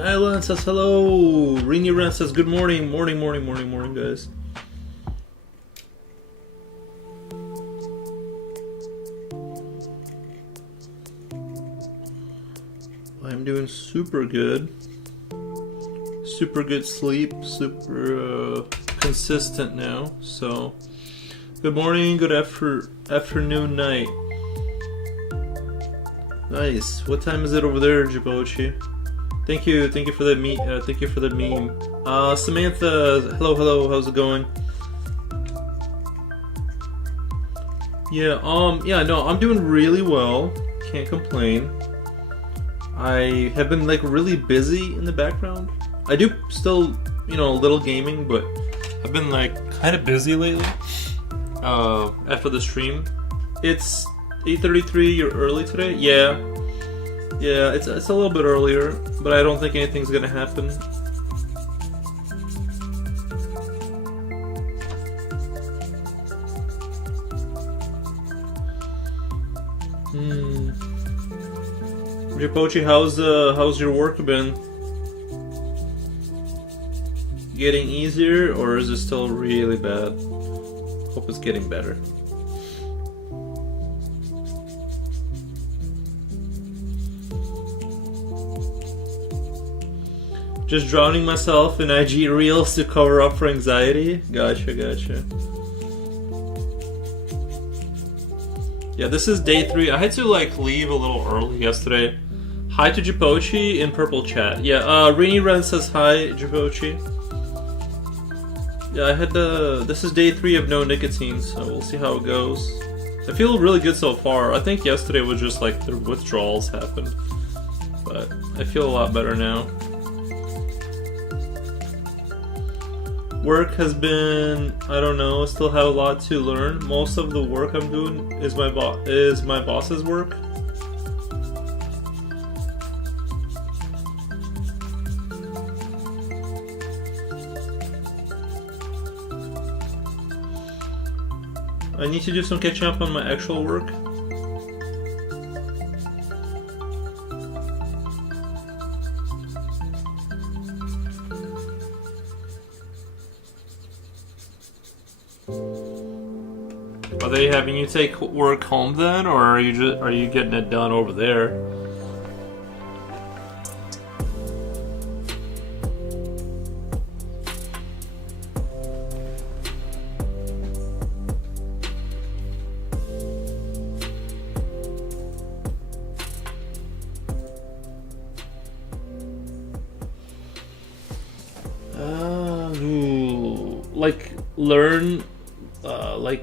Dylan says hello. Rini Ren says good morning. Morning, guys. I'm doing super good. Super good sleep. Super consistent now. So, good morning, good afternoon, night. Nice. What time is it over there, Djibouti? Thank you for the thank you for the meme. Samantha, hello, how's it going? Yeah, no, I'm doing really well. Can't complain. I have been like really busy in the background. I do still, a little gaming, but I've been like kind of busy lately. After the stream, it's 8:33. You're early today. Yeah, it's a little bit earlier, but I don't think anything's gonna happen. Ripochi, how's your work been? Getting easier, or is it still really bad? Hope it's getting better. Just drowning myself in IG reels to cover up for anxiety? Gotcha. Yeah, this is day 3. I had to leave a little early yesterday. Hi to Jipochi in purple chat. Yeah, Rini Ren says hi, Jipochi. Yeah, this is day 3 of no nicotine, so we'll see how it goes. I feel really good so far. I think yesterday was just the withdrawals happened. But I feel a lot better now. Work has been, I don't know, still have a lot to learn. Most of the work I'm doing is my boss's work. I need to do some catch up on my actual work. Are they having you take work home then, or are you getting it done over there?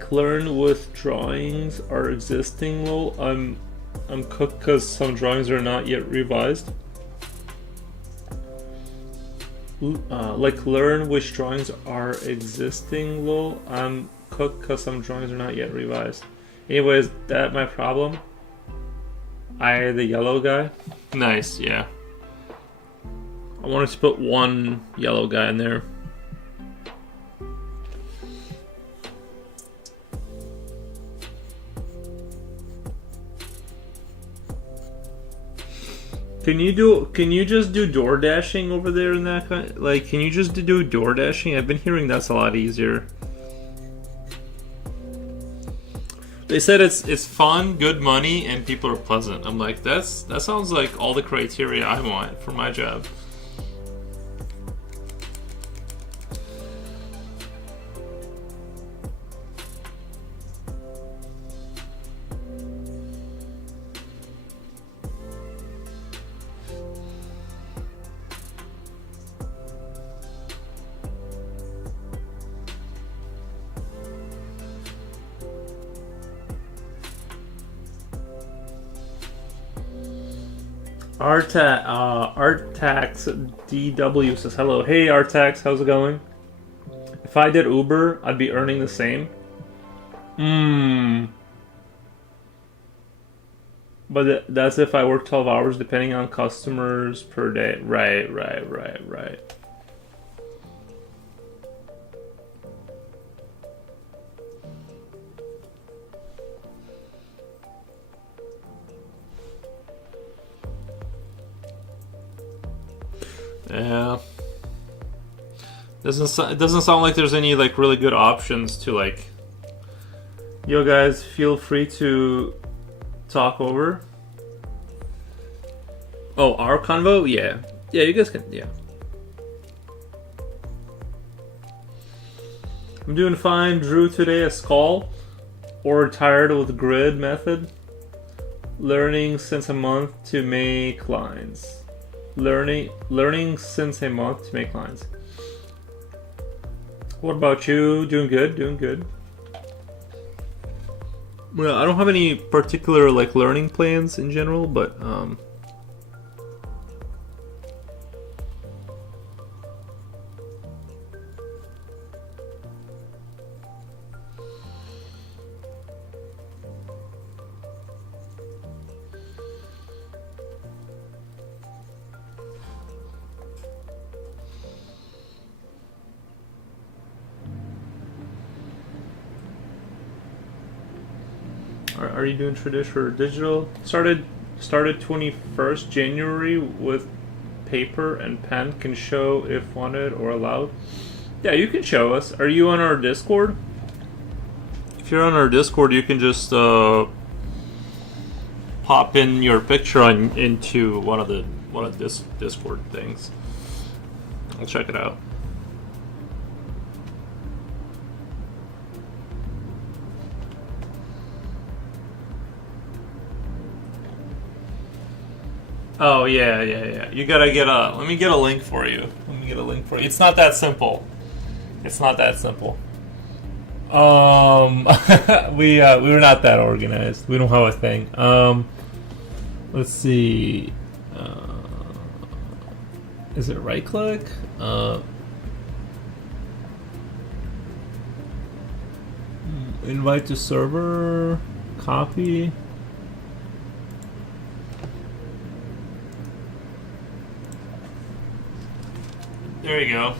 Learn with drawings are existing. Well, I'm cooked because some drawings are not yet revised. Learn which drawings are existing. Lol, I'm cooked because some drawings are not yet revised. Anyways, that my problem. I the yellow guy. Nice, yeah. I wanted to put one yellow guy in there. Can you just do door dashing over there in that kind? Can you just do door dashing? I've been hearing that's a lot easier. They said it's fun, good money, and people are pleasant. I'm like, that sounds like all the criteria I want for my job. Artax DW says hello. Hey Artax, how's it going? If I did Uber, I'd be earning the same. But that's if I work 12 hours depending on customers per day. Right. Yeah. It doesn't sound like there's any like really good options to like. Yo guys, feel free to talk over. Oh, our convo? Yeah. Yeah, you guys can, yeah. I'm doing fine. Drew today a skull. Or tired with grid method. Learning since a month to make lines. Learning since a month to make lines. What about you? Doing good, doing good. Well, I don't have any particular like learning plans in general, but are you doing traditional or digital? Started 21st January with paper and pen. Can show if wanted or allowed. Yeah, you can show us. Are you on our Discord? If you're on our Discord, you can just pop in your picture into one of this Discord things. I'll check it out. Oh yeah. You gotta get a. Let me get a link for you. It's not that simple. We were not that organized. We don't have a thing. Let's see. Is it right click? Invite to server. Copy. There you go.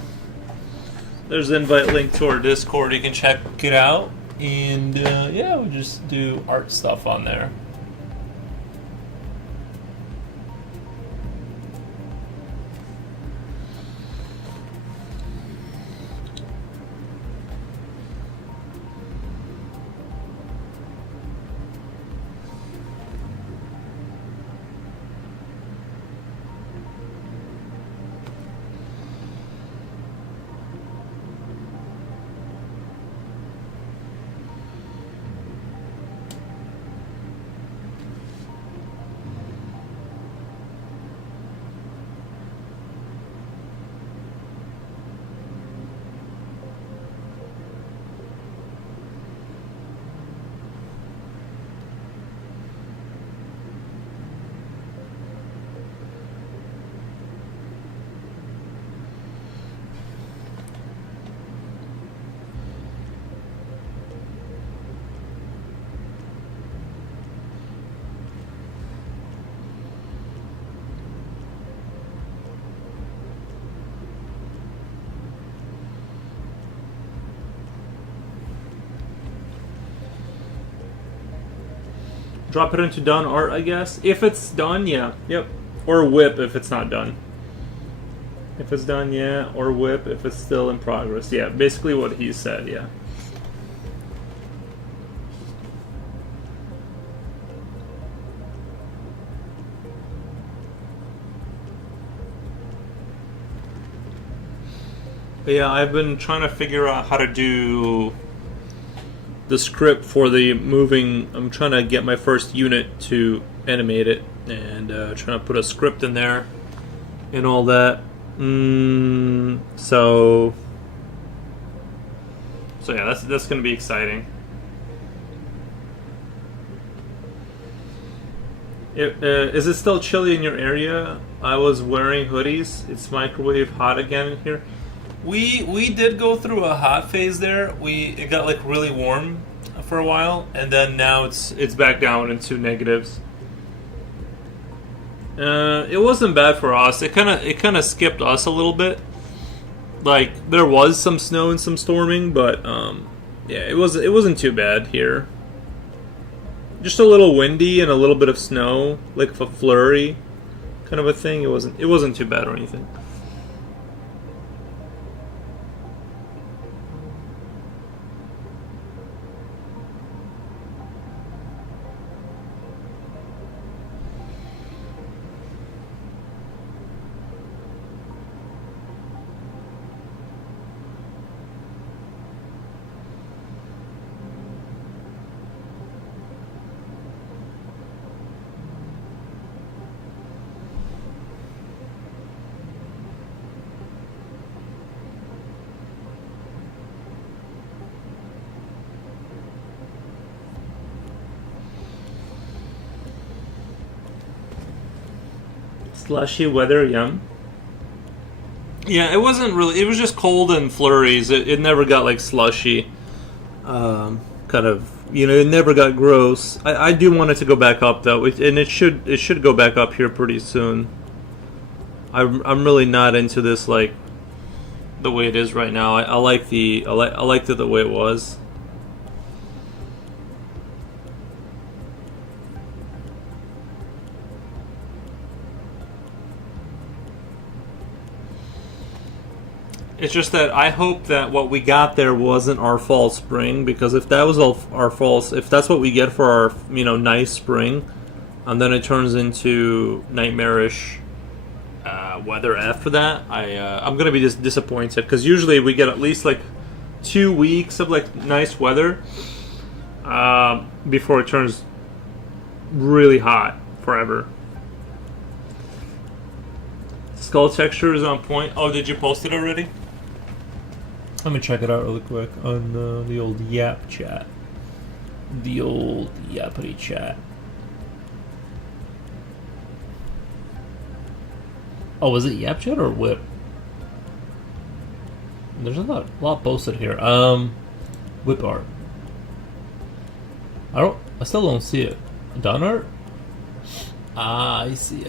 There's the invite link to our Discord. You can check it out. And yeah, we'll just do art stuff on there. Drop it into done art, I guess. If it's done, yeah. Yep. Or whip if it's not done. If it's done, yeah. Or whip if it's still in progress. Yeah, basically what he said, yeah. But yeah, I've been trying to figure out how to do the script for the moving. I'm trying to get my first unit to animate it and trying to put a script in there and all that. So yeah, that's going to be exciting. Is it still chilly in your area? I was wearing hoodies. It's microwave hot again in here. We did go through a hot phase there. It got like really warm for a while, and then now it's back down into negatives. It wasn't bad for us. It kind of skipped us a little bit. Like there was some snow and some storming, but yeah, it wasn't too bad here. Just a little windy and a little bit of snow, like a flurry kind of a thing. It wasn't too bad or anything. Slushy weather, yum. Yeah, it wasn't really. It was just cold and flurries. It never got like slushy. Kind of, it never got gross. I do want it to go back up though, and it should go back up here pretty soon. I'm really not into this like the way it is right now. I liked it the way it was. It's just that I hope that what we got there wasn't our fall spring, because if that was our fall, if that's what we get for our nice spring, and then it turns into nightmarish weather after that, I'm gonna be just disappointed, because usually we get at least like 2 weeks of like nice weather before it turns really hot forever. Skull texture is on point. Oh, did you post it already? Let me check it out really quick on the old Yap chat. The old Yapity chat. Oh, was it Yap chat or Whip? There's a lot posted here. Whip art. I still don't see it. Done art? Ah, I see.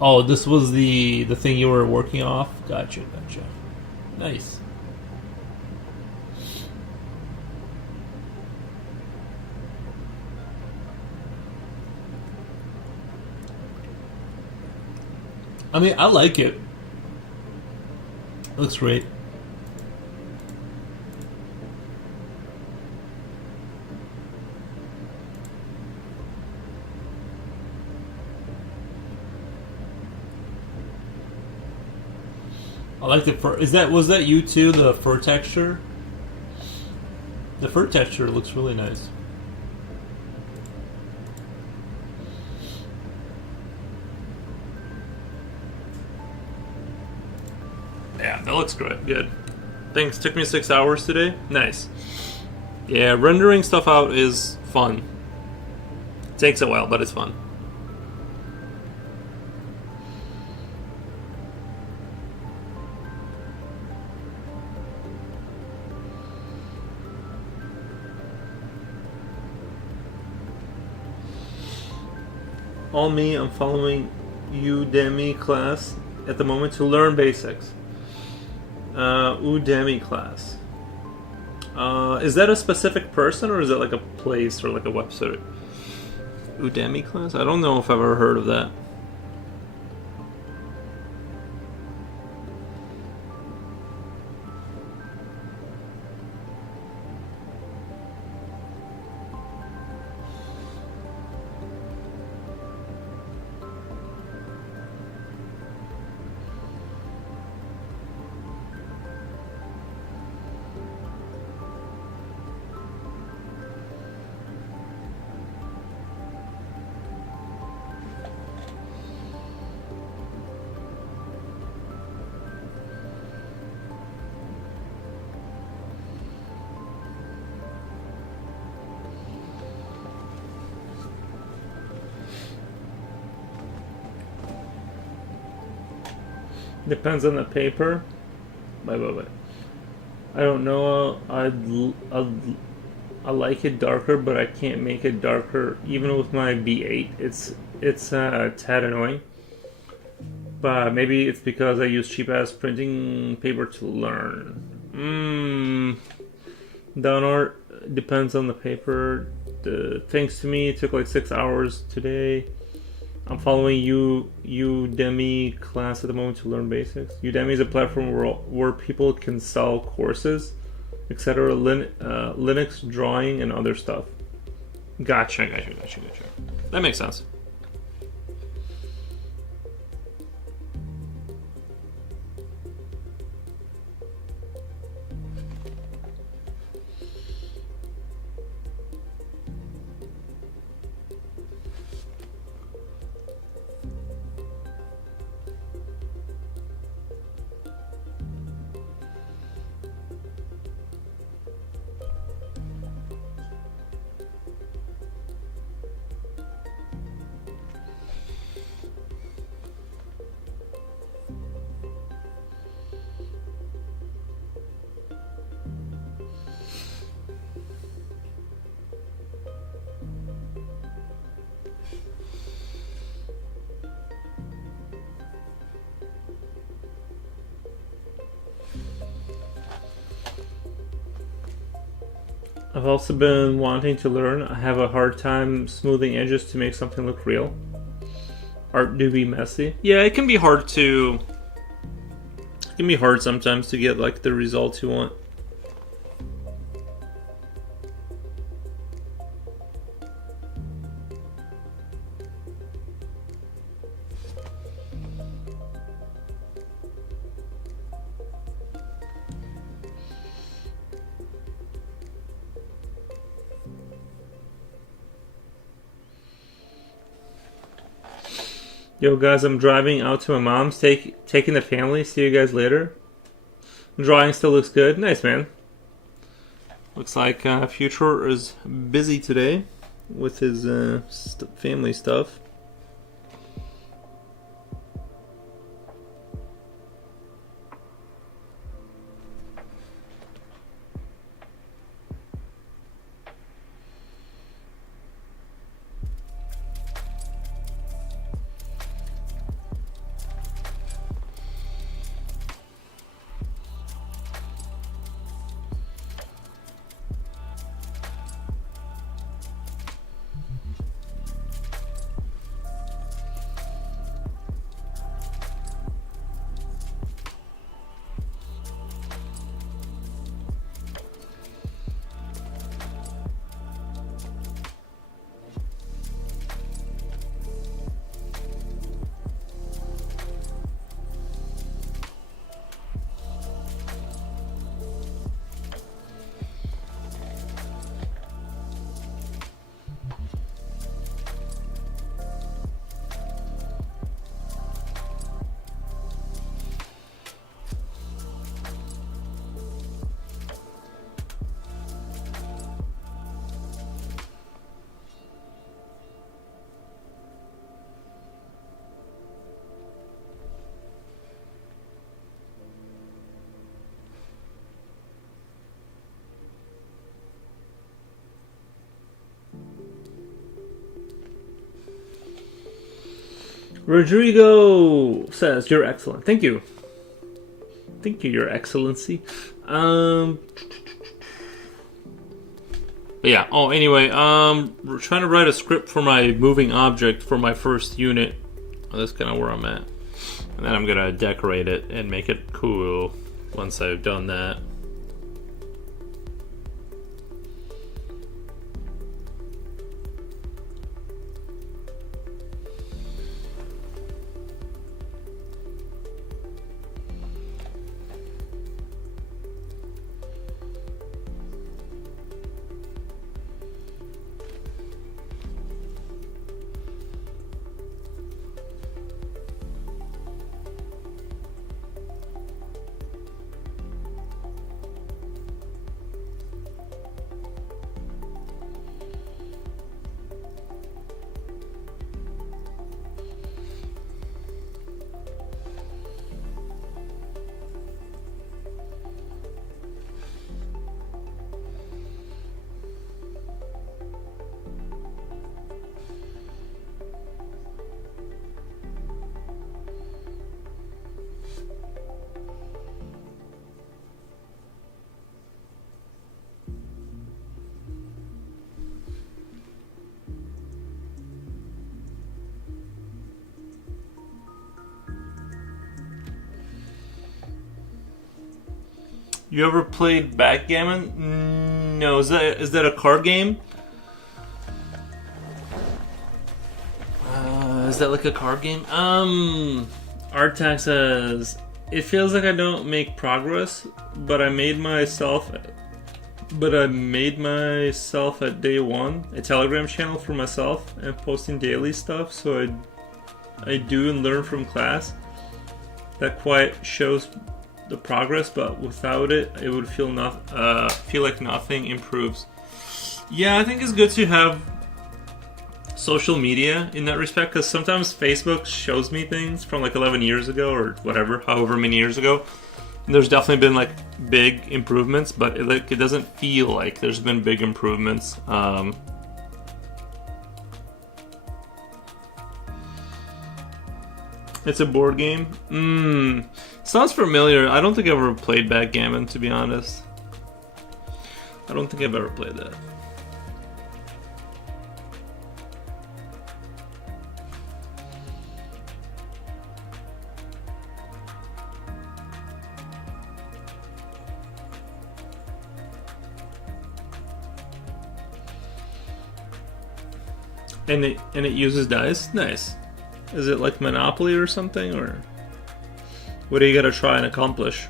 Oh, this was the thing you were working off? Gotcha. Nice. I mean, I like it. Looks great. I like the fur. Was that you too? The fur texture. The fur texture looks really nice. Yeah, that looks great. Good. Thanks. Took me 6 hours today. Nice. Yeah, rendering stuff out is fun. Takes a while, but it's fun. All me, I'm following Udemy class at the moment to learn basics. Udemy class. Is that a specific person, or is it like a place or like a website? Udemy class? I don't know if I've ever heard of that. Depends on the paper. Wait. I don't know. I like it darker, but I can't make it darker even with my B8. It's a tad annoying. But maybe it's because I use cheap ass printing paper to learn. Down art depends on the paper. Thanks to me, it took like 6 hours today. I'm following Udemy class at the moment to learn basics. Udemy is a platform where people can sell courses, etc. Linux, drawing, and other stuff. Gotcha. That makes sense. I've also been wanting to learn. I have a hard time smoothing edges to make something look real. Art do be messy. Yeah, it can be hard to. It can be hard sometimes to get like the results you want. Yo guys, I'm driving out to my mom's, taking the family. See you guys later. The drawing still looks good. Nice, man. Looks like Future is busy today with his family stuff. Rodrigo says, "You're excellent." Thank you. Thank you, Your Excellency. But yeah. Oh, anyway, we're trying to write a script for my moving object for my first unit. Oh, that's kind of where I'm at. And then I'm gonna decorate it and make it cool once I've done that. You ever played Backgammon? No. Is that a card game? Is that like a card game? Artax says, "It feels like I don't make progress, but I made myself at day one a Telegram channel for myself and posting daily stuff. So I do and learn from class. That quite shows the progress, but without it, it would feel like nothing improves." Yeah, I think it's good to have social media in that respect, because sometimes Facebook shows me things from like 11 years ago or whatever, however many years ago. And there's definitely been like big improvements, but it doesn't feel like there's been big improvements. It's a board game. Sounds familiar. I don't think I've ever played Backgammon, to be honest. I don't think I've ever played that. And it uses dice? Nice. Is it like Monopoly or something, or what do you gotta try and accomplish?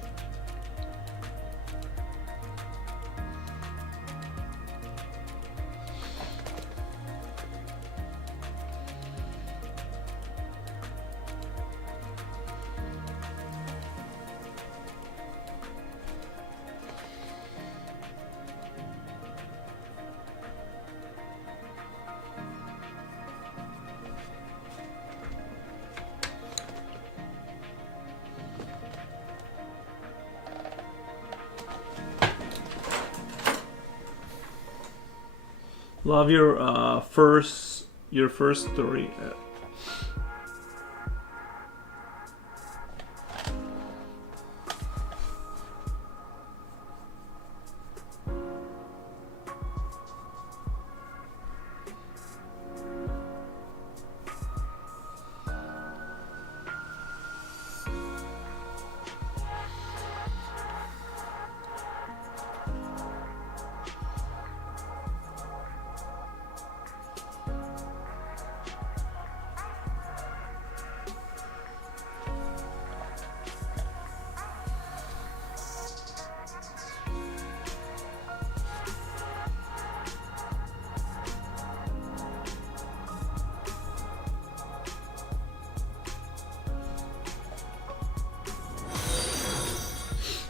Love your first story.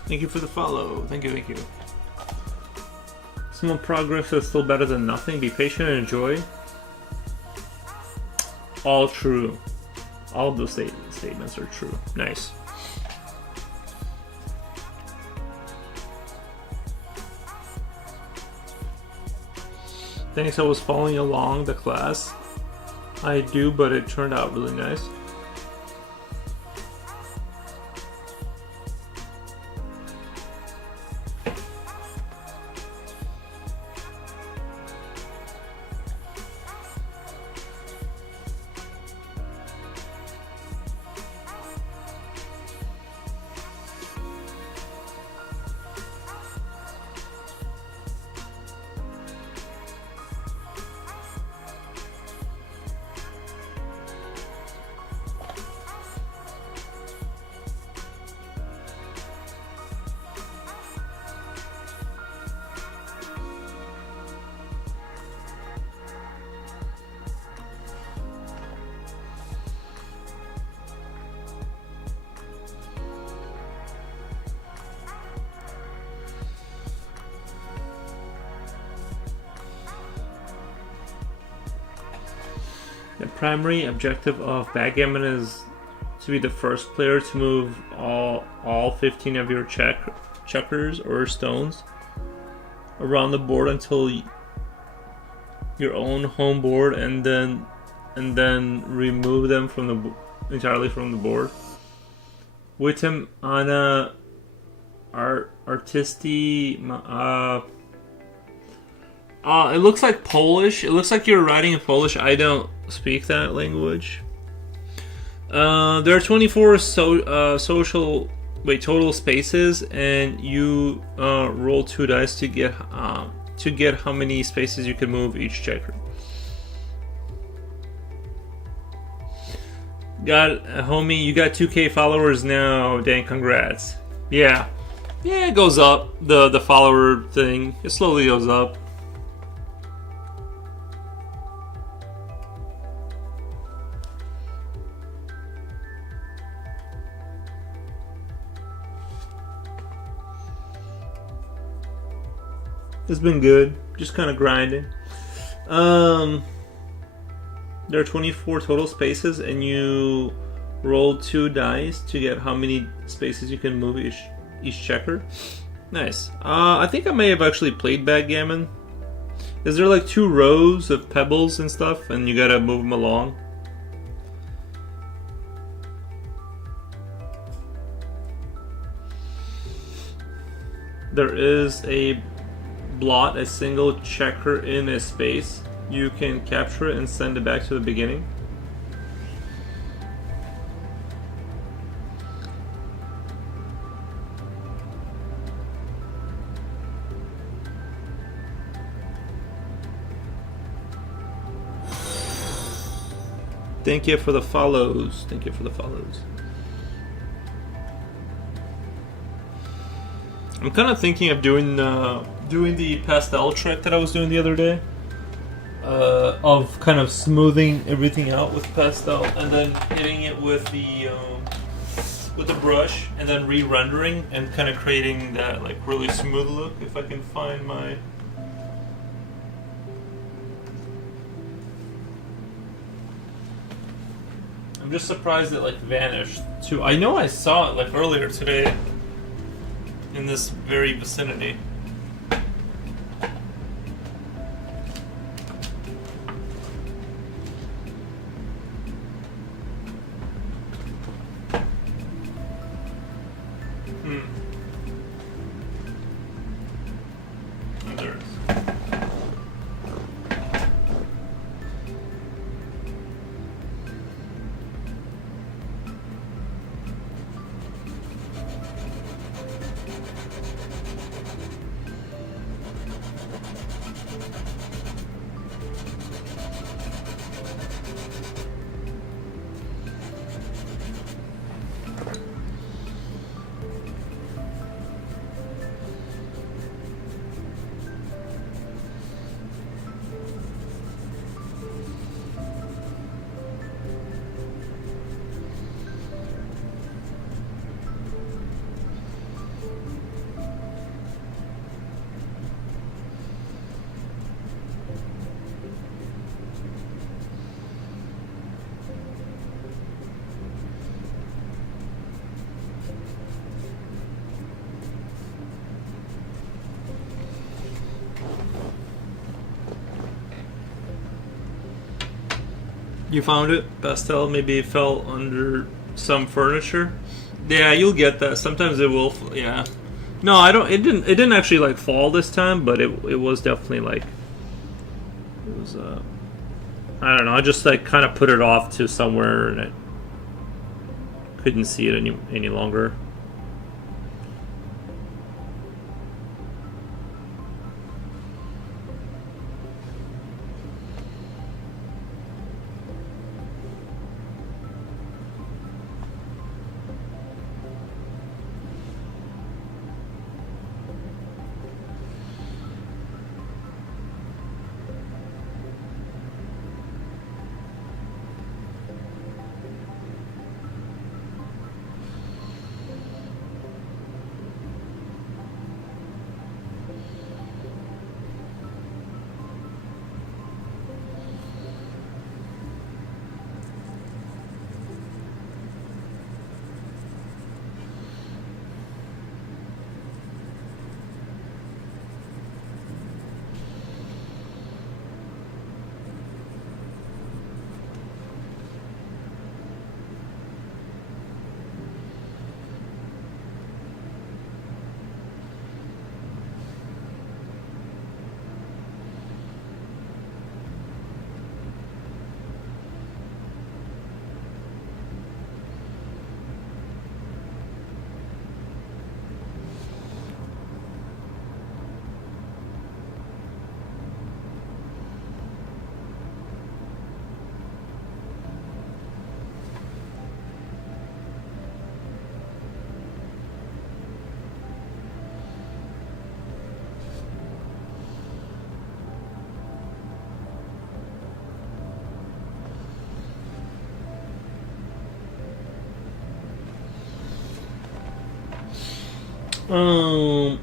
Thank you for the follow. Thank you. Small progress is still better than nothing. Be patient and enjoy. All true. All of those statements are true. Nice. Thanks, I was following along the class. I do, but it turned out really nice. The primary objective of backgammon is to be the first player to move all 15 of your checkers or stones around the board until your own home board, and then remove them entirely from the board. Witam Ana Artisti. It looks like Polish. It looks like you're writing in Polish. I don't speak that language. There are 24 total spaces, and you roll 2 dice to get how many spaces you can move each checker. Homie, you got 2K followers now. Dan, congrats. Yeah, it goes up. The follower thing, it slowly goes up. It's been good, just kind of grinding. There are 24 total spaces, and you roll 2 dice to get how many spaces you can move each checker. Nice. I think I may have actually played backgammon. Is there like 2 rows of pebbles and stuff, and you gotta move them along? There is a blot a single checker in a space, you can capture it and send it back to the beginning. Thank you for the follows. Thank you for the follows. I'm kind of thinking of doing the pastel trick that I was doing the other day, of kind of smoothing everything out with pastel and then hitting it with the brush and then re-rendering and kind of creating that like really smooth look. If I can find my. I'm just surprised it like vanished too. I know I saw it like earlier today in this very vicinity. And there it is. You found it? Pastel maybe it fell under some furniture. Yeah, you'll get that. Sometimes it will. Yeah. No, I don't. It didn't. It didn't actually like fall this time, but it was definitely like. It was. I don't know. I just like kind of put it off to somewhere, and I couldn't see it any longer.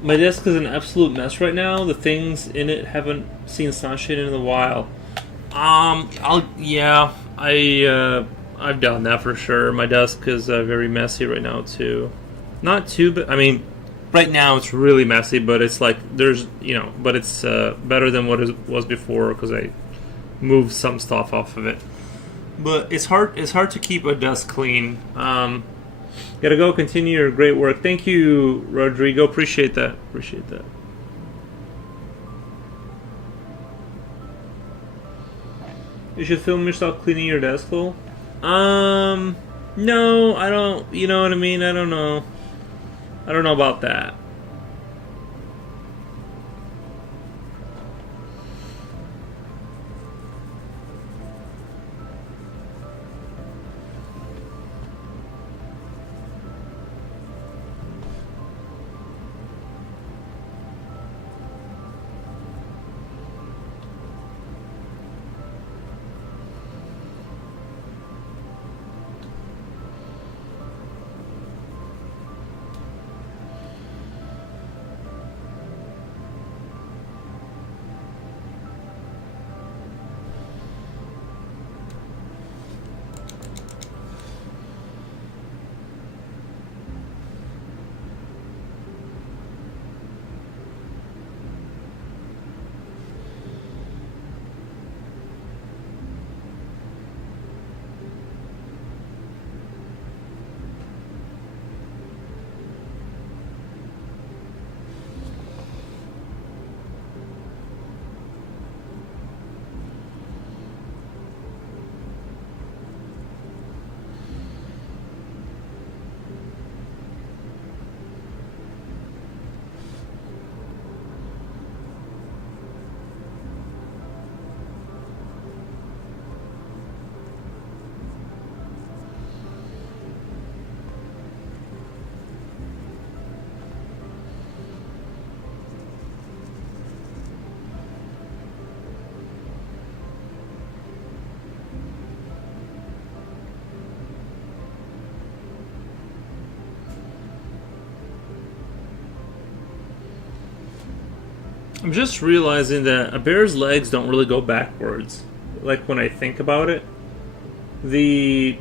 My desk is an absolute mess right now. The things in it haven't seen sunshine in a while. I've done that for sure. My desk is very messy right now too. Not too, but I mean, right now it's really messy. But it's like there's, but it's better than what it was before because I moved some stuff off of it. But it's hard. It's hard to keep a desk clean. Gotta go. Continue your great work. Thank you, Rodrigo. Appreciate that. You should film yourself cleaning your desk, Lol. Um, no, I don't. You know what I mean? I don't know. I don't know about that. I'm just realizing that a bear's legs don't really go backwards. Like when I think about it, the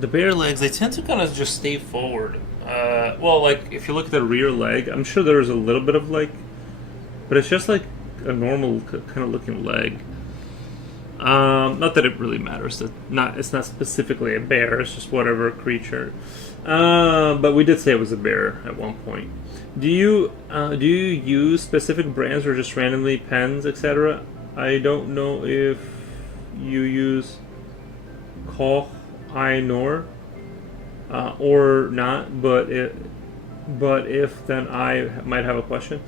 the bear legs they tend to kind of just stay forward. Well, like if you look at the rear leg, I'm sure there's a little bit of like, but it's just like a normal kind of looking leg. Not that it really matters. That not it's not specifically a bear. It's just whatever creature. But we did say it was a bear at one point. Do you use specific brands or just randomly pens, etc.? I don't know if you use Koch Ainur or not, but if then I might have a question.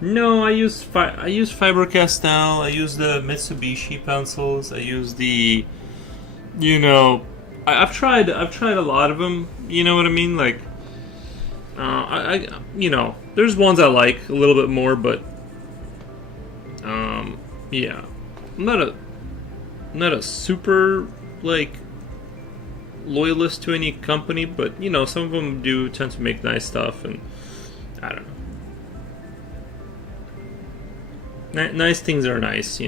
No, I use Faber Castell. I use the Mitsubishi pencils. I use the you know I've tried a lot of them. You know what I mean? Like there's ones I like a little bit more, but yeah, I'm not a super like loyalist to any company, but some of them do tend to make nice stuff, and I don't know. Nice things are nice.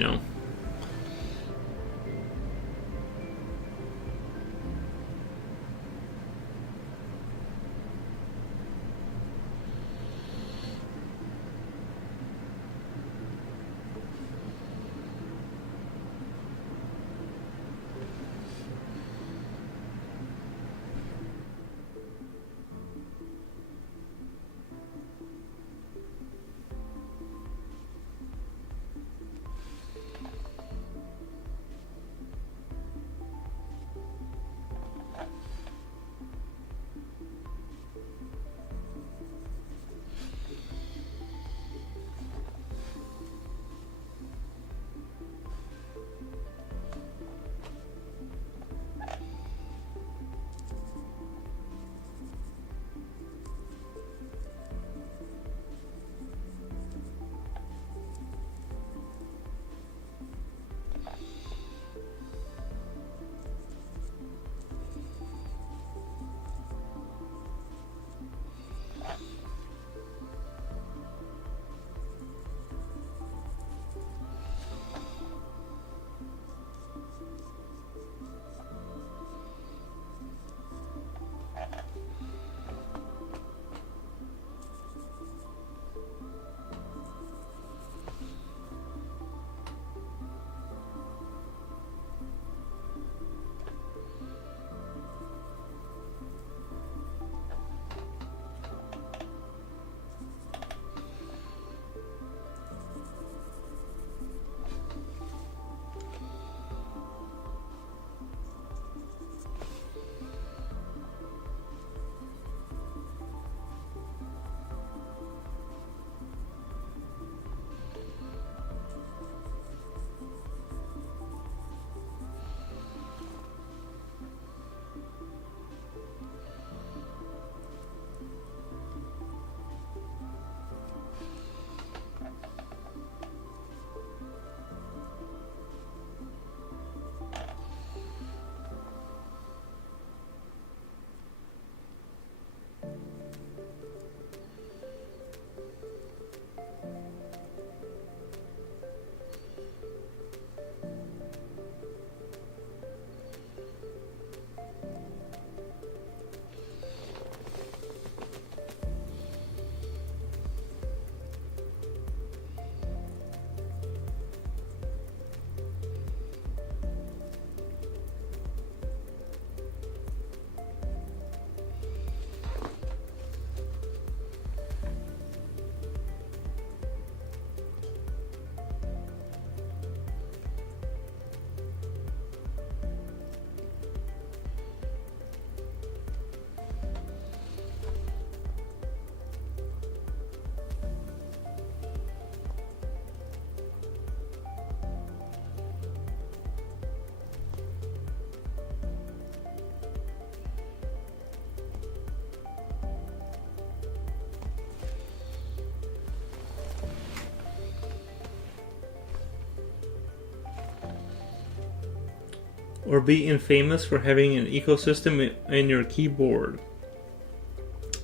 or be infamous for having an ecosystem in your keyboard?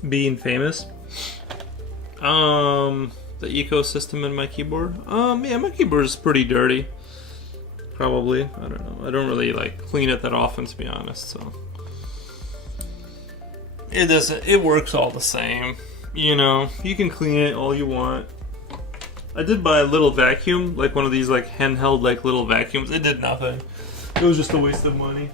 Be infamous? The ecosystem in my keyboard? Yeah, my keyboard is pretty dirty. Probably. I don't know. I don't really like clean it that often, to be honest, so. It works all the same. You know, you can clean it all you want. I did buy a little vacuum, like one of these like handheld like little vacuums. It did nothing. It was just a waste of money.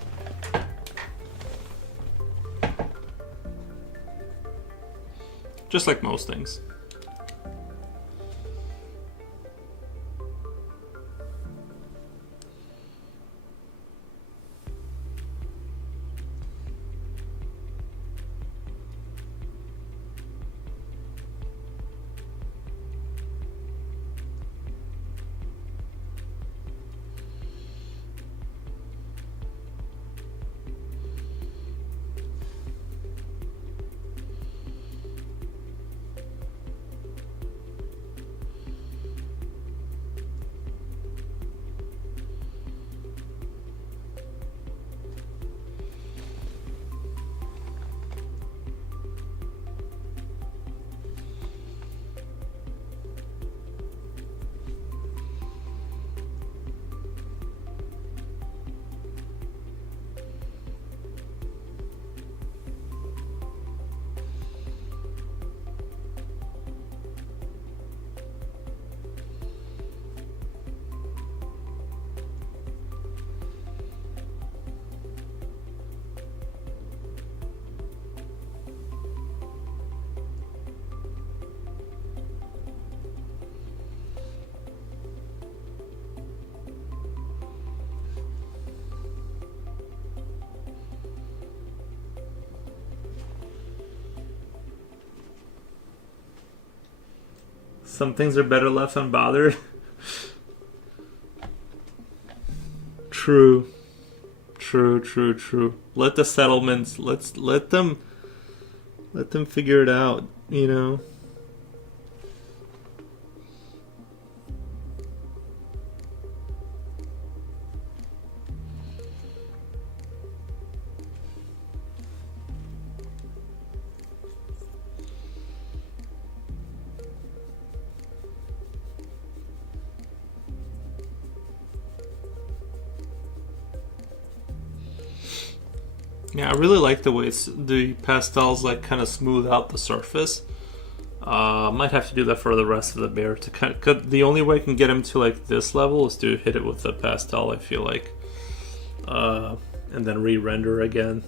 Just like most things. Some things are better left unbothered. True. True. Let the settlements, let them figure it out, you know. Yeah, I really like the way the pastels like kind of smooth out the surface. Might have to do that for the rest of the bear to kind of. The only way I can get him to like this level is to hit it with the pastel. I feel like, and then re-render again.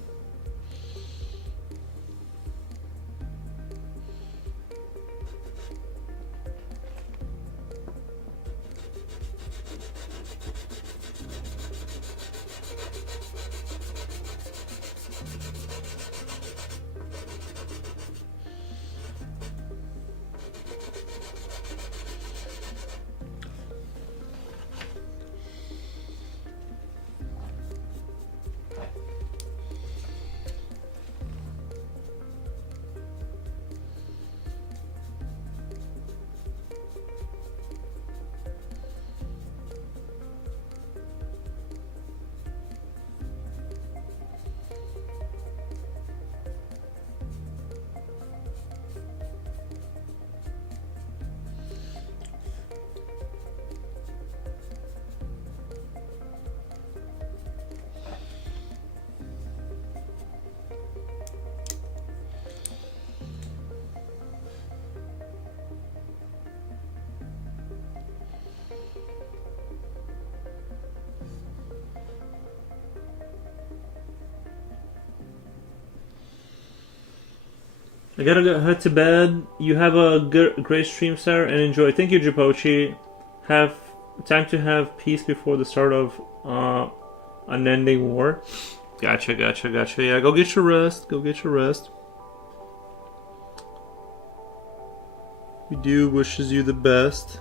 I gotta go head to bed. You have a great stream, Sarah, and enjoy. Thank you, Jipochi. Have time to have peace before the start of unending war. Gotcha. Yeah, go get your rest. We do wishes you the best.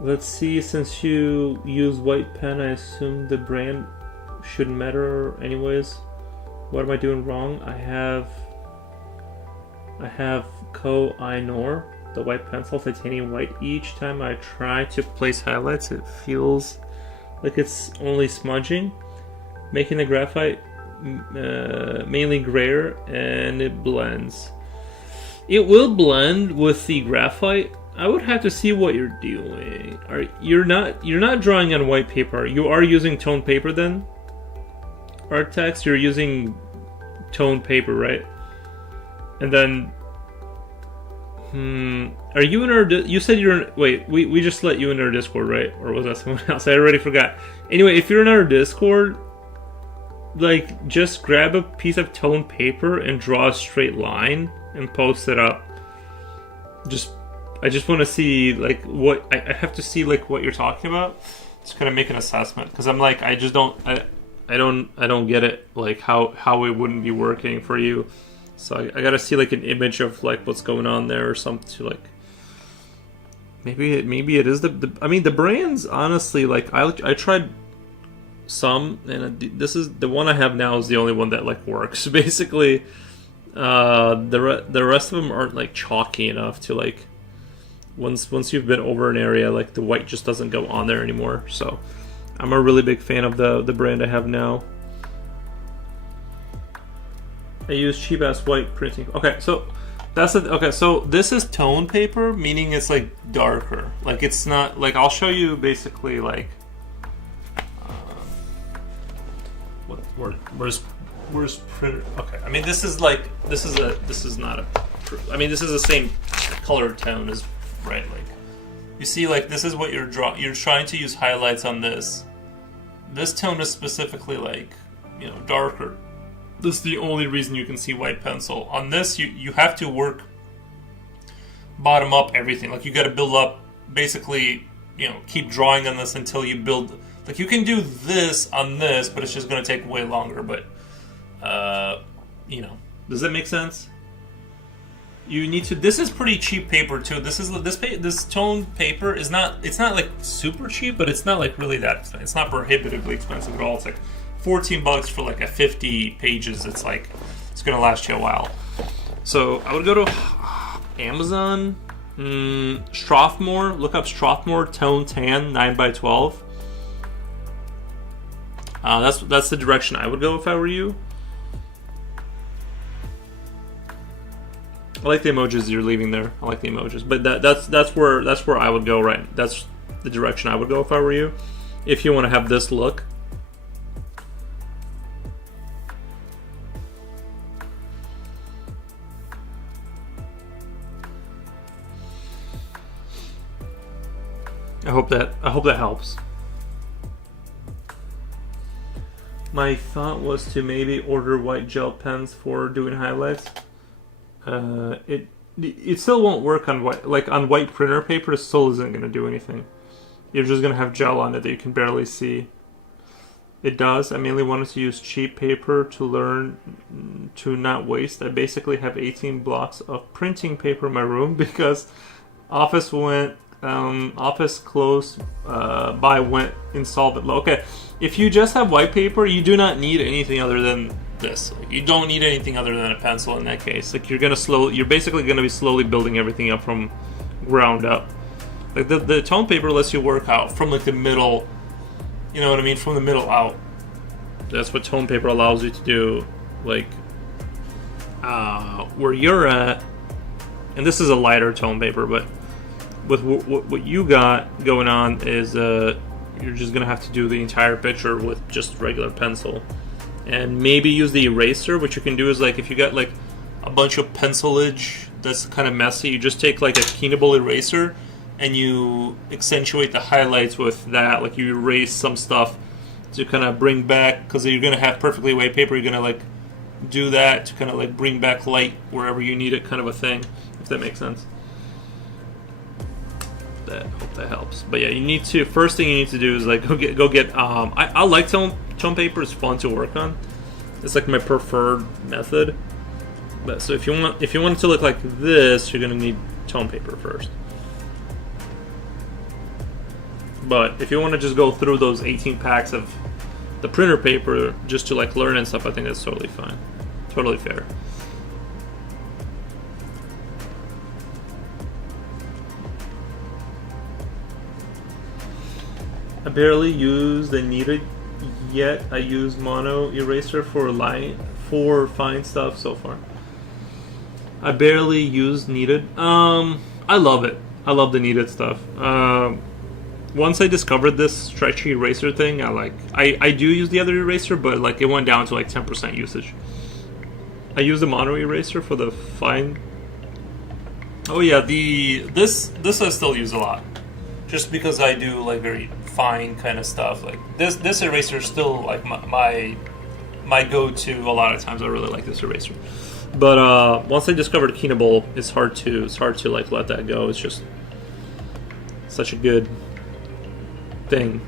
Let's see, since you use white pen, I assume the brand shouldn't matter anyways. What am I doing wrong? I have Koh-i-Noor, the white pencil, titanium white. Each time I try to place highlights, it feels like it's only smudging, making the graphite mainly grayer, and it blends. It will blend with the graphite. I would have to see what you're doing. You're not drawing on white paper. You are using toned paper then? Artex, you're using toned paper, right? And then, are you in our? You said you're in. Wait, we just let you in our Discord, right? Or was that someone else? I already forgot. Anyway, if you're in our Discord, like, just grab a piece of toned paper and draw a straight line and post it up. I just want to see, like, what I have to see, like, what you're talking about. Just kind of make an assessment, because I'm like, I just don't I don't get it, like how it wouldn't be working for you. So I gotta see like an image of like what's going on there or something to like. Maybe it is the I mean the brands honestly, like I tried some, and this is the one I have now is the only one that like works basically. The rest of them aren't like chalky enough to like once you've been over an area, like the white just doesn't go on there anymore. So I'm a really big fan of the brand I have now. I use cheap ass white printing. Okay, so that's it. Okay, so this is toned paper, meaning it's like darker. Like it's not like I'll show you basically like where's printer? Okay, I mean this is not a. I mean this is the same color tone as right. Like you see, like this is what you're trying to use highlights on this. This tone is specifically like, you know, darker. This is the only reason you can see white pencil. On this, you have to work bottom up everything. Like you got to build up, basically, you know, keep drawing on this until you build. Like you can do this on this, but it's just going to take way longer. But, you know, does that make sense? You need to. This is pretty cheap paper too. This toned paper is not. It's not like super cheap, but it's not like really that expensive. It's not prohibitively expensive at all. It's like $14 for like a 50 pages. It's like it's gonna last you a while. So I would go to Amazon, Strathmore. Look up Strathmore Tone Tan 9x12. That's the direction I would go if I were you. I like the emojis you're leaving there. I like the emojis, but that's where I would go. Right, that's the direction I would go if I were you. If you want to have this look. I hope that helps. My thought was to maybe order white gel pens for doing highlights. It still won't work on white printer paper. It still isn't going to do anything. You're just going to have gel on it that you can barely see. It does. I mainly wanted to use cheap paper to learn to not waste. I basically have 18 blocks of printing paper in my room because office closed went insolvent. Okay, if you just have white paper, you do not need anything other than this. Like, you don't need anything other than a pencil in that case. Like you're basically gonna be slowly building everything up from ground up. Like the tone paper lets you work out from like the middle, you know what I mean, from the middle out. That's what tone paper allows you to do. Like where you're at, and this is a lighter tone paper, but with what you got going on is you're just gonna have to do the entire picture with just regular pencil. And maybe use the eraser. What you can do is, like, if you got like a bunch of pencilage that's kind of messy, you just take like a keenable eraser and you accentuate the highlights with that. Like you erase some stuff to kind of bring back, because you're gonna have perfectly white paper. You're gonna like do that to kind of like bring back light wherever you need it, kind of a thing. If that makes sense. Hope that helps. But yeah, first thing you need to do is like go get I like tone paper. It's fun to work on. It's like my preferred method. But so if you want it to look like this, you're gonna need tone paper first. But if you want to just go through those 18 packs of the printer paper just to like learn and stuff, I think that's totally fine, totally fair. I barely use the Kneaded yet. I use mono eraser for fine stuff so far. I barely use Kneaded. I love it. I love the Kneaded stuff. Once I discovered this stretchy eraser thing, I do use the other eraser, but like it went down to like 10% usage. I use the mono eraser for the fine. Oh yeah, this I still use a lot, just because I do like very fine kind of stuff. Like this eraser is still like my go-to a lot of times. I really like this eraser. But once I discovered Kinable, it's hard to like let that go. It's just such a good thing.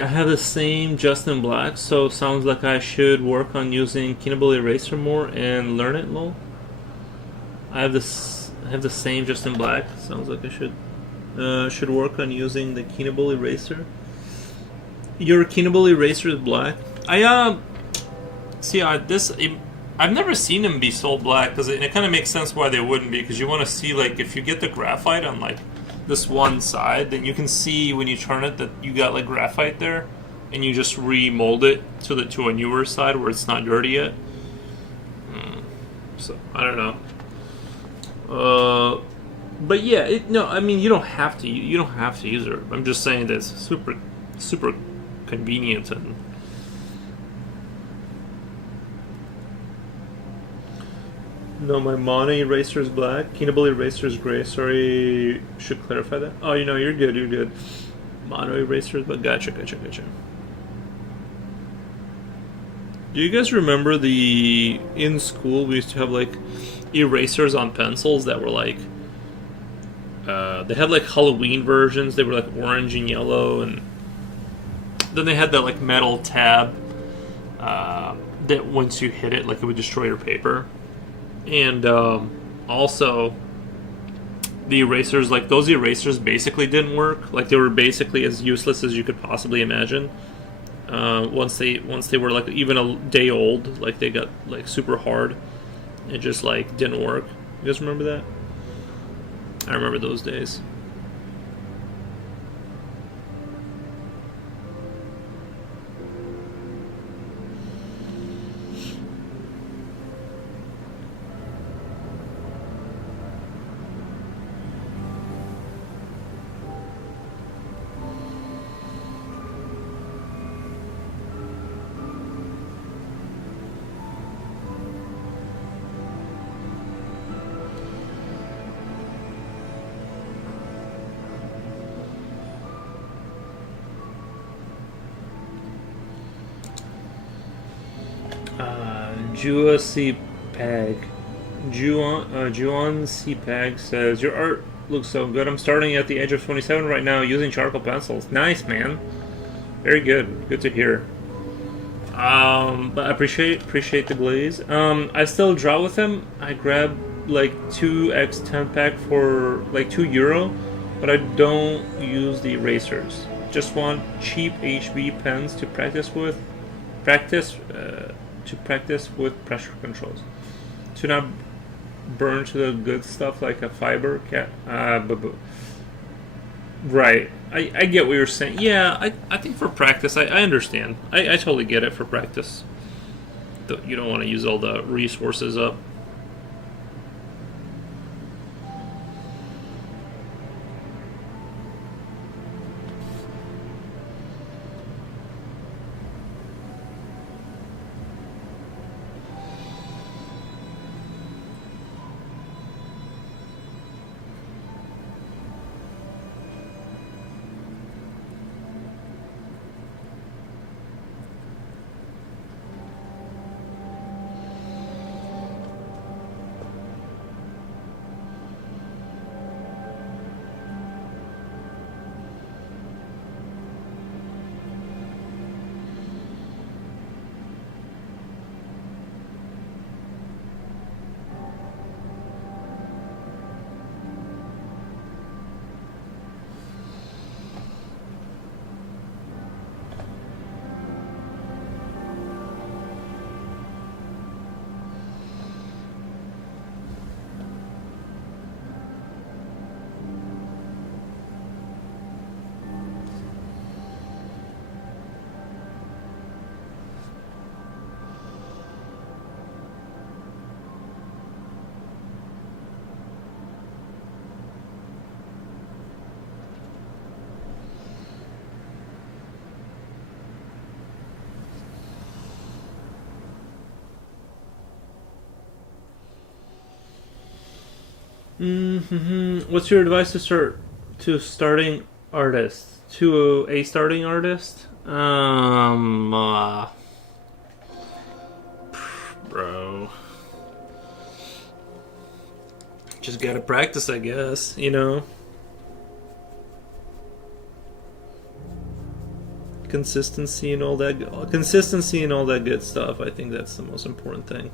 I have the same Justin Black, so sounds like I should work on using Kinable Eraser more and learn it more. I have the same Justin Black. Sounds like I should work on using the Kinable Eraser. Your Kinable Eraser is black. I've never seen them be so black, because it kind of makes sense why they wouldn't be, because you want to see, like, if you get the graphite on like this one side, then you can see when you turn it that you got like graphite there, and you just remold it to a newer side where it's not dirty yet. So I don't know. But yeah, no, I mean you don't have to use it. I'm just saying that it's super convenient. And no, my mono eraser is black. Kinable eraser is gray. Sorry, should clarify that. Oh, you're good. You're good. Mono erasers, but gotcha. Do you guys remember the in school we used to have like erasers on pencils that were like they had like Halloween versions. They were like orange and yellow, and then they had that like metal tab that once you hit it, like it would destroy your paper. And also the erasers, like those erasers basically didn't work. Like they were basically as useless as you could possibly imagine. Once they were like even a day old, like they got like super hard. It just like didn't work. You guys remember that? I remember those days. Jua C. Pag. Juan C. Pag says, your art looks so good. I'm starting at the age of 27 right now using charcoal pencils. Nice, man. Very good. Good to hear. But I appreciate the glaze. I still draw with them. I grab like 2x10 pack for like €2, but I don't use the erasers. Just want cheap HB pens to practice with. To practice with pressure controls. To not burn to the good stuff like a fiber cat. Right. I get what you're saying. Yeah, I think for practice, I understand. I totally get it for practice. You don't want to use all the resources up. What's your advice to starting artists? To a starting artist? Bro, just gotta practice, I guess. You know, consistency and all that. Consistency and all that good stuff. I think that's the most important thing.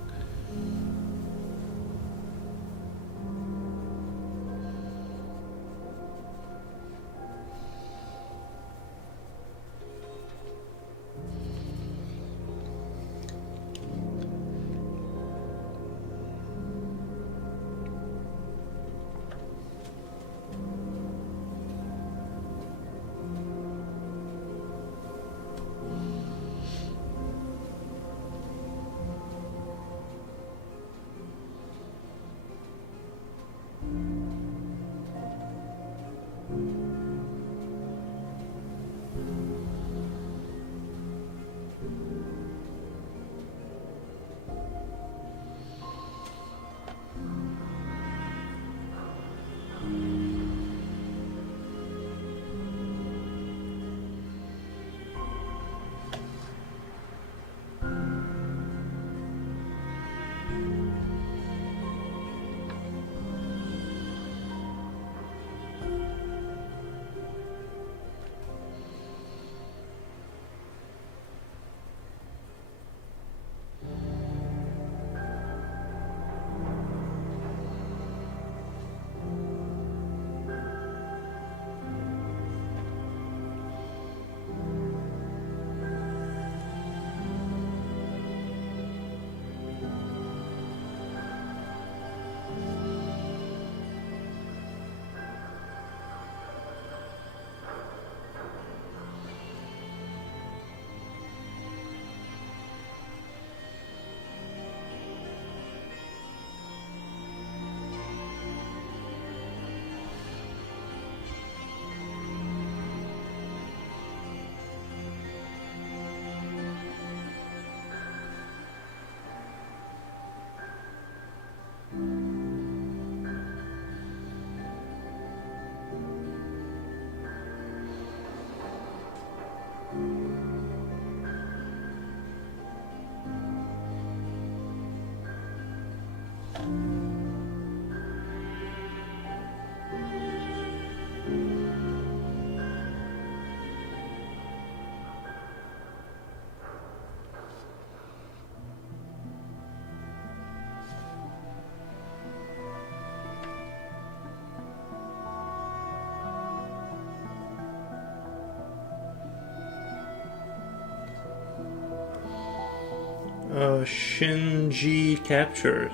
Shinji capture.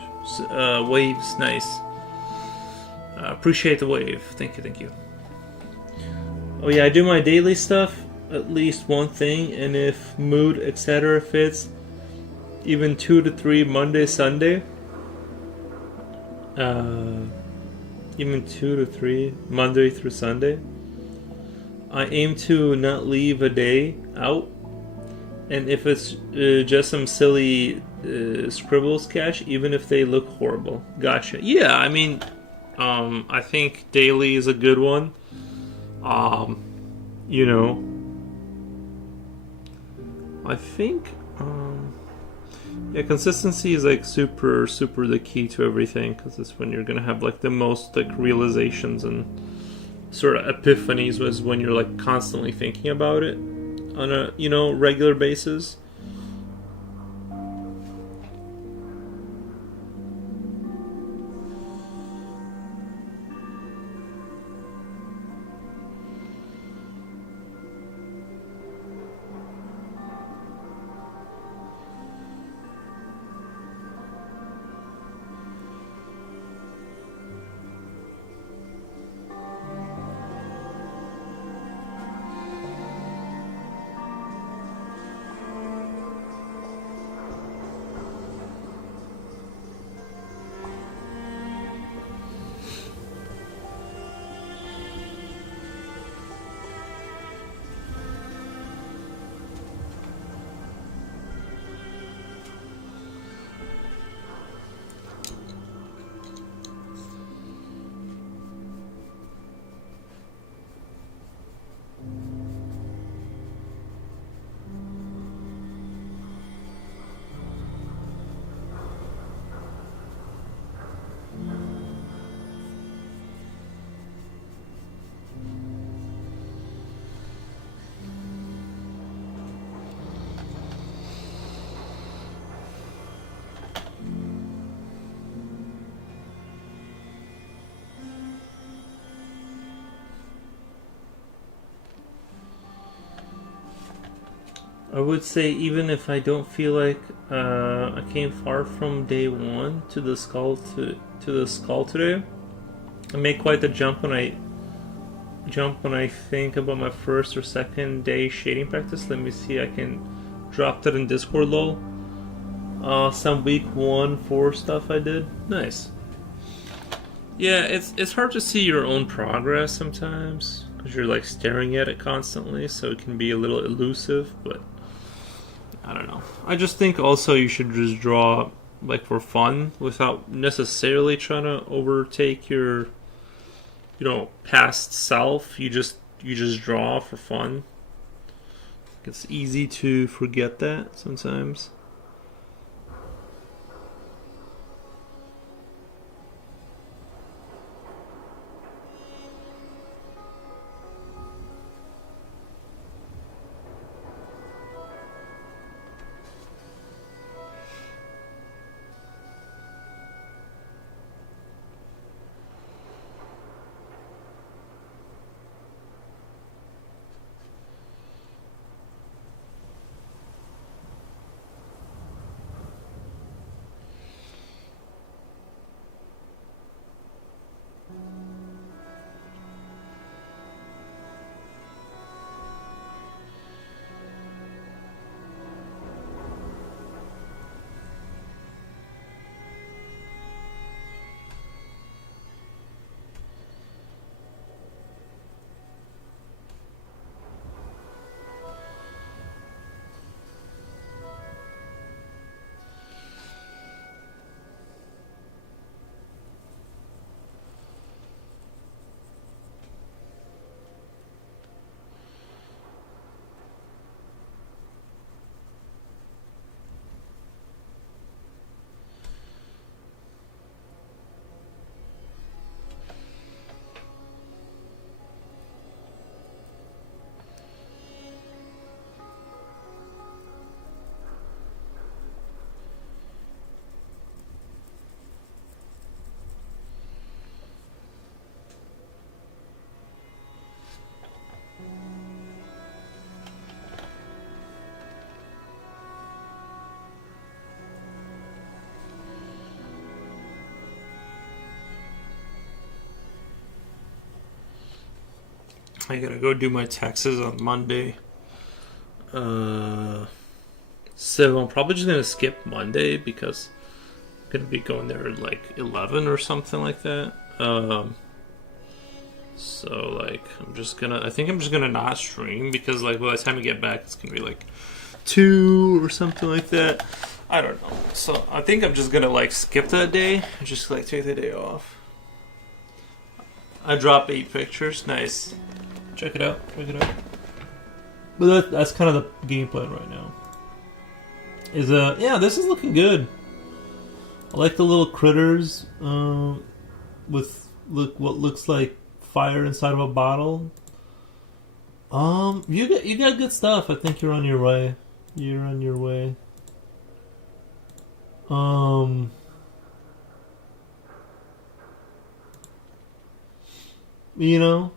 Waves, nice. Appreciate the wave. Thank you, thank you. Oh yeah, I do my daily stuff, at least one thing, and if mood, etc. fits, even 2 to 3 Monday, Sunday. Even 2 to 3 Monday through Sunday. I aim to not leave a day out, and if it's just some silly scribbles cache, even if they look horrible. Gotcha. Yeah, I mean, I think daily is a good one. You know, I think, yeah, consistency is like super the key to everything, because it's when you're gonna have like the most like realizations and sort of epiphanies, was when you're like constantly thinking about it on a, you know, regular basis. I would say, even if I don't feel like I came far from day one to the skull today, I make quite the jump when I think about my first or second day shading practice. Let me see, I can drop that in Discord, lol. Some week 1 4 stuff I did. Nice. Yeah, it's hard to see your own progress sometimes, because you're like staring at it constantly, so it can be a little elusive, but I don't know. I just think also you should just draw like for fun, without necessarily trying to overtake your, you know, past self. You just draw for fun. It's easy to forget that sometimes. I gotta go do my taxes on Monday. So I'm probably just gonna skip Monday because I'm gonna be going there at like 11 or something like that. So like I think I'm just gonna not stream because like by the time I get back it's gonna be like 2 or something like that. I don't know. So I think I'm just gonna like skip that day and just like take the day off. I dropped 8 pictures. Nice. Check it out. Check it out. But that's kind of the game plan right now. Yeah, this is looking good. I like the little critters with what looks like fire inside of a bottle. You got good stuff. I think you're on your way. You're on your way. You know.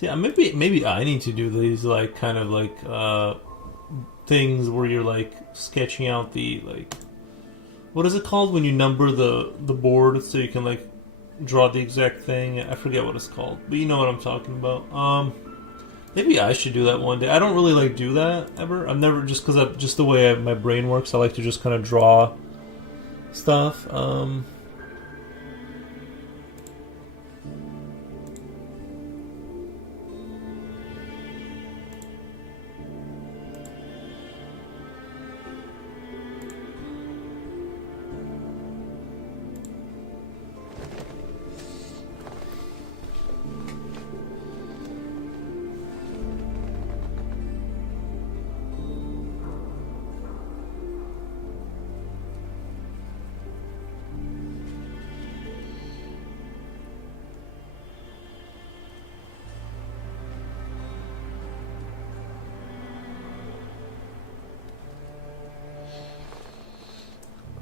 Yeah, maybe I need to do these like kind of like things where you're like sketching out the like what is it called when you number the board so you can like draw the exact thing. I forget what it's called, but you know what I'm talking about. Maybe I should do that one day. I don't really like do that ever. I've never just because just the way my brain works. I like to just kind of draw stuff.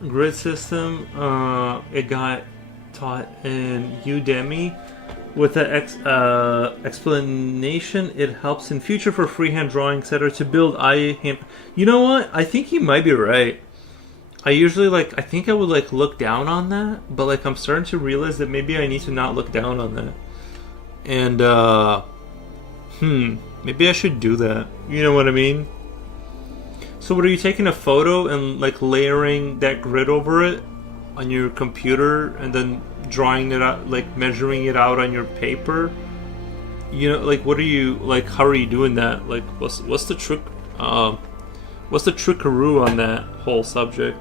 Grid system, it got taught in Udemy with the explanation. It helps in future for freehand drawing, etc. to build hand. You know what? I think he might be right. I usually I think I would look down on that, but I'm starting to realize that maybe I need to not look down on that. And maybe I should do that. You know what I mean? So what, are you taking a photo and layering that grid over it on your computer and then drawing it out, measuring it out on your paper? You know, what are you how are you doing that? What's the trick? What's the trickaroo on that whole subject?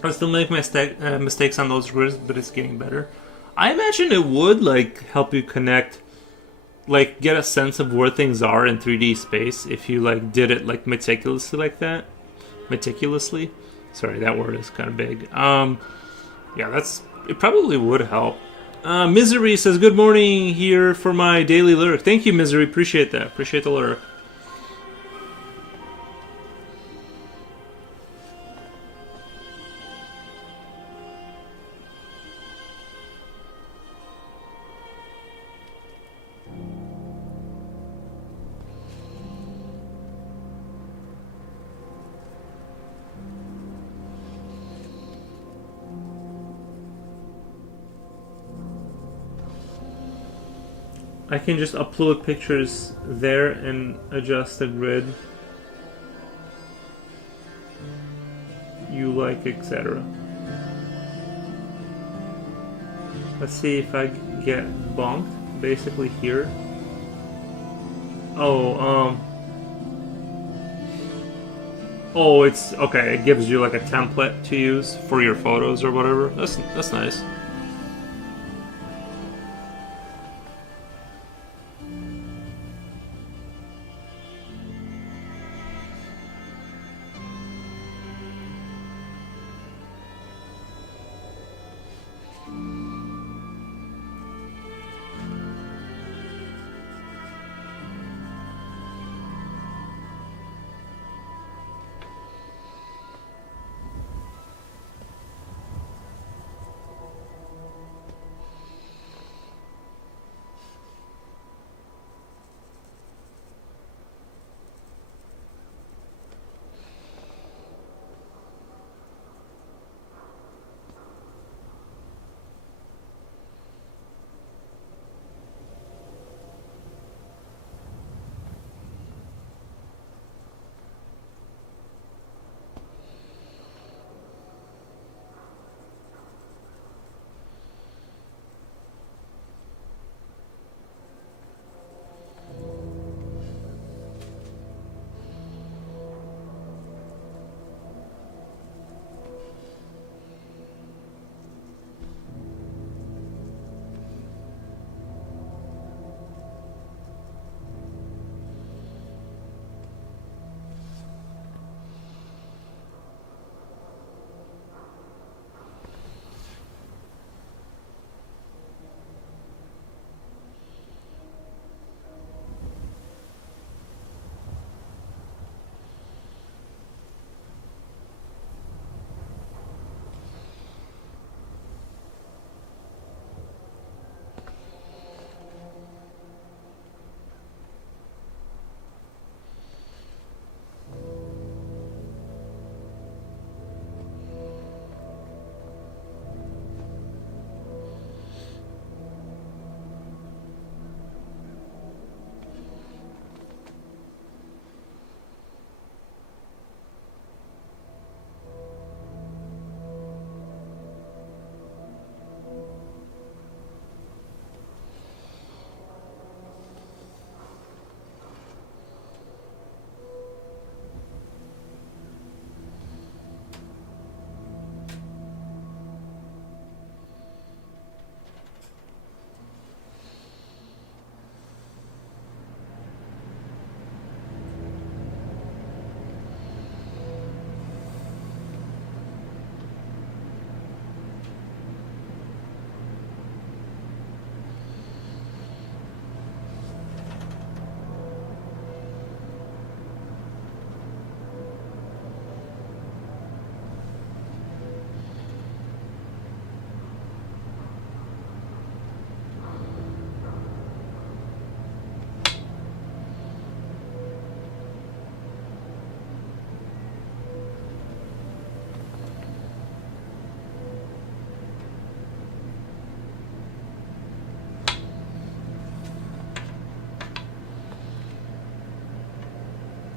I still make mistakes on those grids, but it's getting better. I imagine it would help you connect, get a sense of where things are in 3D space if you did it meticulously like that. Meticulously, sorry, that word is kind of big. Yeah, it probably would help. Misery says good morning here for my daily lyric. Thank you, Misery. Appreciate that. Appreciate the lyric. I can just upload pictures there and adjust the grid you like, etc. Let's see if I get bonked basically here. Oh, it's okay. It gives you like a template to use for your photos or whatever. That's nice.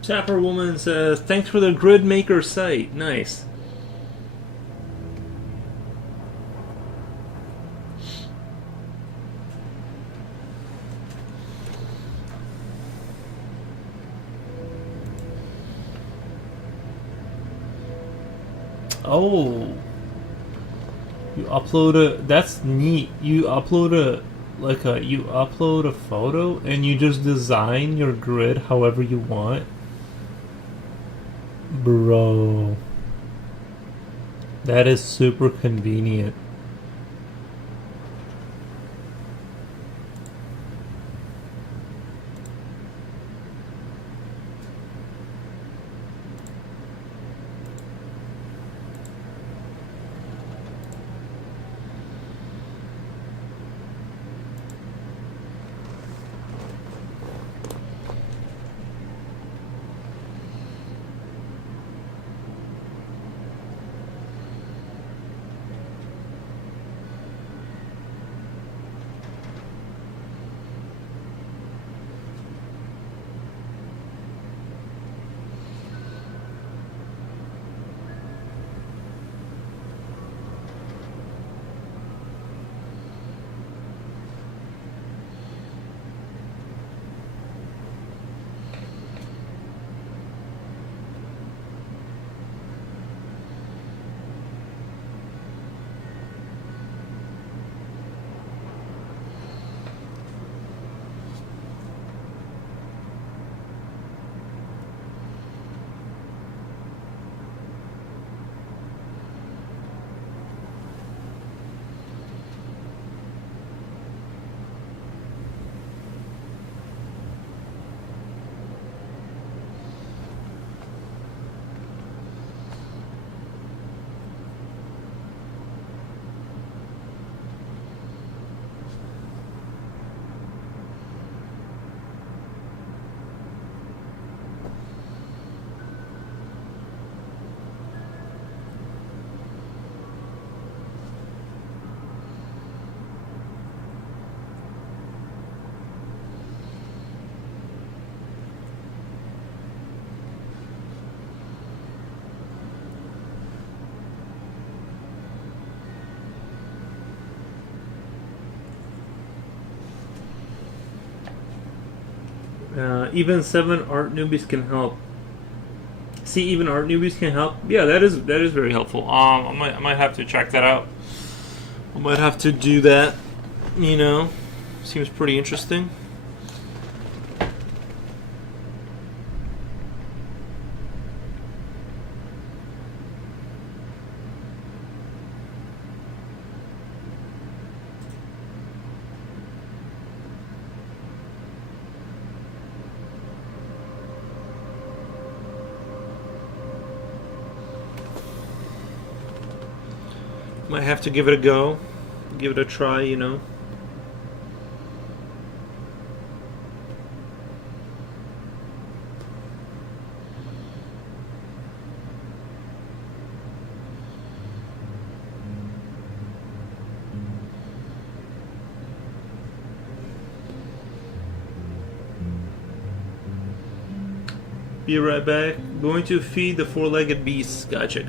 Sapper Woman says, thanks for the Grid Maker site. Nice. Oh. You upload a... That's neat. You upload a... You upload a photo and you just design your grid however you want. Bro, that is super convenient. Even 7 art newbies can help. See, even art newbies can help. Yeah, that is very helpful. I might have to check that out. I might have to do that. You know, seems pretty interesting. Might have to give it a go, give it a try, you know. Be right back. Going to feed the four-legged beasts. Gotcha.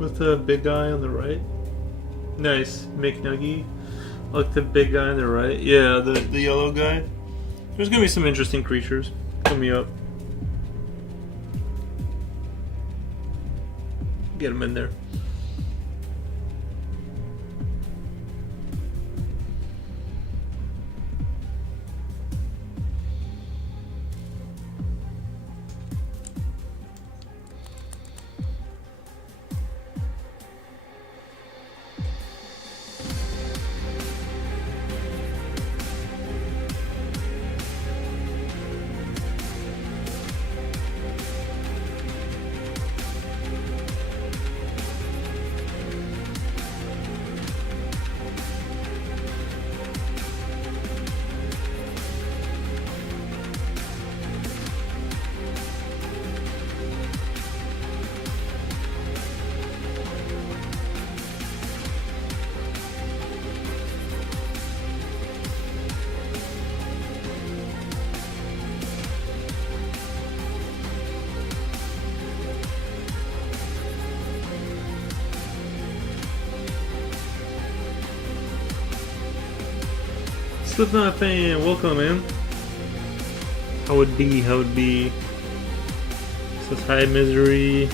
with the big guy on the right. Nice, McNuggy. I like the big guy on the right. Yeah, the yellow guy. There's gonna be some interesting creatures coming up. Get him in there. Slipknot fan, welcome man. How it be, how it be. Says hi misery.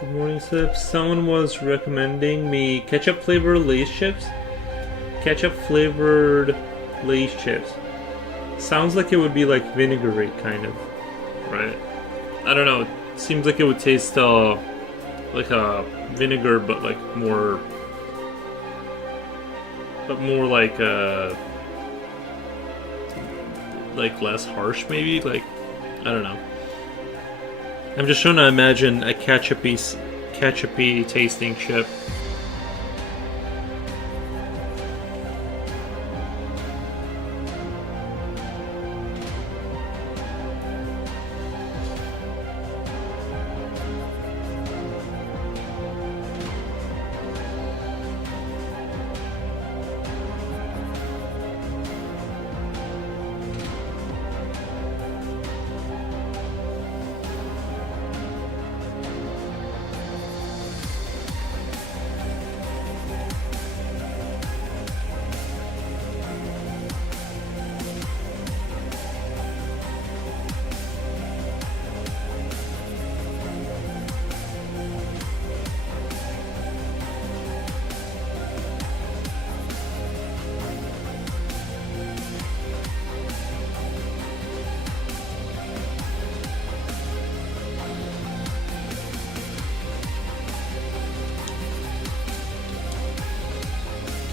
Good morning, Sips. Someone was recommending me ketchup flavored Lay's chips. Ketchup flavored Lay's chips. Sounds like it would be like vinegary, kind of. Right? I don't know. It seems like it would taste like a vinegar, but like more. But more like less harsh, maybe? Like, I don't know. I'm just trying to imagine a ketchupy tasting chip.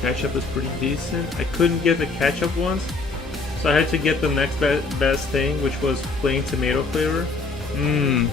Ketchup is pretty decent. I couldn't get the ketchup ones, so I had to get the next best thing, which was plain tomato flavor. Mmm.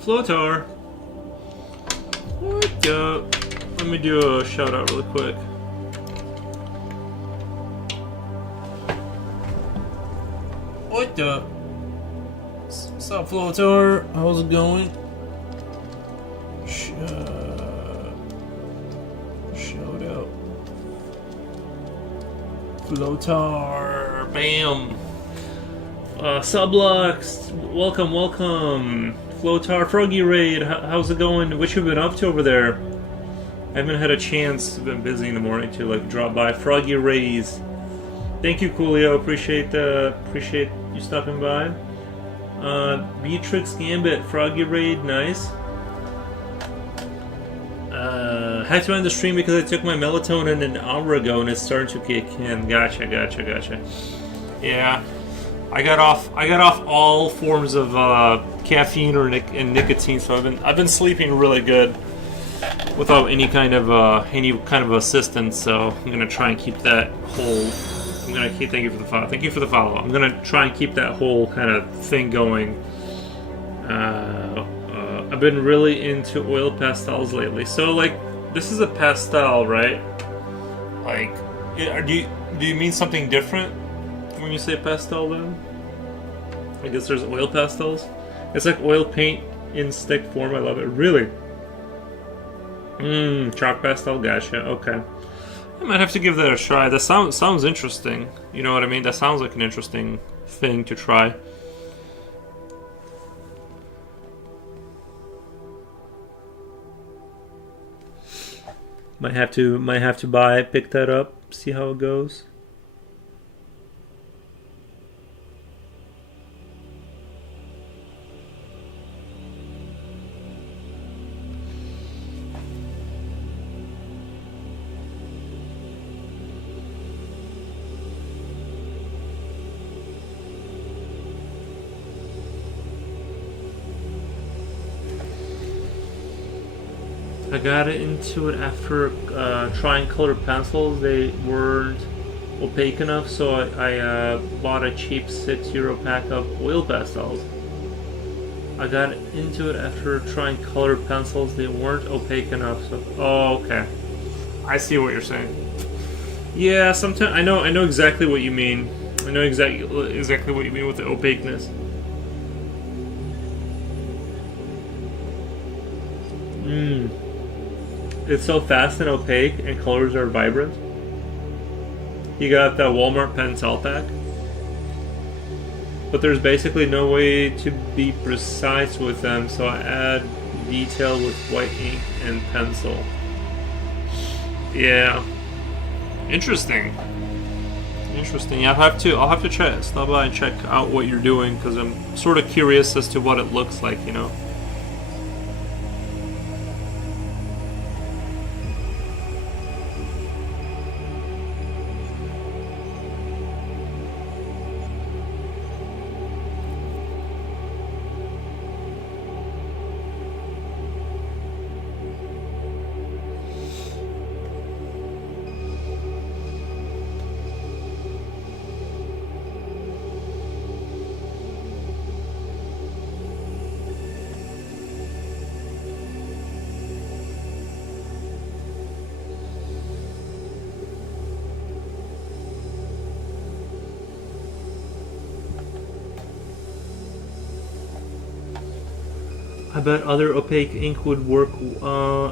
Floatar. What the? Let me do a shout out really quick. what up? What's up, Floator? How's it going? Shout out. Floator. Bam. Sublux. Welcome, welcome. Floatar, Froggy Raid. How's it going? What you been up to over there? I haven't had a chance. I've been busy in the morning to like drop by. Froggy Rays. Thank you, Coolio. Appreciate you stopping by. Beatrix Gambit, Froggy Raid, nice. Had to end the stream because I took my melatonin an hour ago and it's starting to kick in. Gotcha. Yeah, I got off all forms of caffeine or nicotine, so I've been sleeping really good without any kind of assistance. So I'm gonna try and keep that whole. Thank you for the follow. Thank you for the follow. I'm gonna try and keep that whole kind of thing going. I've been really into oil pastels lately. So like, this is a pastel, right? Like, do you mean something different when you say pastel then? I guess there's oil pastels. It's like oil paint in stick form. I love it. Really? Chalk pastel. Gotcha. Okay. I might have to give that a try. That sounds interesting. You know what I mean? That sounds like an interesting thing to try. Might have to pick that up, see how it goes. I got into it after trying colored pencils. They weren't opaque enough, so I bought a cheap €6 pack of oil pastels. I got into it after trying colored pencils. They weren't opaque enough, so... Oh, okay. I see what you're saying. Yeah, sometimes I know exactly what you mean. I know exactly what you mean with the opaqueness. It's so fast and opaque, and colors are vibrant. You got the Walmart Pentel pack, but there's basically no way to be precise with them, so I add detail with white ink and pencil. Yeah, interesting. Yeah, I'll have to stop by and check out what you're doing, because I'm sort of curious as to what it looks like, you know. I bet other opaque ink would work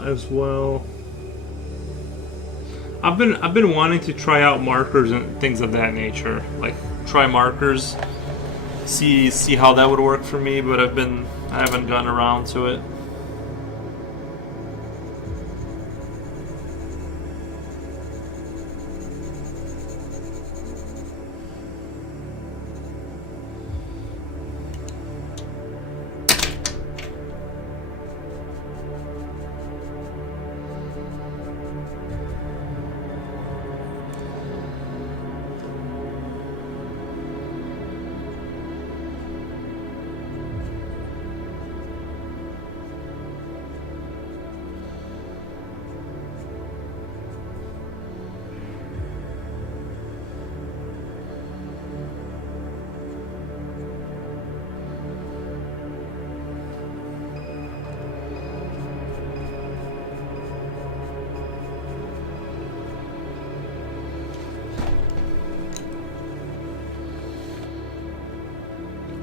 as well. I've been wanting to try out markers and things of that nature. Like try markers, see how that would work for me, but I haven't gotten around to it.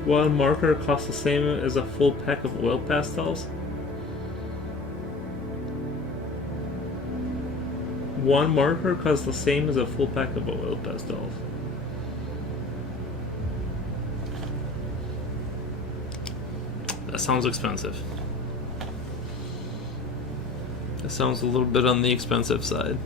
One marker costs the same as a full pack of oil pastels. One marker costs the same as a full pack of oil pastels. That sounds expensive. That sounds a little bit on the expensive side.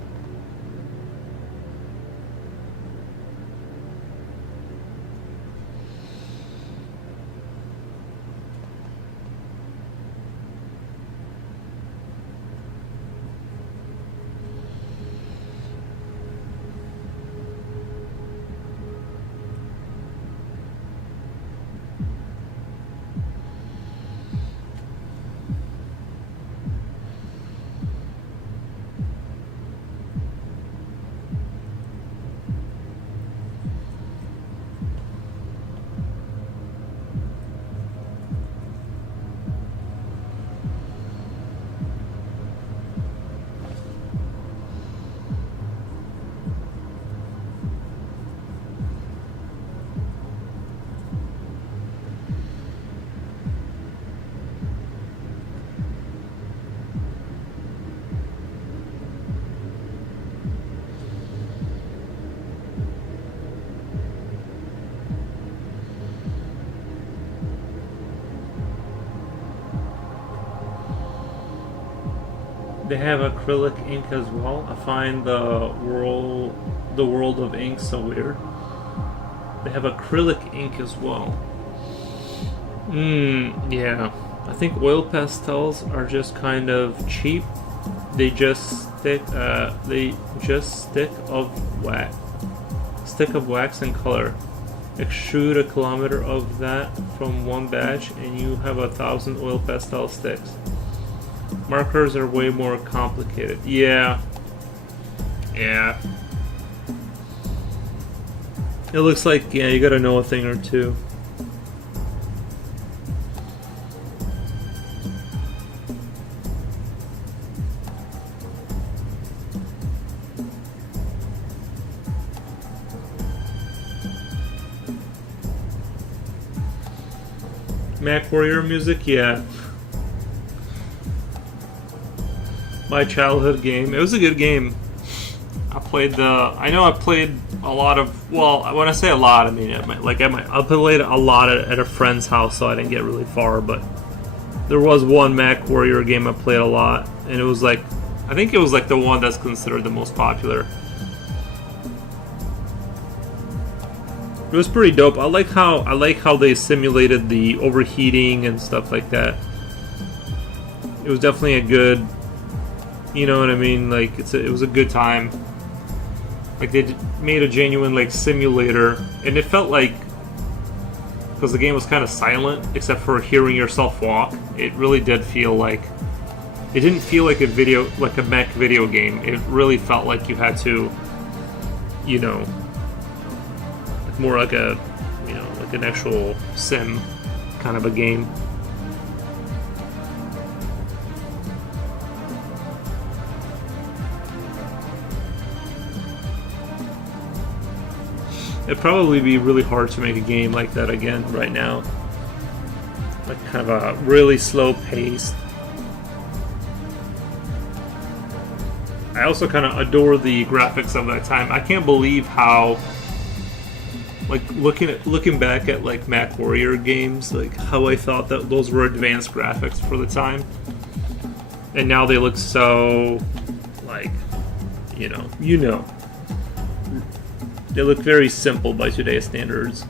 They have acrylic ink as well. I find the world of ink so weird. They have acrylic ink as well. Yeah. I think oil pastels are just kind of cheap. They just stick stick of wax and color. Extrude a kilometer of that from one batch and you have 1,000 oil pastel sticks. Markers are way more complicated. Yeah. It looks like, yeah, you gotta know a thing or two. MechWarrior music, yeah. My childhood game. It was a good game. I played a lot of. Well, when I say a lot, I mean I played a lot at a friend's house, so I didn't get really far. But there was one MechWarrior game I played a lot, and it was like, I think it was like the one that's considered the most popular. It was pretty dope. I like how they simulated the overheating and stuff like that. It was definitely a good. You know what I mean? Like it was a good time. Like they made a genuine like simulator, and it felt like, because the game was kind of silent except for hearing yourself walk. It really did feel like, it didn't feel like a mech video game. It really felt like you had to, you know, more like a, you know, like an actual sim kind of a game. It'd probably be really hard to make a game like that again right now. Like kind of a really slow paced. I also kind of adore the graphics of that time. I can't believe how, like looking back at like MechWarrior games, like how I thought that those were advanced graphics for the time, and now they look so, like, you know. They look very simple by today's standards.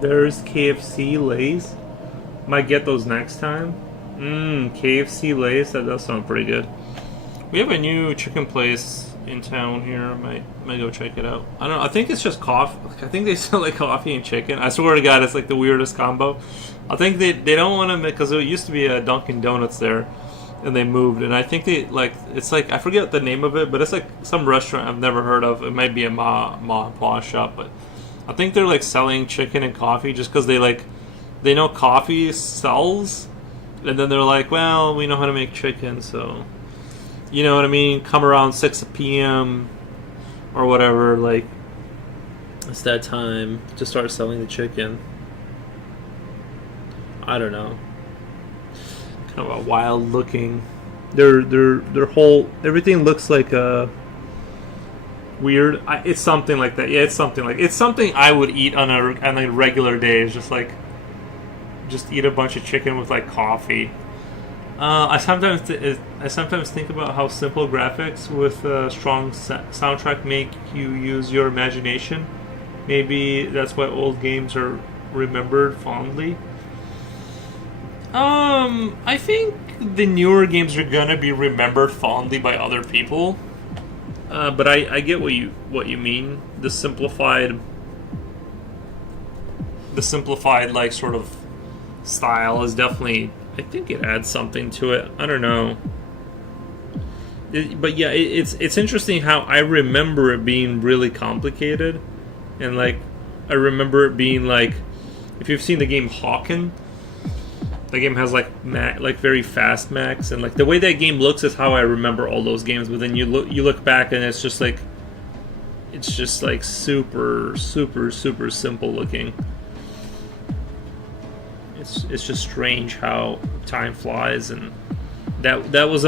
There's KFC Lay's. Might get those next time. KFC Lay's. That does sound pretty good. We have a new chicken place in town here. Might go check it out. I don't know. I think it's just coffee. I think they sell like coffee and chicken. I swear to God, it's like the weirdest combo. I think they don't want to make, because it used to be a Dunkin' Donuts there, and they moved. And I think they like, it's like, I forget the name of it, but it's like some restaurant I've never heard of. It might be a ma and pa shop, but I think they're like selling chicken and coffee just because they know coffee sells, and then they're like, well, we know how to make chicken, so you know what I mean? Come around 6 p.m. or whatever, like it's that time to start selling the chicken. I don't know. Kind of a wild looking. Their whole everything looks like a weird. It's something like that. Yeah, it's something I would eat on a regular day. It's just like just eat a bunch of chicken with like coffee. I sometimes think about how simple graphics with a strong soundtrack make you use your imagination. Maybe that's why old games are remembered fondly. I think the newer games are gonna be remembered fondly by other people. But I get what you mean. The simplified like sort of style is definitely, I think it adds something to it. I don't know. But yeah, it's interesting how I remember it being really complicated, and like I remember it being like, if you've seen the game Hawken, the game has like very fast max, and like the way that game looks is how I remember all those games. But then you look back and it's just like super simple looking. It's just strange how time flies, and that was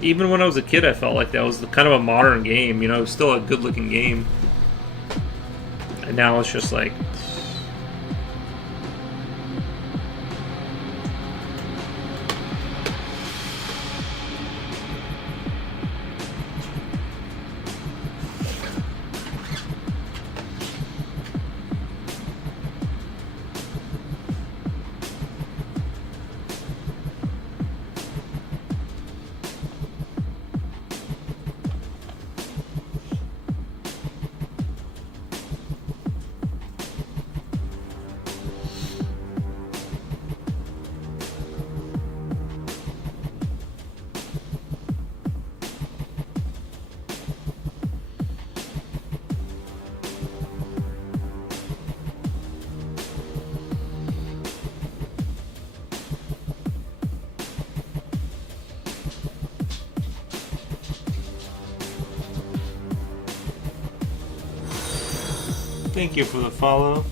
even when I was a kid, I felt like that was kind of a modern game. You know, it was still a good looking game, and now it's just like. Thank you for the follow.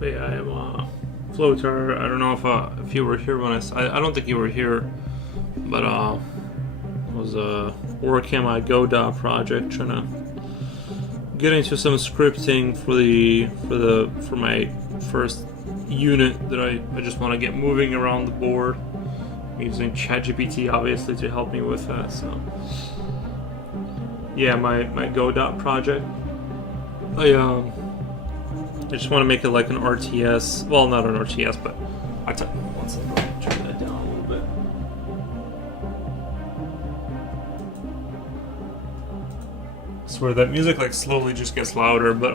But yeah, I am Floater. I don't know if you were here when I don't think you were here, but I was working on my Godot project, trying to get into some scripting for my first unit that I just want to get moving around the board. I'm using ChatGPT obviously to help me with that. So yeah, my Godot project. I just want to make it like an RTS. Well, not an RTS, but one second. Turn that down a little bit. I swear that music like slowly just gets louder. But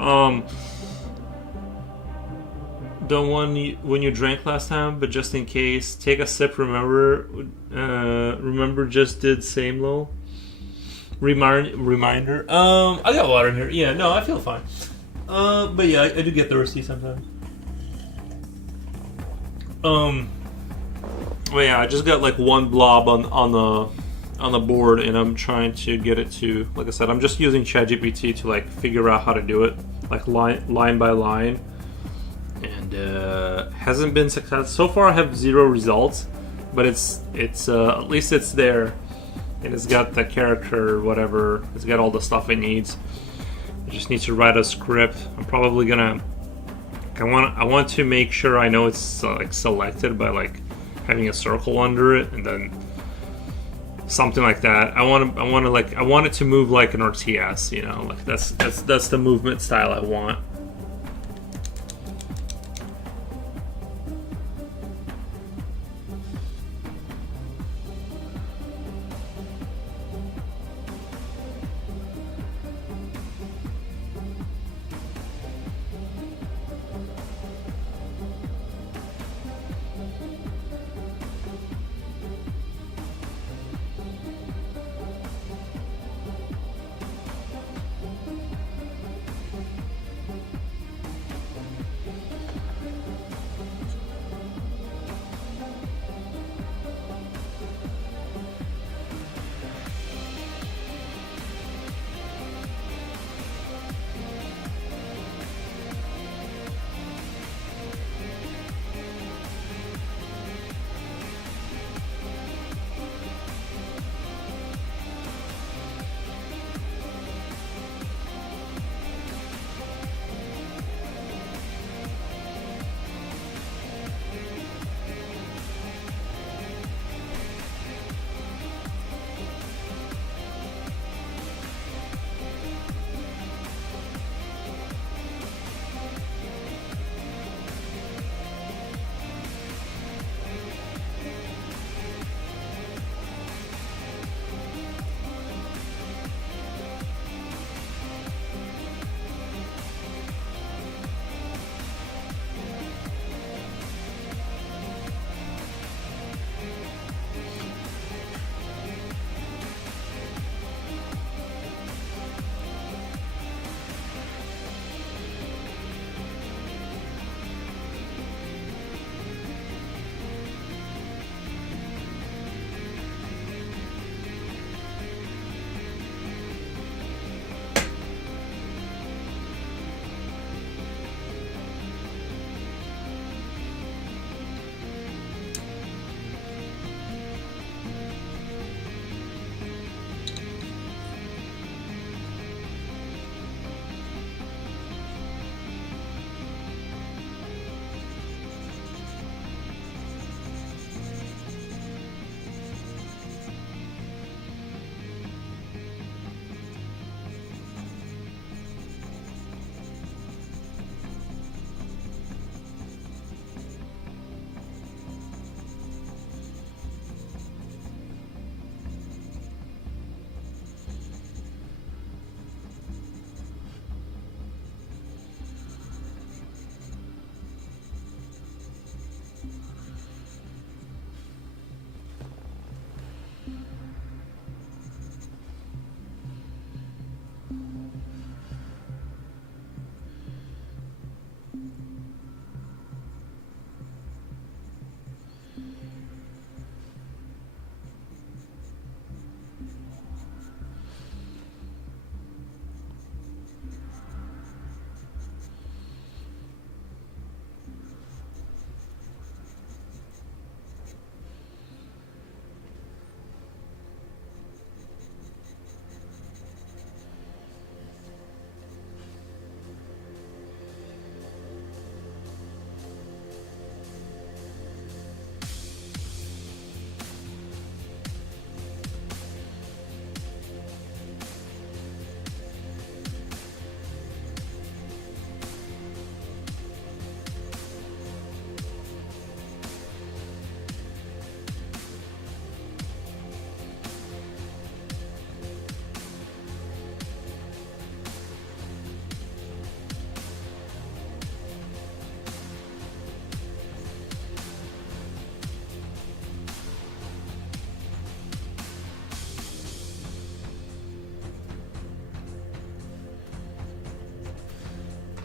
the one when you drank last time, but just in case, take a sip. Remember, just did same low. Reminder. I got water in here. Yeah, no, I feel fine. But yeah, I do get thirsty sometimes. Well, yeah, I just got like one blob on the board, and I'm trying to get it to, like I said, I'm just using ChatGPT to like figure out how to do it, like line by line, and hasn't been successful so far. I have 0 results, but it's at least it's there, and it's got the character, whatever. It's got all the stuff it needs. I just need to write a script. I'm probably gonna. I want to make sure I know it's like selected by like having a circle under it, and then something like that. I want it to move like an RTS. You know, like that's the movement style I want.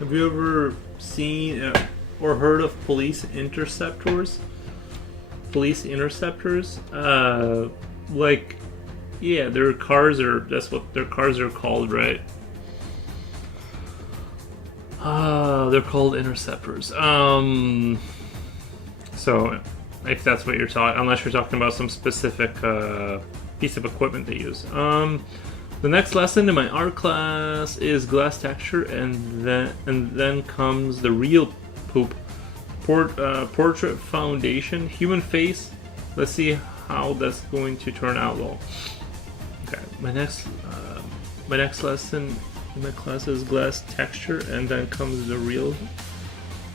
Have you ever seen or heard of police interceptors? Police interceptors? Like, yeah, their cars are. That's what their cars are called, right? They're called interceptors. So, if that's what you're talking, unless you're talking about some specific piece of equipment they use. The next lesson in my art class is glass texture, and then comes the real poop. Portrait foundation, human face. Let's see how that's going to turn out. Well, okay. My next lesson in my class is glass texture, and then comes the real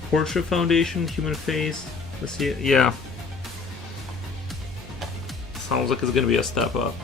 portrait foundation, human face. Let's see it. Yeah, sounds like it's gonna be a step up.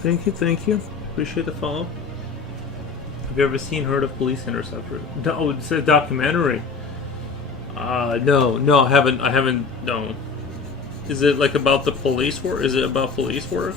Thank you. Appreciate the follow. Have you ever heard of Police Interceptor? No, it's a documentary. No, I haven't. No. Is it like about the police work? Is it about police work?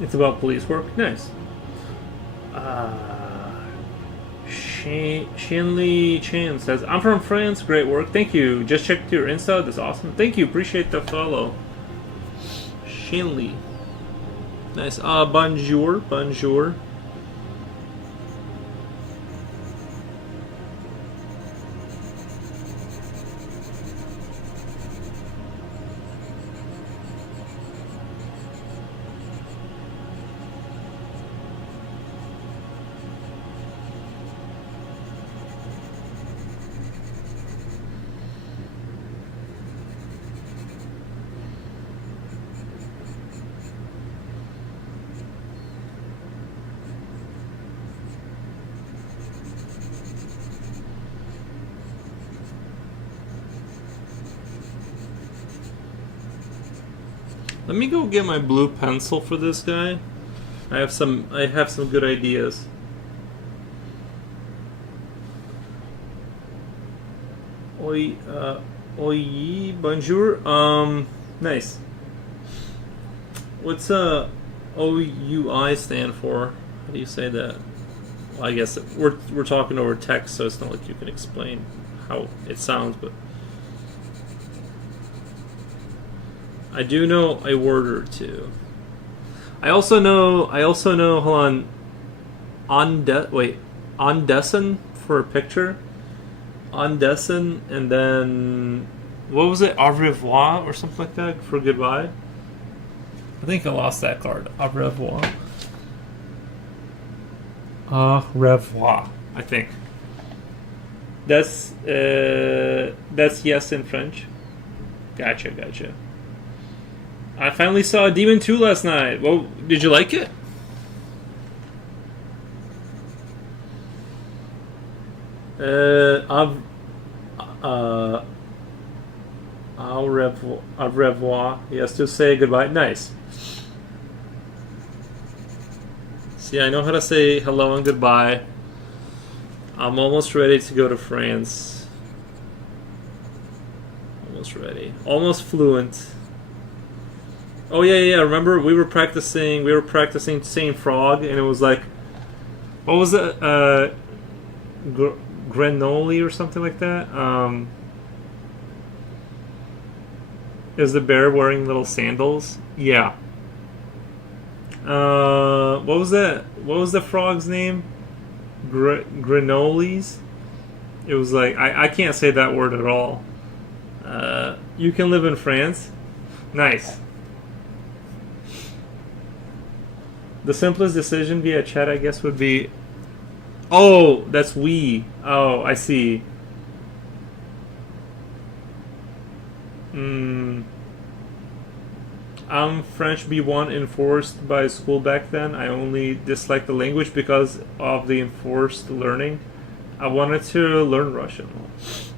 It's about police work. Nice. Shanley Chan says, I'm from France. Great work. Thank you. Just checked your Insta. That's awesome. Thank you. Appreciate the follow. Shanley. Nice. Bonjour. Bonjour. Let me go get my blue pencil for this guy. I have some good ideas. Oi, bonjour. Nice. What's OUI stand for? How do you say that? Well, I guess we're talking over text, so it's not like you can explain how it sounds, but I do know a word or two. I also know. Hold on. Andesen for a picture. Andesen, and then what was it? Au revoir or something like that for goodbye. I think I lost that card. Au revoir. Au revoir, I think. That's yes in French. Gotcha, gotcha. I finally saw Demon 2 last night. Well, did you like it? I've au revoir. Yes, to say goodbye. Nice. See, I know how to say hello and goodbye. I'm almost ready to go to France. Almost ready. Almost fluent. Oh yeah. Remember we were practicing saying frog, and it was like, what was it? Grenoli or something like that. Is the bear wearing little sandals? Yeah. What was that? What was the frog's name? Grenolis? It was like, I can't say that word at all. You can live in France? Nice. The simplest decision via chat, I guess, would be... Oh, that's we. Oh, I see. I'm French B1 enforced by school back then. I only disliked the language because of the enforced learning. I wanted to learn Russian.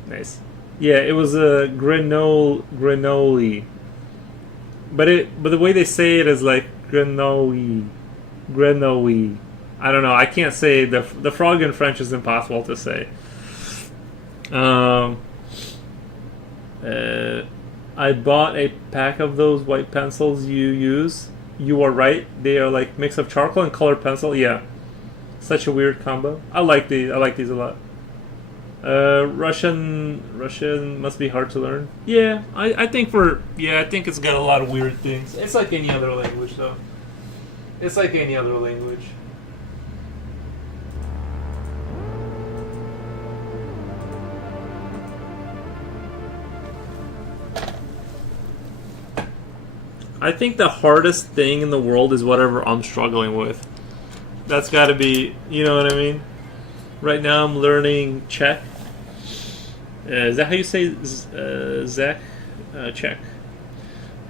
Nice. Yeah, it was a Grenoli. But the way they say it is like Grenoli. I don't know. I can't say the frog in French is impossible to say. I bought a pack of those white pencils you use. You are right. They are like mix of charcoal and colored pencil. Yeah, such a weird combo. I like these. I like these a lot. Russian must be hard to learn. Yeah, I think I think it's got a lot of weird things. It's like any other language, though. It's like any other language. I think the hardest thing in the world is whatever I'm struggling with. That's got to be, you know what I mean? Right now I'm learning Czech. Is that how you say Czech? Czech.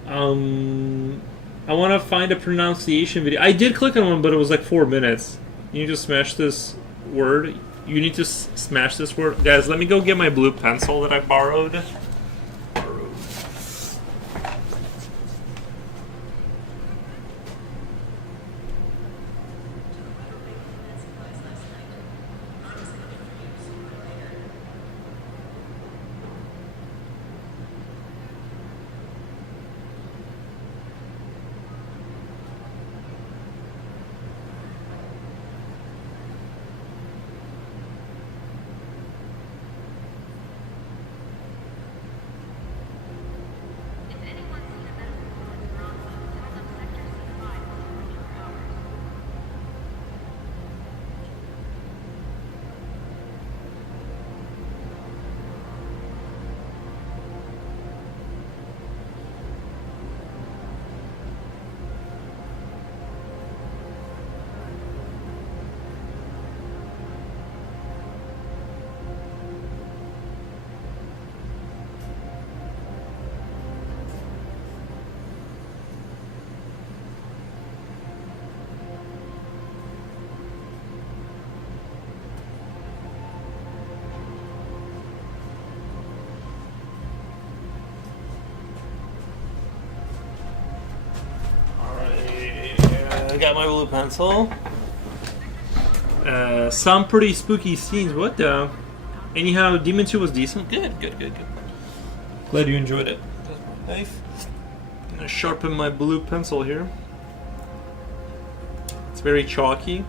I want to find a pronunciation video. I did click on one, but it was like 4 minutes. You need to smash this word. You need to smash this word. Guys, let me go get my blue pencil that I borrowed. I got my blue pencil. Some pretty spooky scenes. What the? Anyhow, Demon 2 was decent. Good. Glad you enjoyed it. That's my knife. I'm gonna sharpen my blue pencil here. It's very chalky.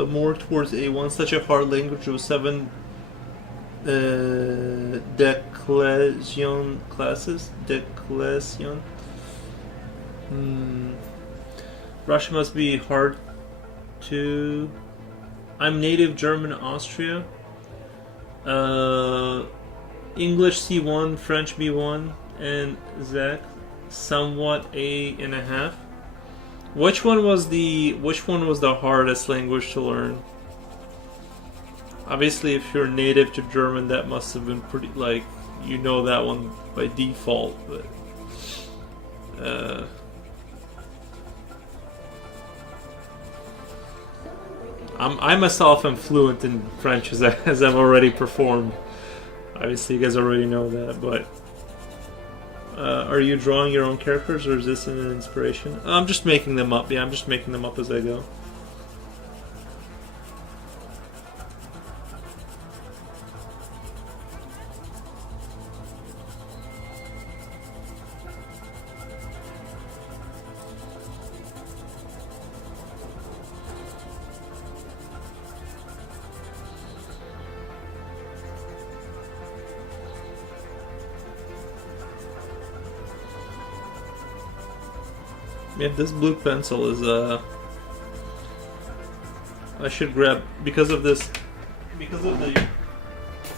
but more towards A1. Such a hard language with 7 declension classes. Declension. Russian must be hard to. I'm native German, Austria. English C1, French B1, and Czech somewhat A.5. Which one was the hardest language to learn? Obviously, if you're native to German, that must have been pretty, like, you know that one by default, but I myself am fluent in French as I've already performed. Obviously, you guys already know that, but are you drawing your own characters, or is this an inspiration? I'm just making them up. Yeah, I'm just making them up as I go. Yeah, this blue pencil is I should grab because of the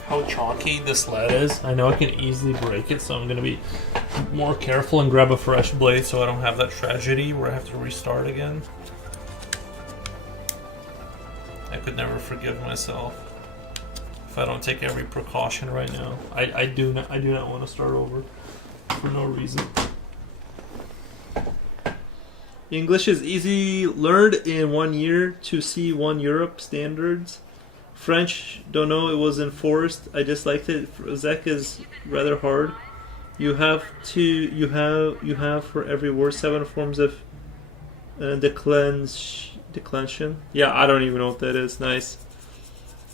how chalky this lead is. I know I can easily break it, so I'm gonna be more careful and grab a fresh blade so I don't have that tragedy where I have to restart again. I could never forgive myself if I don't take every precaution right now. I do not want to start over for no reason. English is easy learned in 1 year to C1 Europe standards. French, don't know, it was enforced. I disliked it. Czech is rather hard. You have for every word 7 forms of declension. Yeah, I don't even know what that is. Nice.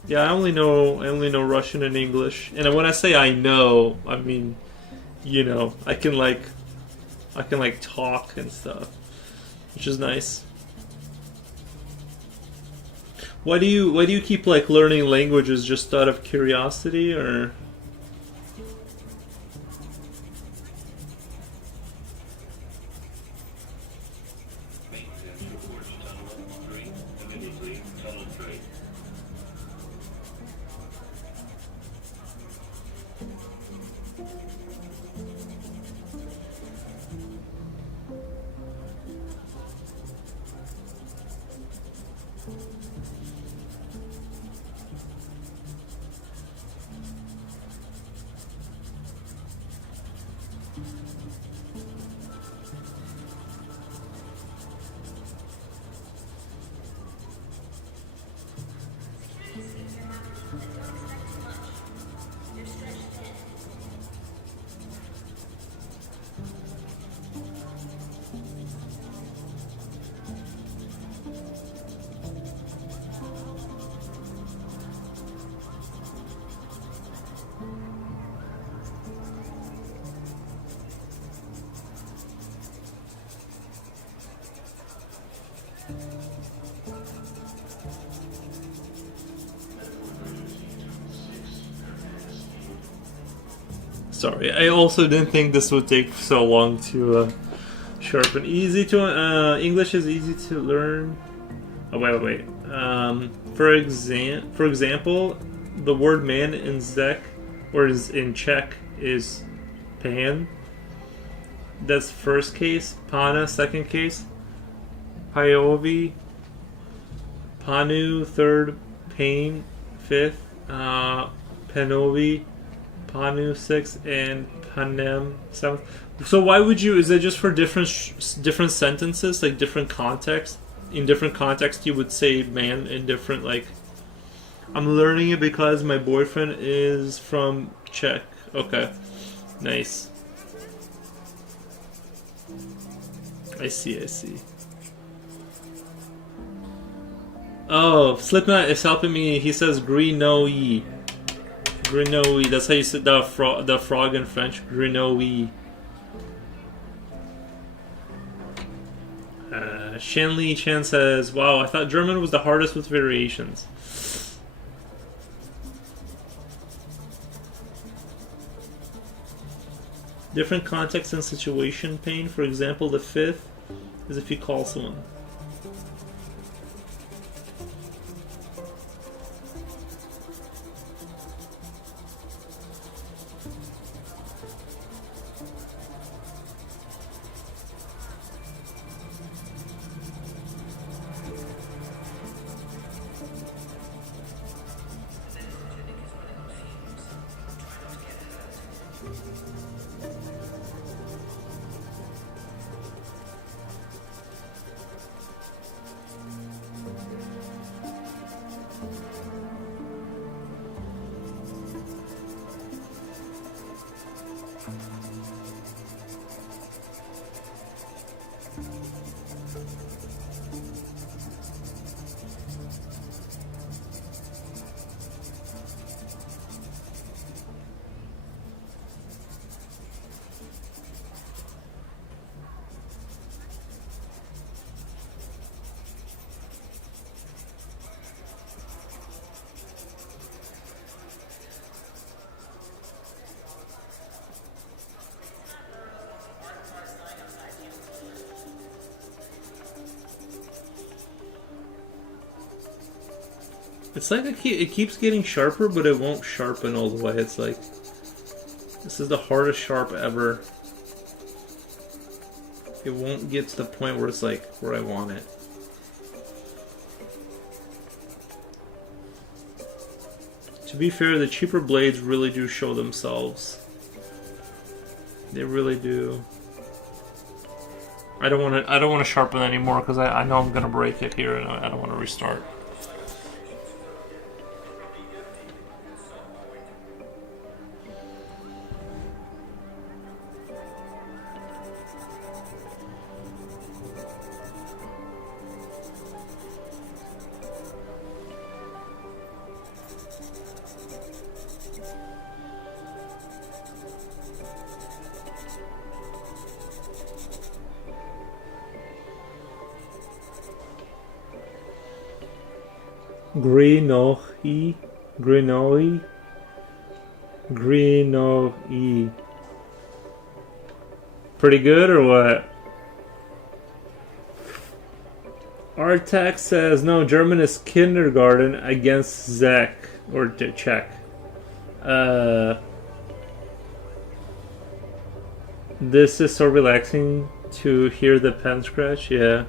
Yeah, I only know Russian and English. And when I say I know, I mean, you know, I can talk and stuff, which is nice. Why do you keep like learning languages just out of curiosity, or? Sorry, I also didn't think this would take so long to sharpen. Easy to English is easy to learn. Oh wait. For example, the word man in Czech or is in Czech is pan. That's first case. Pana, second case. Pajovi. Panu, third. Pain, fifth. Panovi. Panu 6th and Panem 7th. So why would you? Is it just for different sentences, like different context? In different contexts, you would say man in different like. I'm learning it because my boyfriend is from Czech. Okay, nice. I see. Oh, Slipknot is helping me. He says Grenouille. Grenouille, that's how you say the frog in French. Grenouille. Shanley Chan says, "Wow, I thought German was the hardest with variations." Different context and situation pain. For example, the fifth is if you call someone. It's like it keeps getting sharper, but it won't sharpen all the way. It's like, this is the hardest sharp ever. It won't get to the point where it's like where I want it. To be fair, the cheaper blades really do show themselves. They really do. I don't want to sharpen anymore because I know I'm gonna break it here, and I don't want to restart. Greenoi. Pretty good or what? Artax says no. German is kindergarten against Czech or Czech. This is so relaxing to hear the pen scratch. Yeah.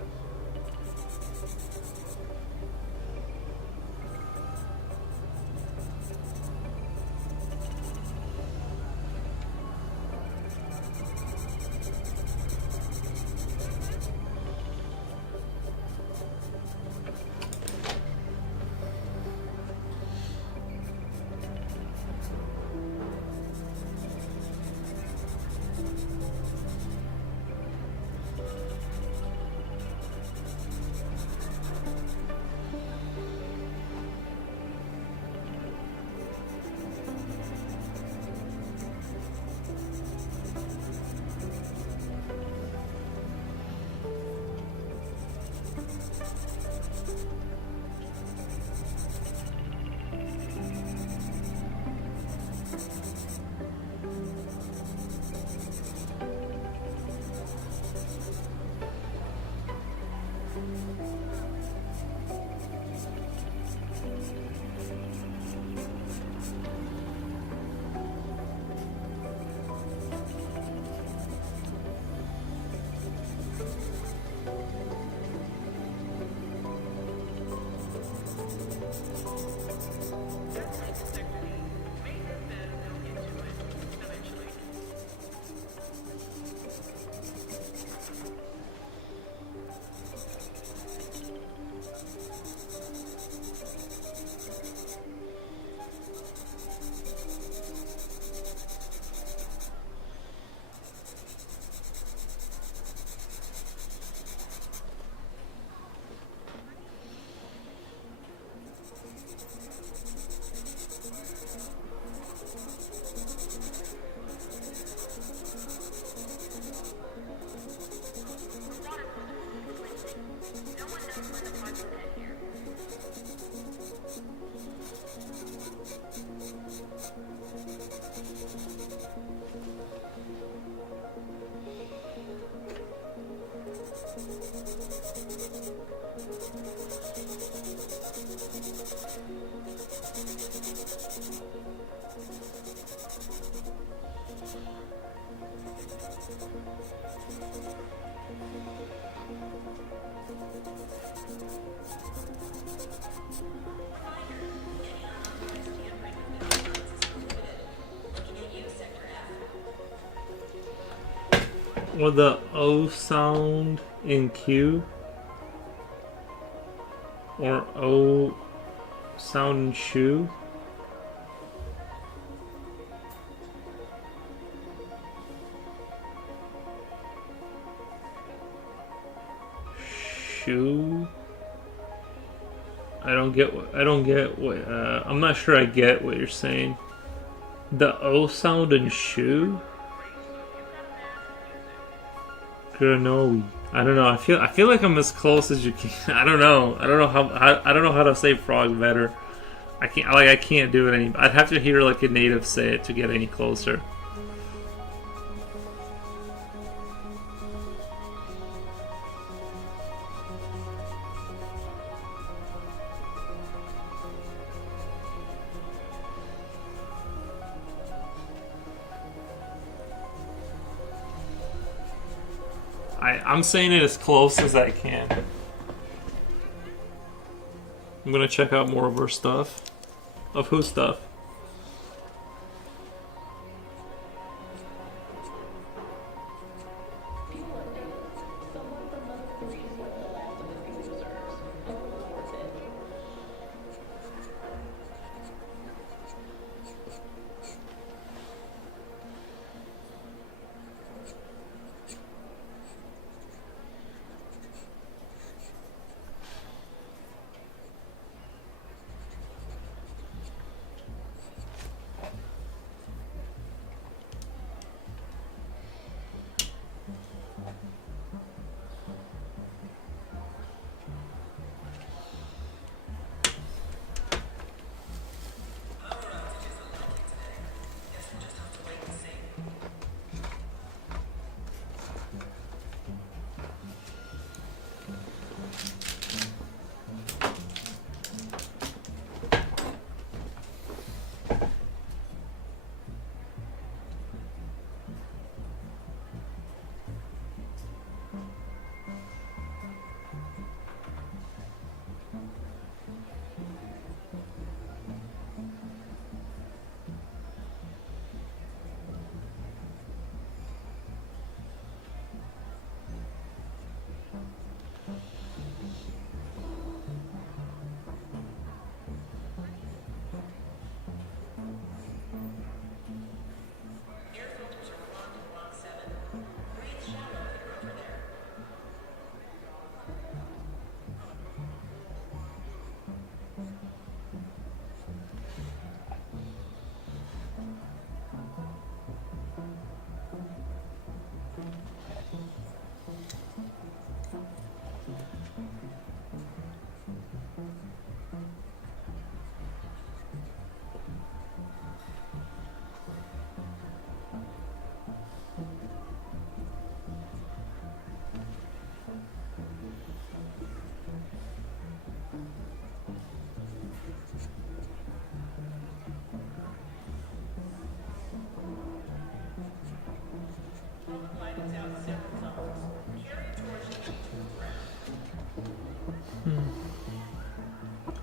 Or the O sound in Q? Or O sound in shoe? Shoe? I don't get what, I'm not sure I get what you're saying. The O sound in shoe? Granoe. I don't know. I feel like I'm as close as you can. I don't know. I don't know how to say frog better. I can't do it any. I'd have to hear like a native say it to get any closer. I'm saying it as close as I can. I'm gonna check out more of her stuff. Of whose stuff?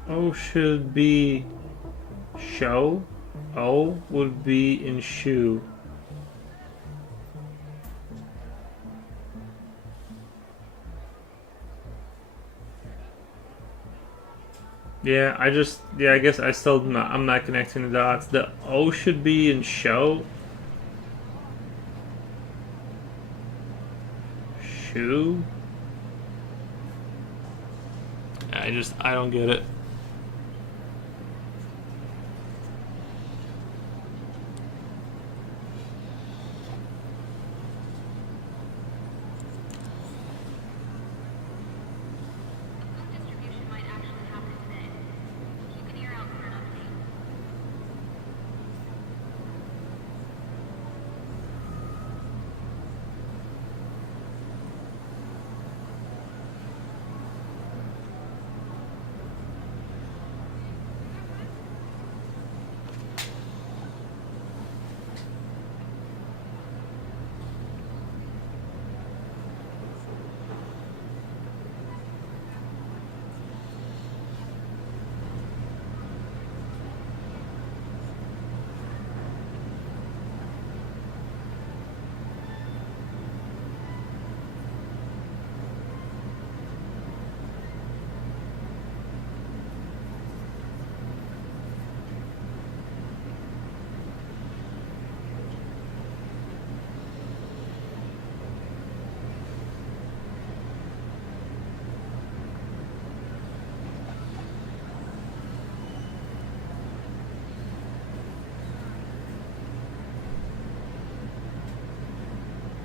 O should be show. O would be in shoe. Yeah, I guess I'm not connecting the dots. The O should be in show. Shoe? I don't get it.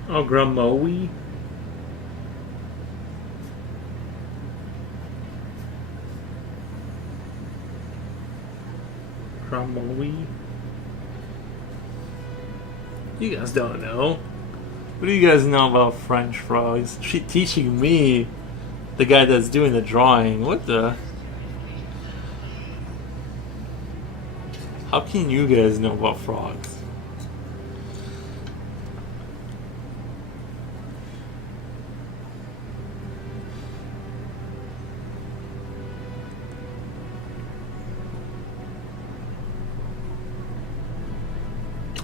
Oh, Gramoe. Gramoe. You guys don't know. What do you guys know about French frogs? She teaching me, the guy that's doing the drawing. What the? How can you guys know about frogs?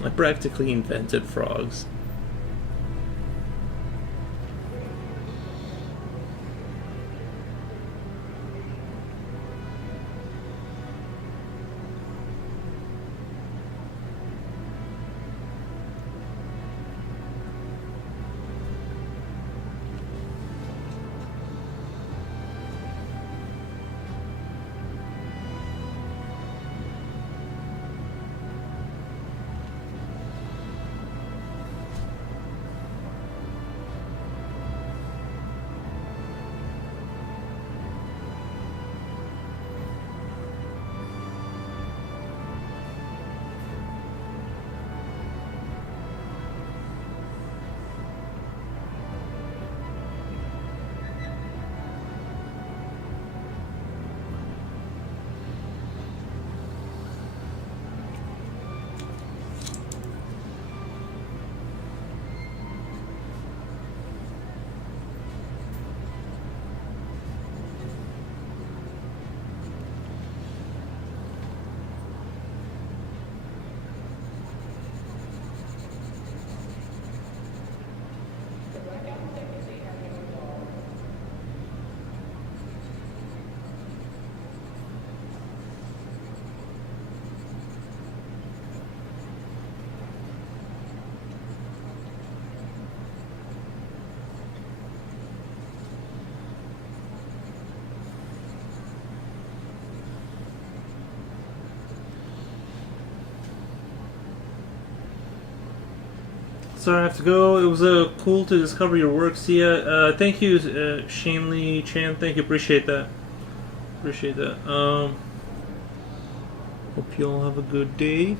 I practically invented frogs. So I have to go. It was cool to discover your work. See ya. Thank you, Shamley Chan. Thank you. Appreciate that. Appreciate that. Hope you all have a good day.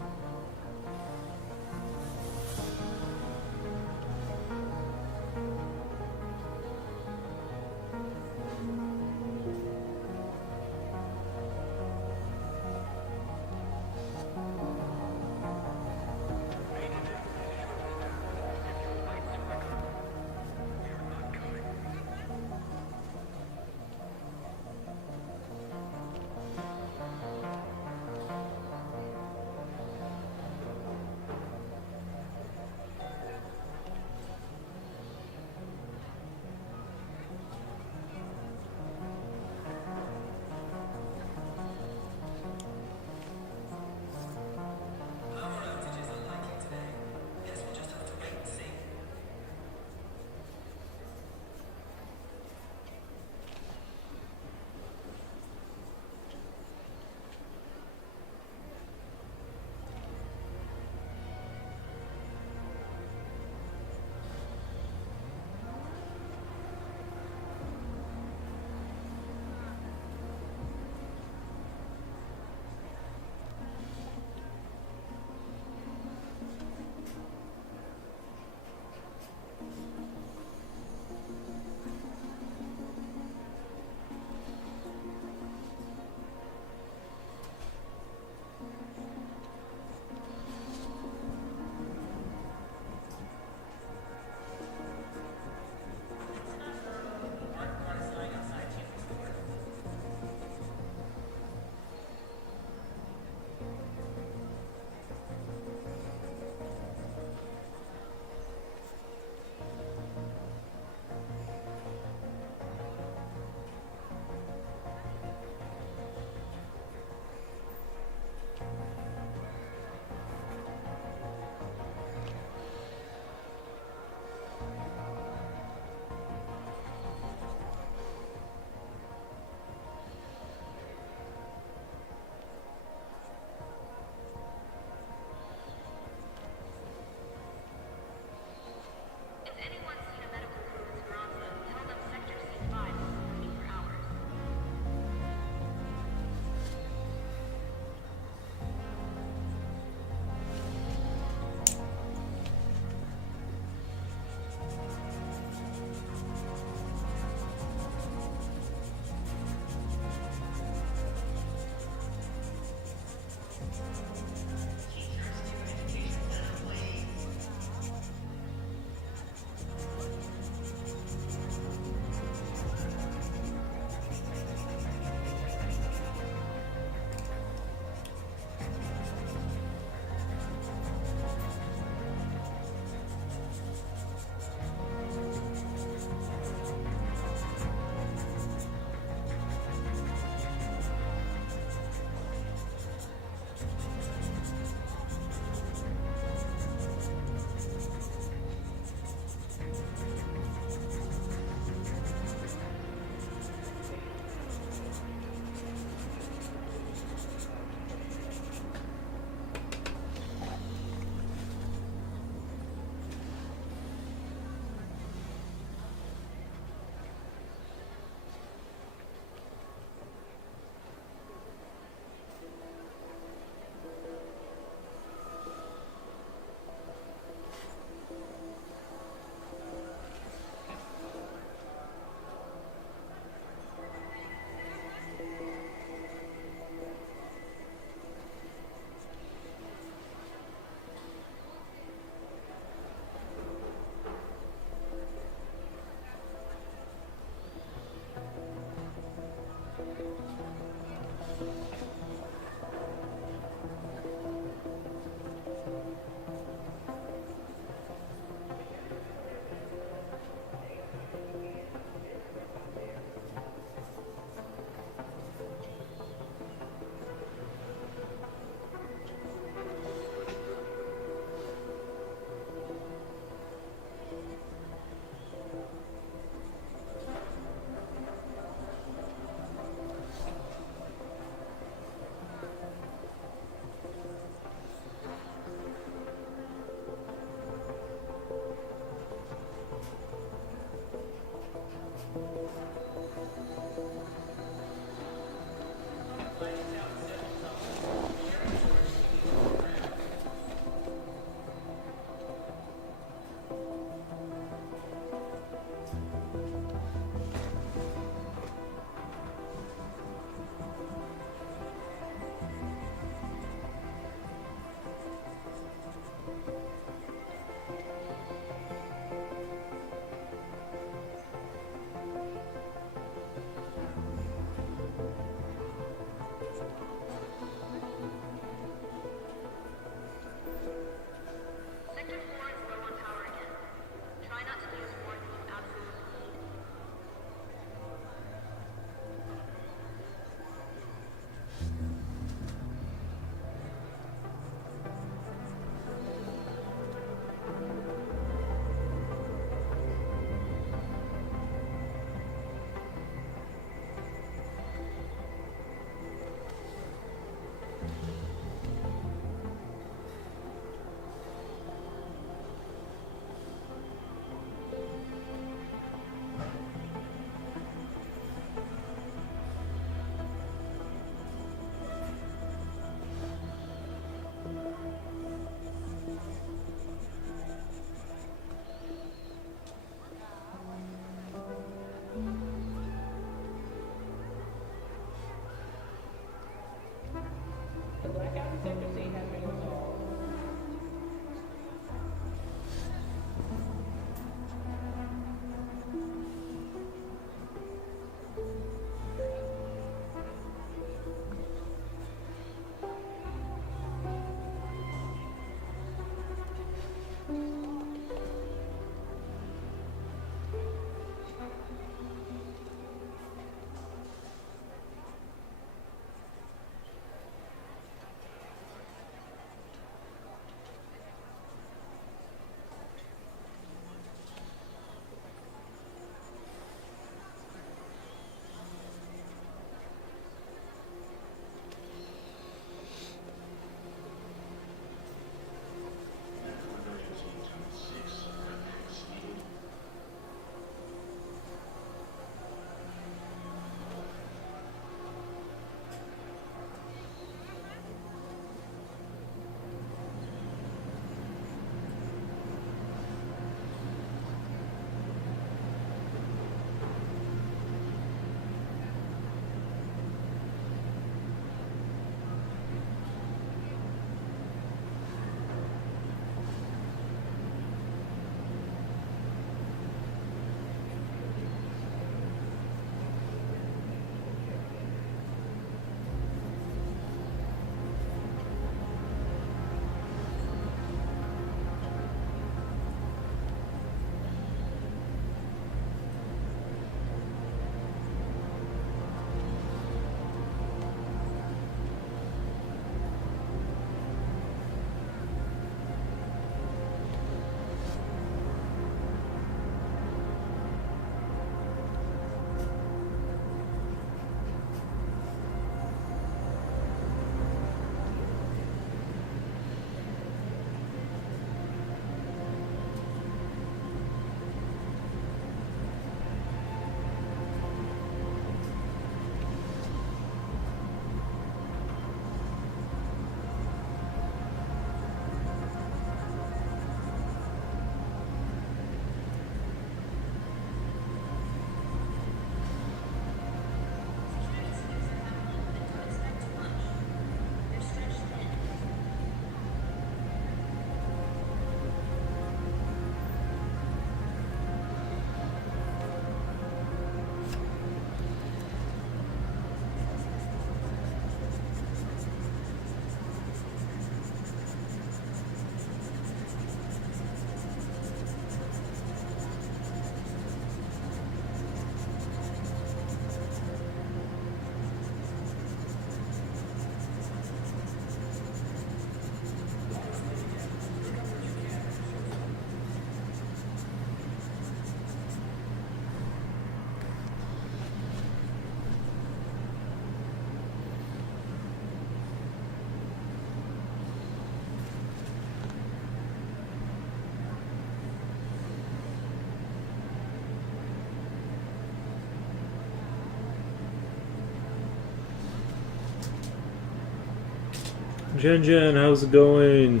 Jen, how's it going?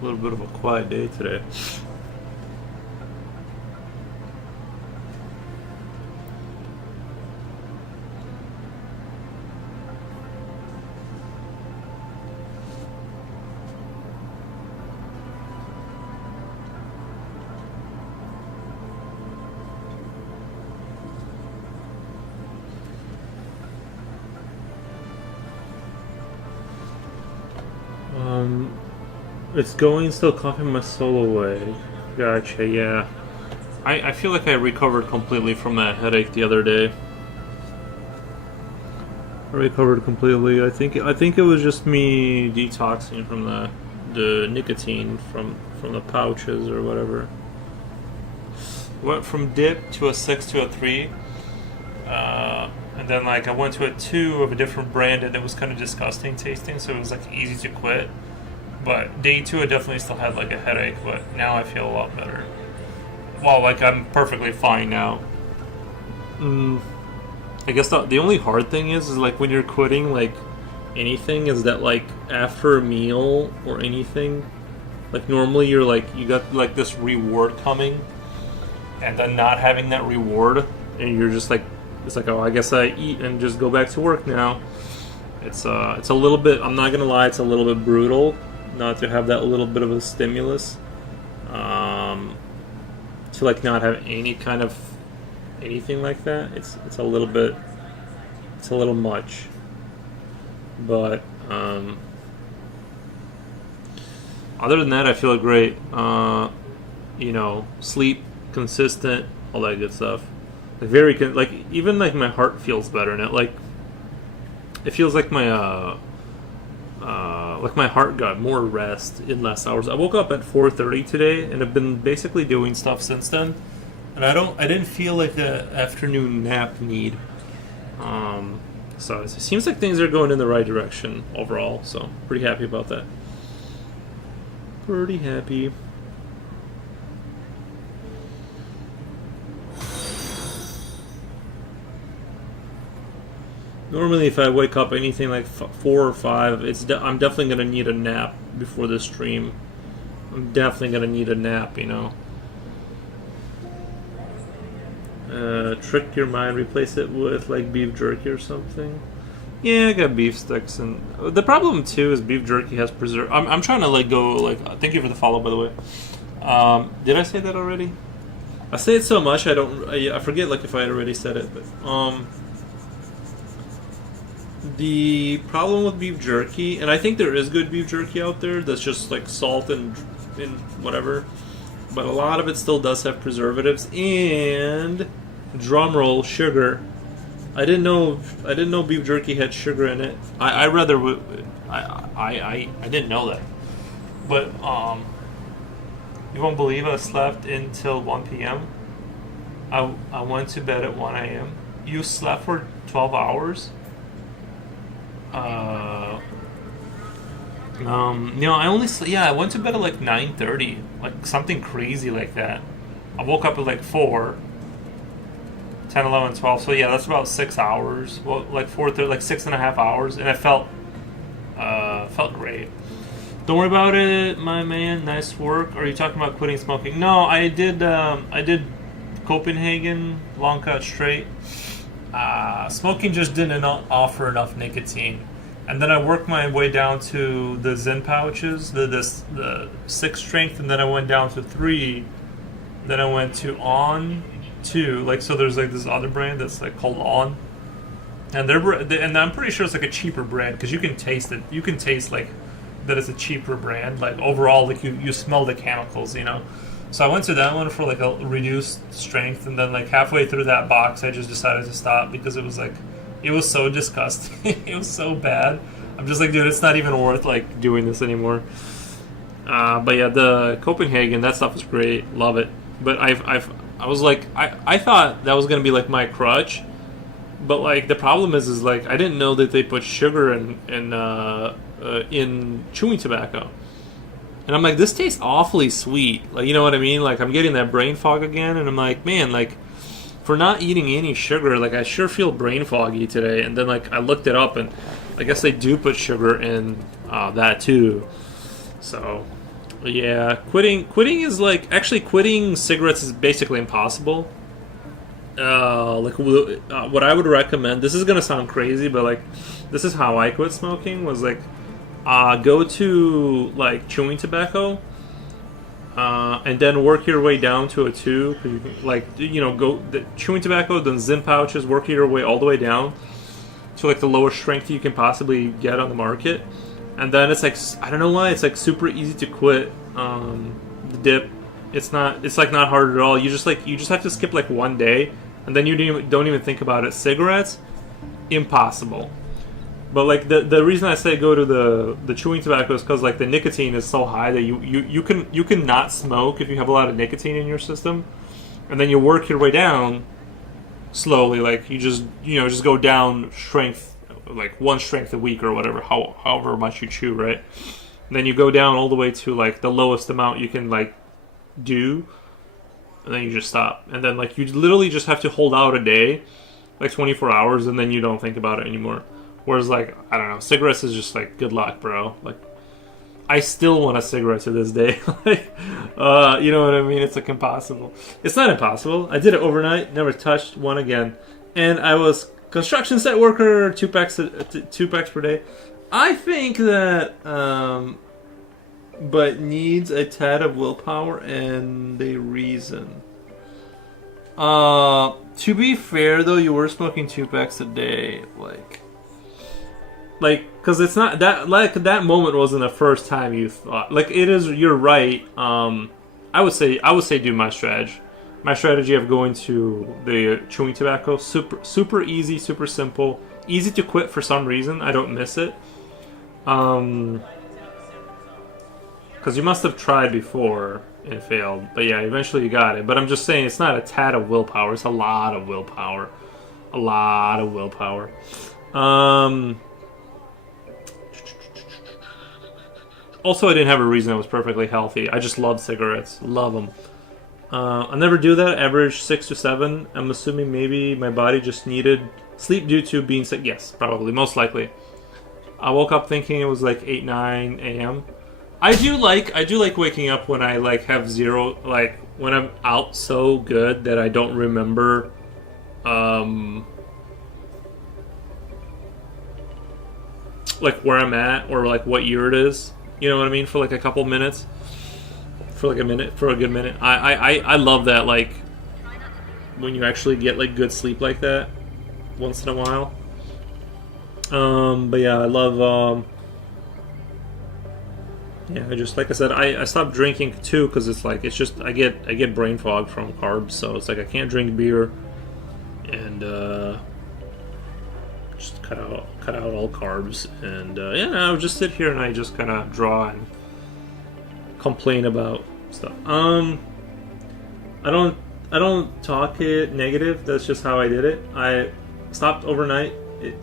A little bit of a quiet day today. It's going, still coughing my soul away. Gotcha, yeah. I feel like I recovered completely from that headache the other day. I recovered completely. I think it was just me detoxing from the nicotine from the pouches or whatever. Went from dip to a 6 to a 3. And then like I went to a 2 of a different brand and it was kind of disgusting tasting, so it was like easy to quit. But day 2 I definitely still had like a headache, but now I feel a lot better. Well, like I'm perfectly fine now. I guess the only hard thing is like when you're quitting like anything is that like after a meal or anything, like normally you're like you got like this reward coming, and then not having that reward, and you're just like it's like, oh, I guess I eat and just go back to work now. It's a little bit, I'm not gonna lie, it's a little bit brutal not to have that little bit of a stimulus, to like not have any kind of anything like that. It's a little bit, it's a little much, but other than that I feel great. Sleep consistent, all that good stuff. Like very like even like my heart feels better, and it feels like my heart got more rest in less hours. I woke up at 4:30 today and have been basically doing stuff since then, and I didn't feel like the afternoon nap need. So it seems like things are going in the right direction overall, so pretty happy about that. Pretty happy. Normally, if I wake up anything like 4 or 5, I'm definitely gonna need a nap before the stream. I'm definitely gonna need a nap, Trick your mind, replace it with like beef jerky or something. Yeah, I got beef sticks, and the problem too is beef jerky has preserve. I'm trying to like go like. Thank you for the follow, by the way. Did I say that already? I say it so much I forget like if I had already said it, but the problem with beef jerky, and I think there is good beef jerky out there that's just like salt and whatever, but a lot of it still does have preservatives and drumroll sugar. I didn't know beef jerky had sugar in it. I didn't know that, but you won't believe I slept until 1 p.m. I went to bed at 1 a.m. You slept for 12 hours. I went to bed at like 9:30, like something crazy like that. I woke up at like 4, 10, 11, 12, so yeah, that's about 6 hours, well, like 4:30, like 6.5 hours, and I felt great. Don't worry about it, my man, nice work. Are you talking about quitting smoking? No, I did Copenhagen, long cut straight. Smoking just didn't offer enough nicotine. And then I worked my way down to the Zen pouches, the 6 strength, and then I went down to 3. Then I went to On 2. Like, so there's like this other brand that's like called On. And and I'm pretty sure it's like a cheaper brand because you can taste it. You can taste like that it's a cheaper brand. Like overall, like you smell the chemicals, So I went to that one for like a reduced strength, and then like halfway through that box, I just decided to stop because it was like, it was so disgusting. It was so bad. I'm just like, dude, it's not even worth like doing this anymore. But yeah, the Copenhagen, that stuff is great. Love it. But I was like, I thought that was gonna be like my crutch, But like the problem is like I didn't know that they put sugar in chewing tobacco, and I'm like, this tastes awfully sweet. Like, you know what I mean? Like, I'm getting that brain fog again, and I'm like, man, like, for not eating any sugar, like, I sure feel brain foggy today. And then like I looked it up, and I guess they do put sugar in that too. So yeah, quitting is like, actually quitting cigarettes is basically impossible. What I would recommend, this is gonna sound crazy, but like, this is how I quit smoking, was like, go to like chewing tobacco, and then work your way down to a 2. Cause you can, like, you know, go the chewing tobacco, then Zyn pouches, work your way all the way down to like the lowest strength you can possibly get on the market, and then it's like, I don't know why, it's like super easy to quit the dip. It's like not hard at all. You just have to skip like one day, and then you don't even think about it. Cigarettes, impossible. But like the reason I say go to the chewing tobacco is because like the nicotine is so high that you can not smoke if you have a lot of nicotine in your system, and then you work your way down slowly. Like you just go down strength, like one strength a week or whatever, however much you chew, right? And then you go down all the way to like the lowest amount you can like do, and then you just stop, and then like you literally just have to hold out a day, like 24 hours, and then you don't think about it anymore. Whereas like, I don't know, cigarettes is just like, good luck, bro. Like, I still want a cigarette to this day. Like, you know what I mean? It's like impossible. It's not impossible. I did it overnight, never touched one again, and I was construction site worker, 2 packs per day. I think that but needs a tad of willpower and a reason. To be fair though, you were smoking 2 packs a day, like, because it's not that, like, that moment wasn't the first time you thought, like, it is. You're right. I would say do my strategy of going to the chewing tobacco. Super easy, super simple, easy to quit for some reason. I don't miss it. Because you must have tried before and failed. But yeah, eventually you got it. But I'm just saying, it's not a tad of willpower. It's a lot of willpower. A lot of willpower. Also, I didn't have a reason. I was perfectly healthy. I just love cigarettes. Love them. I'll never do that. Average 6 to 7. I'm assuming maybe my body just needed sleep due to being sick. Yes, probably. Most likely. I woke up thinking it was like 8, 9 a.m. I do like waking up when I like have zero, like when I'm out so good that I don't remember like where I'm at or like what year it is. You know what I mean? For like a couple minutes. For like a minute, for a good minute. I love that, like when you actually get like good sleep like that once in a while. But yeah, I love yeah, I just, like I said, I stopped drinking too because it's like, it's just, I get brain fog from carbs, so it's like I can't drink beer, and just cut out all carbs, and yeah, I would just sit here and I just kind of draw and complain about stuff. I don't talk it negative. That's just how I did it. I stopped overnight. It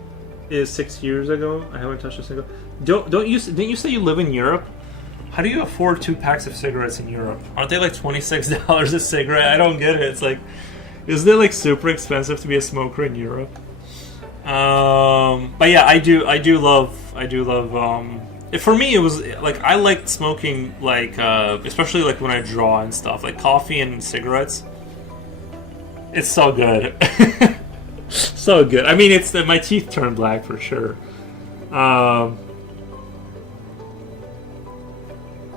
is 6 years ago. I haven't touched a single. Didn't you say you live in Europe? How do you afford 2 packs of cigarettes in Europe? Aren't they like $26 a cigarette? I don't get it. It's like, isn't it like super expensive to be a smoker in Europe? But yeah, I do love. For me, it was like, I liked smoking, like especially like when I draw and stuff, like coffee and cigarettes. It's so good, so good. I mean, it's my teeth turn black for sure.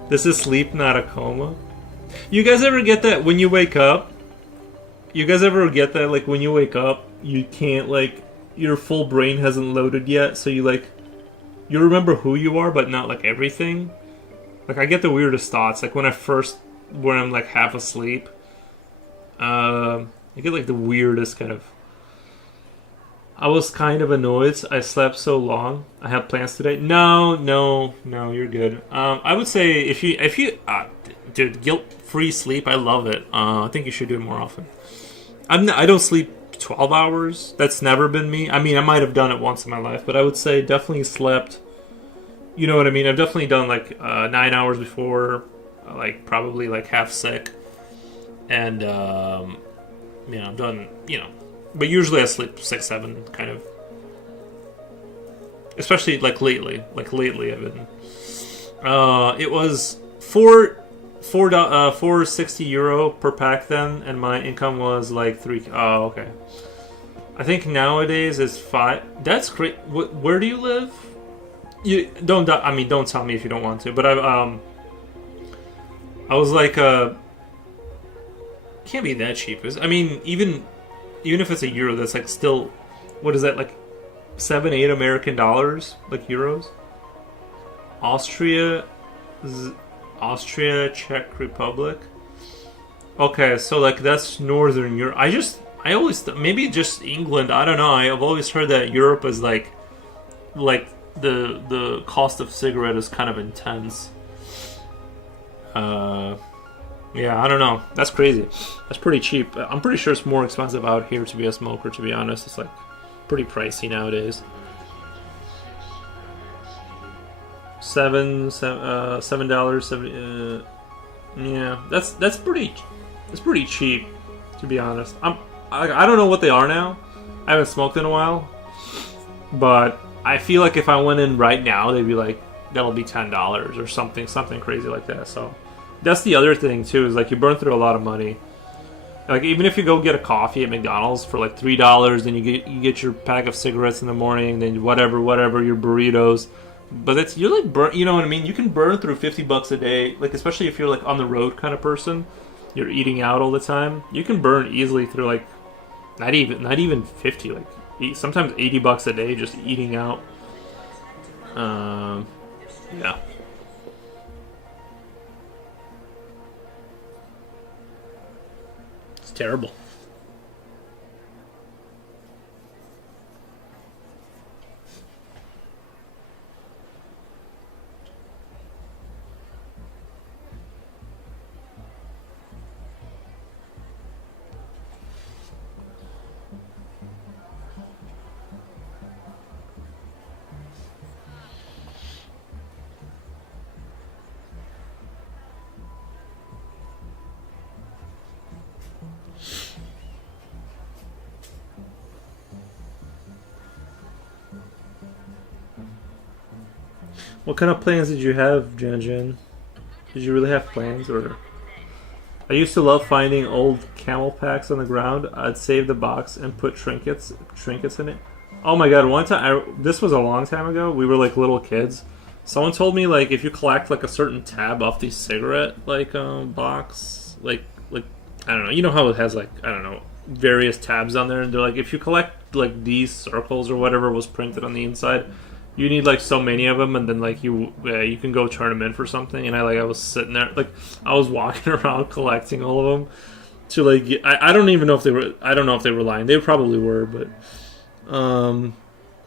This is sleep, not a coma. You guys ever get that when you wake up? You guys ever get that, like, when you wake up, you can't, like, your full brain hasn't loaded yet, so you, like, you remember who you are, but not, like, everything? Like, I get the weirdest thoughts, like, when I'm, like, half asleep. I get, like, the weirdest kind of... I was kind of annoyed. I slept so long. I have plans today. No, you're good. I would say if you, dude, guilt-free sleep. I love it. I think you should do it more often. I don't sleep 12 hours. That's never been me. I mean, I might have done it once in my life, but I would say definitely slept. You know what I mean? I've definitely done like 9 hours before, like probably like half sick. And, I've done, but usually I sleep 6, 7 kind of. Especially like lately. I've been. It was 460 euro per pack then, and my income was like 3. Oh, okay. I think nowadays it's 5. That's great. Where do you live? You don't. I mean, don't tell me if you don't want to. But I was like, can't be that cheap. I mean, even if it's a euro, that's like still, what is that, like 7, 8 American dollars, like euros. Austria, Czech Republic. Okay, so like that's Northern Europe. I always maybe just England. I don't know. I've always heard that Europe is like the cost of cigarette is kind of intense. Yeah, I don't know. That's crazy. That's pretty cheap. I'm pretty sure it's more expensive out here to be a smoker. To be honest, it's like pretty pricey nowadays. $7.70. Yeah, that's pretty cheap, to be honest. I don't know what they are now. I haven't smoked in a while, but I feel like if I went in right now, they'd be like, that'll be $10 or something crazy like that. So that's the other thing too, is like you burn through a lot of money. Like even if you go get a coffee at McDonald's for like $3, then you get your pack of cigarettes in the morning, then whatever your burritos. But you're like you know what I mean? You can burn through $50 a day, like especially if you're like on the road kind of person, you're eating out all the time. You can burn easily through like not even 50, like sometimes $80 a day just eating out. Yeah. It's terrible. What kind of plans did you have, Jan Jan? Did you really have plans, or? I used to love finding old camel packs on the ground. I'd save the box and put trinkets in it. Oh my god! One time, this was a long time ago. We were like little kids. Someone told me like if you collect like a certain tab off the cigarette box, like I don't know. You know how it has like I don't know various tabs on there, and they're like if you collect like these circles or whatever was printed on the inside. You need like so many of them, and then like you can go turn them in for something. And I was sitting there, like I was walking around collecting all of them to like I don't even know if they were. I don't know if they were lying. They probably were, but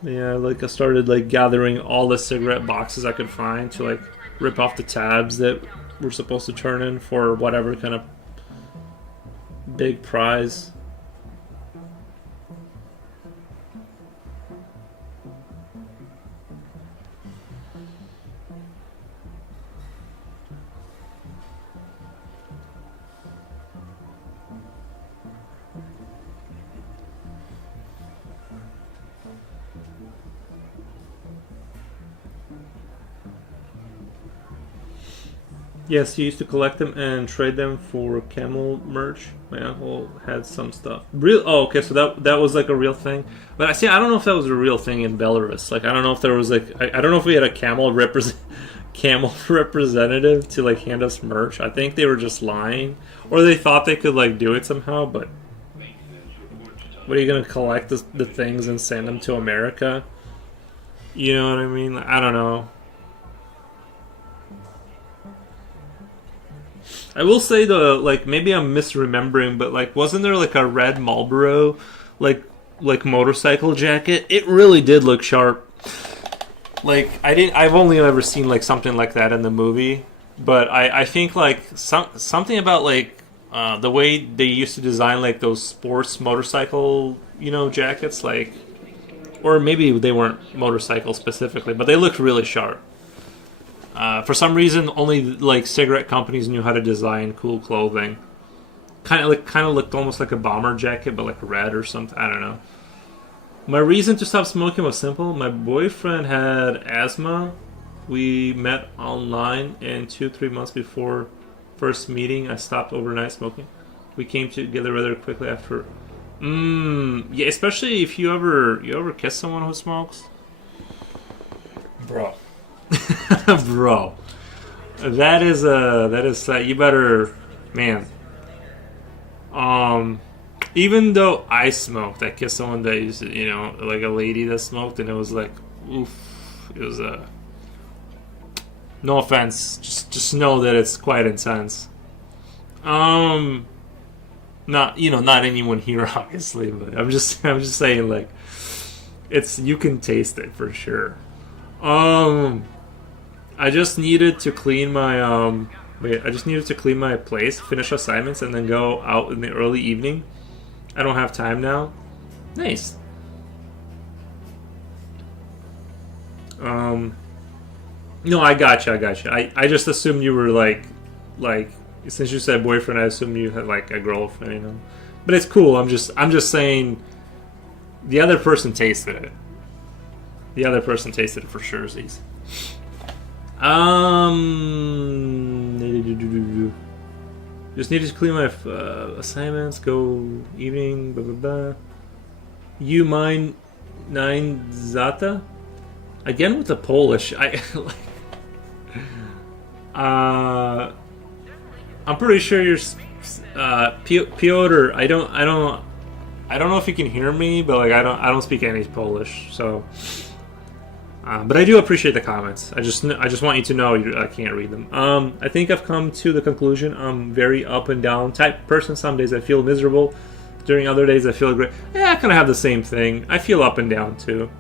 yeah, like I started like gathering all the cigarette boxes I could find to like rip off the tabs that were supposed to turn in for whatever kind of big prize. Yes, he used to collect them and trade them for camel merch. My uncle had some stuff. Real? Oh, okay. So that was like a real thing. But I see. I don't know if that was a real thing in Belarus. Like, I don't know if there was like. I don't know if we had a camel representative to like hand us merch. I think they were just lying, or they thought they could like do it somehow. But what are you gonna collect the things and send them to America? You know what I mean? I don't know. I will say though, like maybe I'm misremembering, but like wasn't there like a red Marlboro like motorcycle jacket? It really did look sharp. Like I've only ever seen like something like that in the movie, but I think like something about like the way they used to design like those sports motorcycle, jackets, like, or maybe they weren't motorcycle specifically, but they looked really sharp. For some reason, only like cigarette companies knew how to design cool clothing. Kind of looked almost like a bomber jacket, but like red or something. I don't know. My reason to stop smoking was simple. My boyfriend had asthma. We met online, and 2-3 months before first meeting, I stopped overnight smoking. We came together rather quickly after. Yeah, especially if you ever kiss someone who smokes, bro. Bro, that is you better, man. Even though I smoked, I kissed someone that used to, like a lady that smoked, and it was like, oof, it was a. No offense, just know that it's quite intense. Not not anyone here, obviously, but I'm just saying, like, you can taste it for sure. I just needed to clean my place, finish assignments, and then go out in the early evening. I don't have time now. Nice. No, I gotcha. I just assumed you were like, since you said boyfriend, I assumed you had like a girlfriend, But it's cool. I'm just saying, the other person tasted it. The other person tasted it for sure. Just needed to clean my assignments. Go evening. Blah blah blah. You mind 9 Zata? Again with the Polish. I'm pretty sure you're Piotr. I don't know if you can hear me, but like I don't speak any Polish, so. But I do appreciate the comments. I just want you to know I can't read them. I think I've come to the conclusion I'm very up and down type person. Some days I feel miserable. During other days I feel great. Yeah, I kind of have the same thing. I feel up and down too.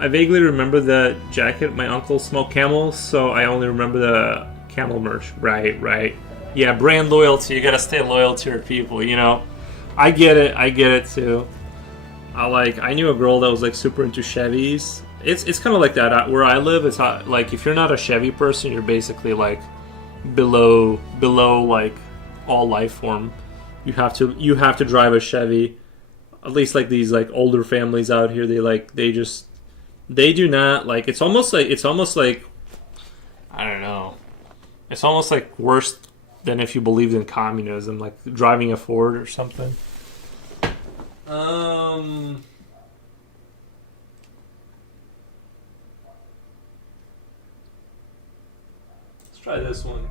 I vaguely remember the jacket. My uncle smoked Camel, so I only remember the Camel merch. Right. Yeah, brand loyalty. You gotta stay loyal to your people, I get it too. I knew a girl that was like super into Chevys. It's kind of like that where I live. It's not, like if you're not a Chevy person, you're basically like below like all life form. You have to drive a Chevy. At least like these like older families out here, they do not like. It's almost like I don't know. It's almost like worse than if you believed in communism, like driving a Ford or something. Let's try this one.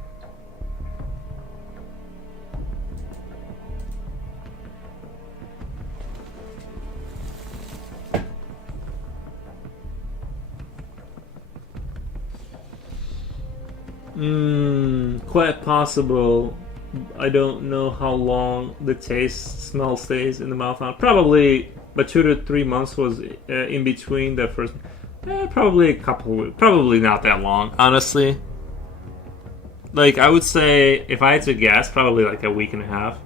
Quite possible. I don't know how long the smell stays in the mouth. Probably, but 2 to 3 months was in between the first. Probably a couple. Probably not that long, honestly. Like I would say, if I had to guess, probably like a week and a half.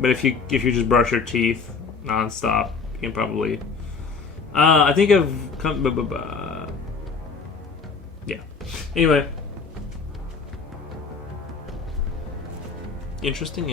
But if you just brush your teeth nonstop, you can probably. I think I've come. Yeah. Anyway. Interesting.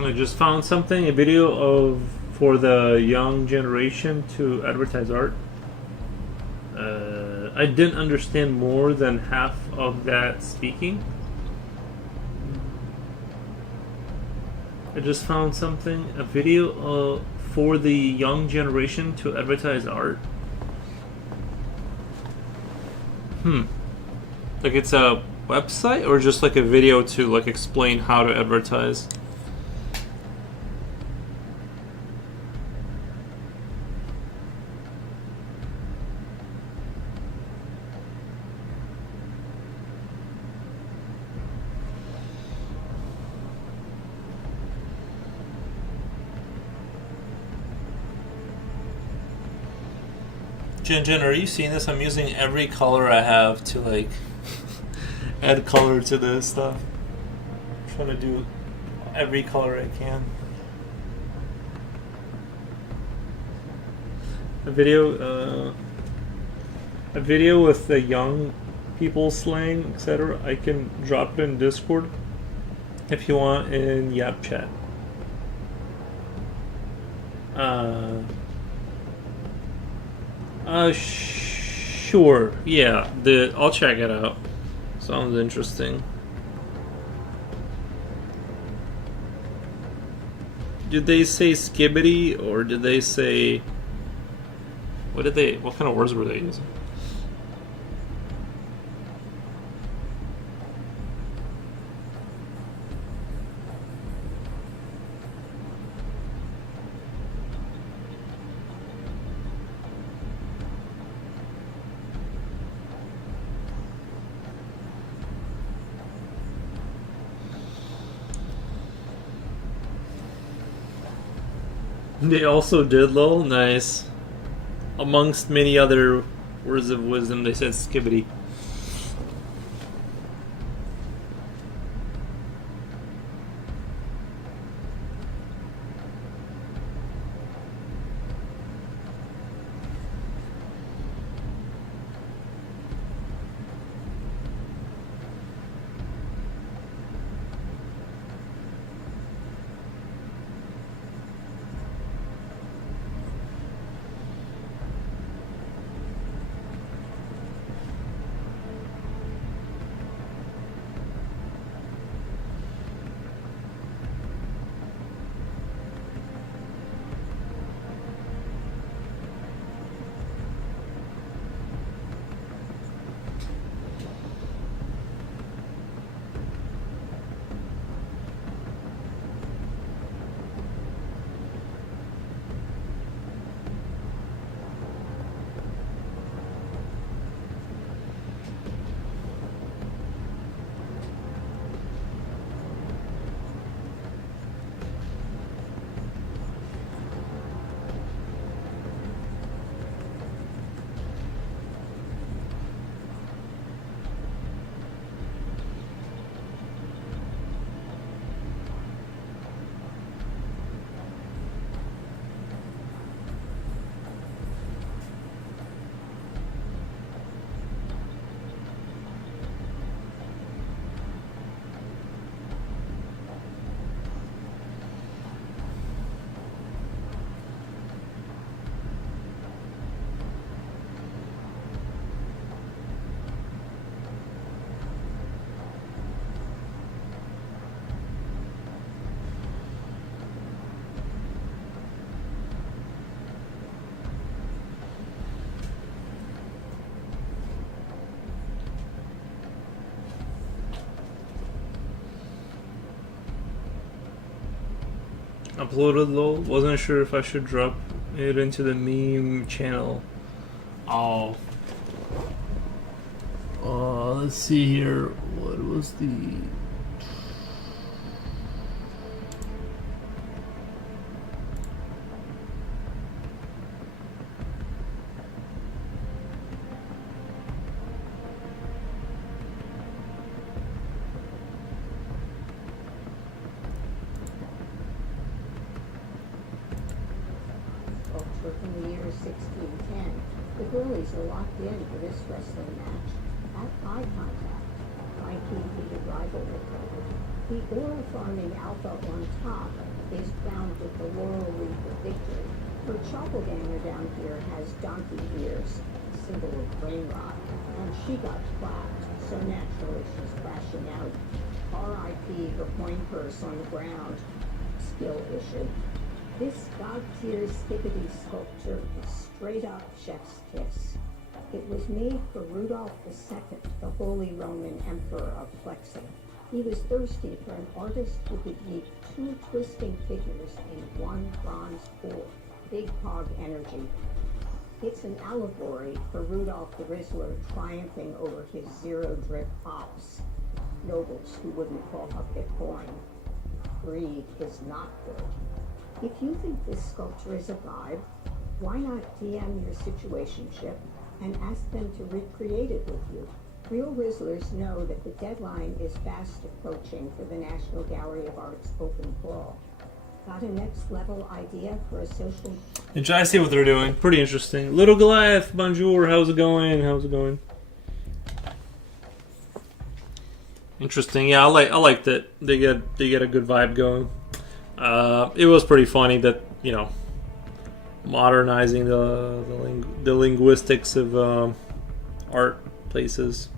I just found something, a video of for the young generation to advertise art. I didn't understand more than half of that speaking. I just found something, a video for the young generation to advertise art. Like it's a website or just like a video to like explain how to advertise? Jen, are you seeing this? I'm using every color I have to like add color to this stuff. I'm trying to do every color I can. A video with the young people slang, etc. I can drop it in Discord if you want in Yap Chat. Sure. Yeah, I'll check it out. Sounds interesting. Did they say skibbity or did they say what kind of words were they using? They also did lol, nice. Amongst many other words of wisdom, they said skibbity. Uploaded lol. Wasn't sure if I should drop it into the meme channel. Oh. Let's see here. What was the... From the year 1610, the girlies are locked in for this wrestling match at eye contact. 19 feet of rival will cover. The oil farming Alpha on top is crowned with the laurel wreath of victory. Her doppelganger down here has donkey ears, symbol of brain rot, and she got clapped, so naturally she's crashing out. R.I.P. her coin purse on the ground. Skill issue. This god-tier skibbity sculpture is straight up chef's kiss. It was made for Rudolph II, the Holy Roman Emperor of flexing. He was thirsty for an artist who could weave two twisting figures in one bronze pool. Big hog energy. It's an allegory for Rudolph the Rizzler triumphing over his zero-drip ops. Nobles who wouldn't call up Bitcoin. Greed is not good. If you think this sculpture is a vibe, why not DM your situationship and ask them to recreate it with you? Real Rizzlers know that the deadline is fast approaching for the National Gallery of Art's open call. Got a next level idea for a social... And I see what they're doing. Pretty interesting. Little Goliath, bonjour. How's it going? How's it going? Interesting. Yeah, I like that. They get a good vibe going. It was pretty funny that, you know, modernizing the linguistics of art places.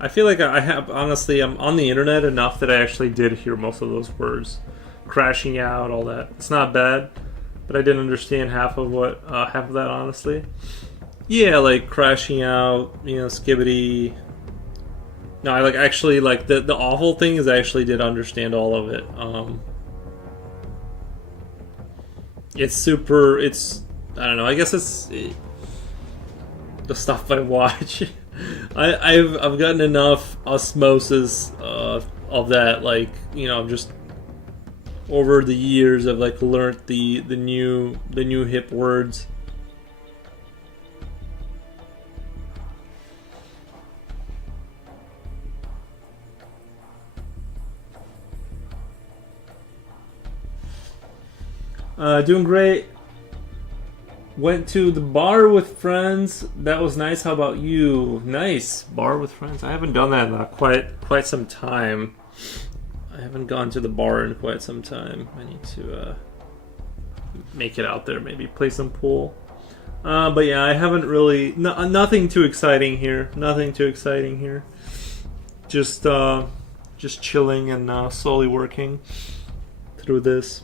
I feel like I have, honestly, I'm on the internet enough that I actually did hear most of those words. Crashing out, all that. It's not bad, but I didn't understand half of that, honestly. Yeah, like crashing out, you know, skibbity. No, I actually the awful thing is I actually did understand all of it. It's super, I don't know, I guess it's the stuff I watch. I've gotten enough osmosis of that, like, you know, just over the years I've learned the new hip words. Doing great. Went to the bar with friends. That was nice. How about you? Nice. Bar with friends. I haven't done that in quite some time. I haven't gone to the bar in quite some time. I need to make it out there. Maybe play some pool. But yeah, I haven't really... nothing too exciting here. Nothing too exciting here. Just chilling and slowly working through this.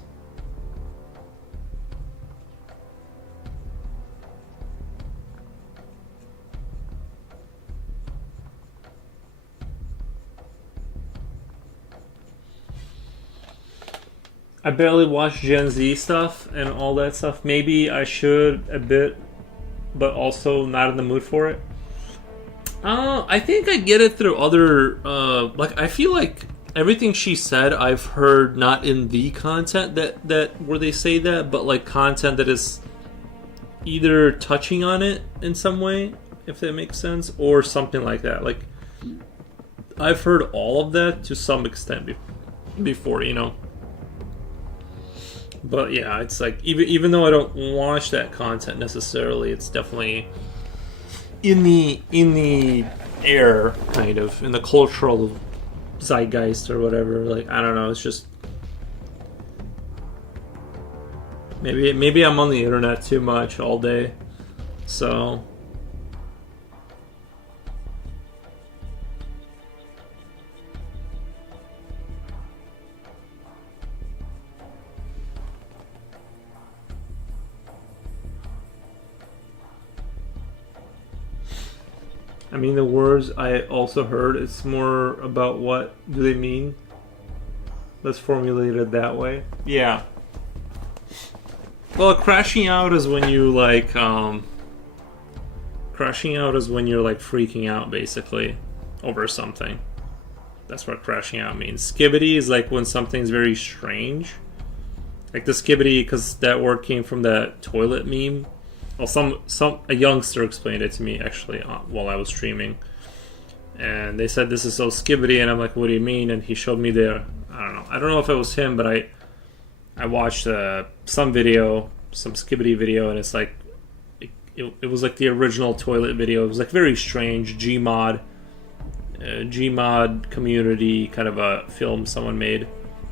I barely watch Gen Z stuff and all that stuff. Maybe I should a bit, but also not in the mood for it. I think I get it through other... I feel like everything she said I've heard not in the content that where they say that, but like content that is either touching on it in some way, if that makes sense, or something like that. Like, I've heard all of that to some extent before, you know. But yeah, it's like even though I don't watch that content necessarily, it's definitely in the air, kind of in the cultural zeitgeist or whatever. Like, I don't know, it's just maybe I'm on the internet too much all day, so. I mean, the words I also heard, it's more about what do they mean. Let's formulate it that way. Yeah. Well, crashing out is when you crashing out is when you're freaking out, basically, over something. That's what crashing out means. Skibbity is like when something's very strange. Like the skibbity, because that word came from that toilet meme. Well, a youngster explained it to me actually while I was streaming, and they said this is so skibbity, and I'm like, what do you mean? And he showed me I don't know if it was him, but I watched some skibbity video, and it's like it was like the original toilet video. It was like very strange Gmod, Gmod community kind of a film someone made.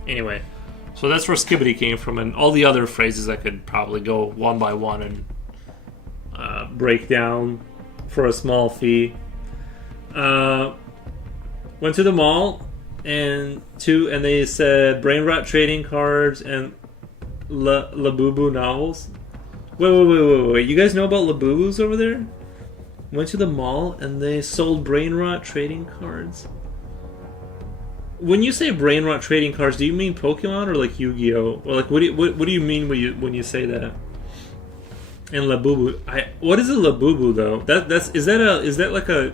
Anyway, so that's where Skibbity came from, and all the other phrases I could probably go one by one and break down for a small fee. Went to the mall and they said brain rot trading cards and Labubu novels. Wait! You guys know about Labubus over there? Went to the mall and they sold brain rot trading cards. When you say brain rot trading cards, do you mean Pokemon or like Yu-Gi-Oh? Or like what do you mean when you say that? And Labubu, what is a Labubu though? Is that like a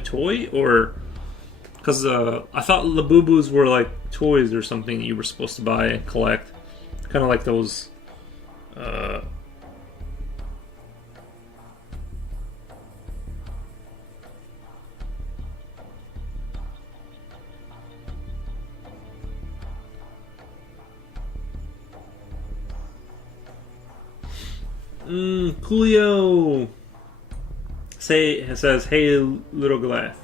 toy, or because I thought Labubus were like toys or something that you were supposed to buy and collect, kind of like those. Coolio. It says, "Hey, little Goliath."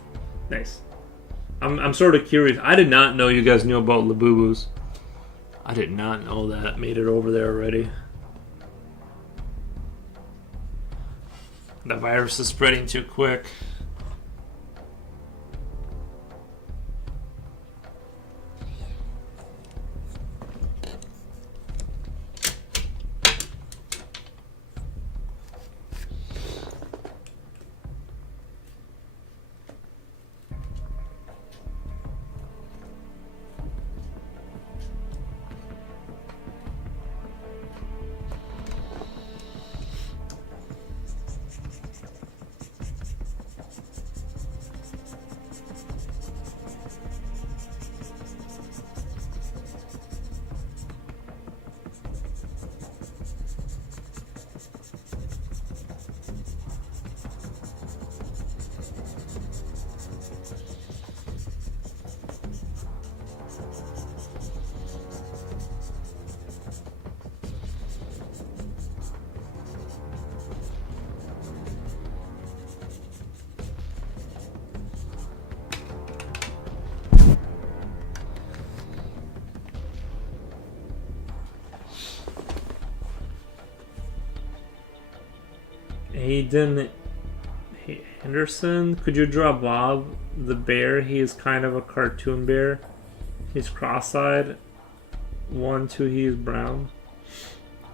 Nice. I'm sort of curious. I did not know you guys knew about Labubus. I did not know that. Made it over there already. The virus is spreading too quick. Hayden Henderson, could you draw Bob the bear? He is kind of a cartoon bear. He's cross-eyed. 1, 2, he is brown.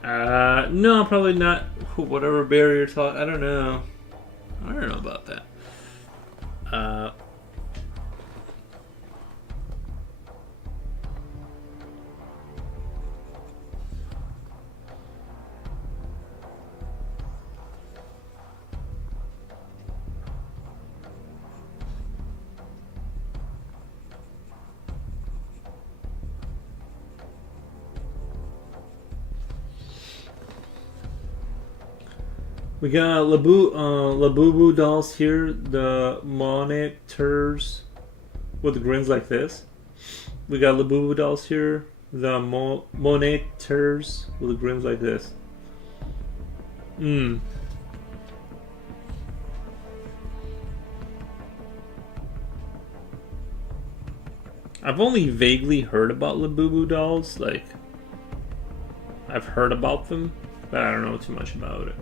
No, probably not. Whatever bear you're talking, I don't know about that. We got Labubu dolls here, the monitors with the grins like this. We got Labubu dolls here, the monitors with the grins like this. I've only vaguely heard about Labubu dolls, like I've heard about them, but I don't know too much about it.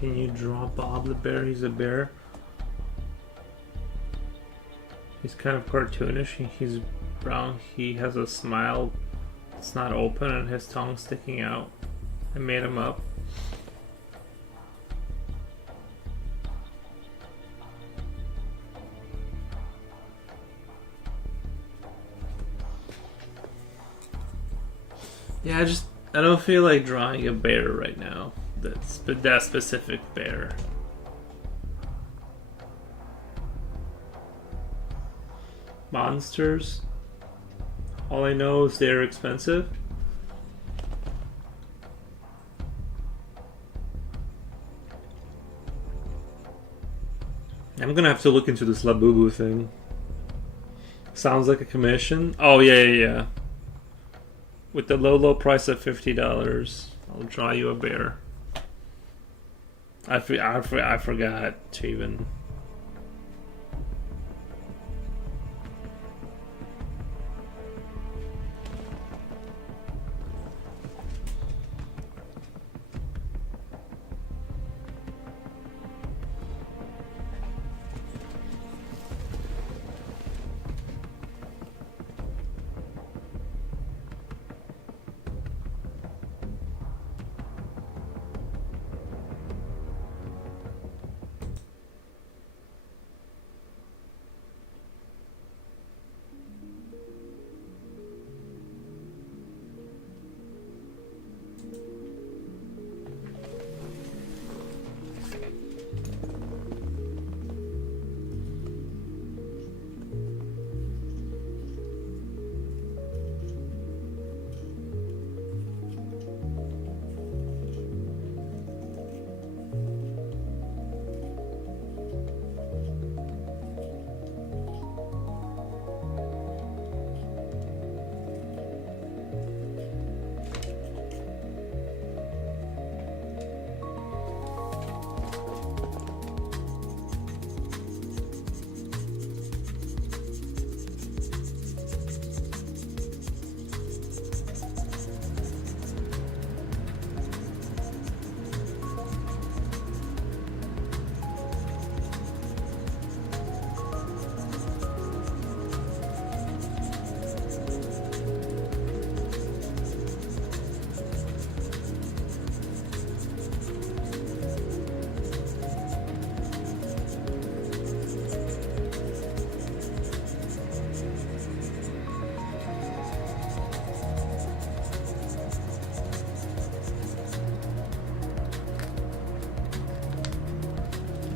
Can you draw Bob the bear? He's a bear. He's kind of cartoonish. He's brown. He has a smile. It's not open and his tongue sticking out. I made him up. Yeah, I don't feel like drawing a bear right now. That specific bear. Monsters. All I know is they're expensive. I'm gonna have to look into this Labubu thing. Sounds like a commission. Oh yeah. With the low price of $50, I'll draw you a bear. I forgot to even.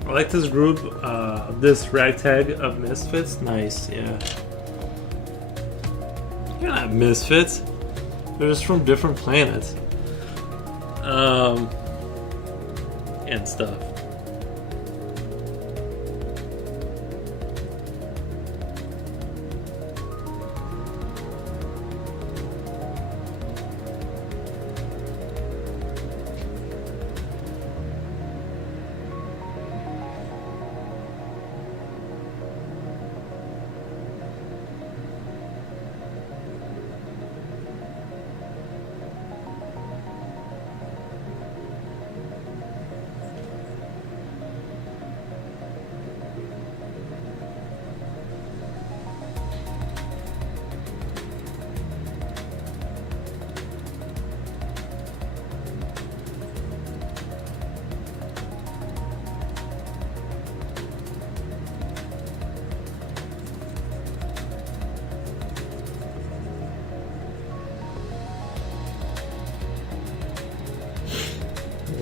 I like this group, this ragtag of misfits. Nice, yeah. You're not misfits. They're just from different planets. And stuff.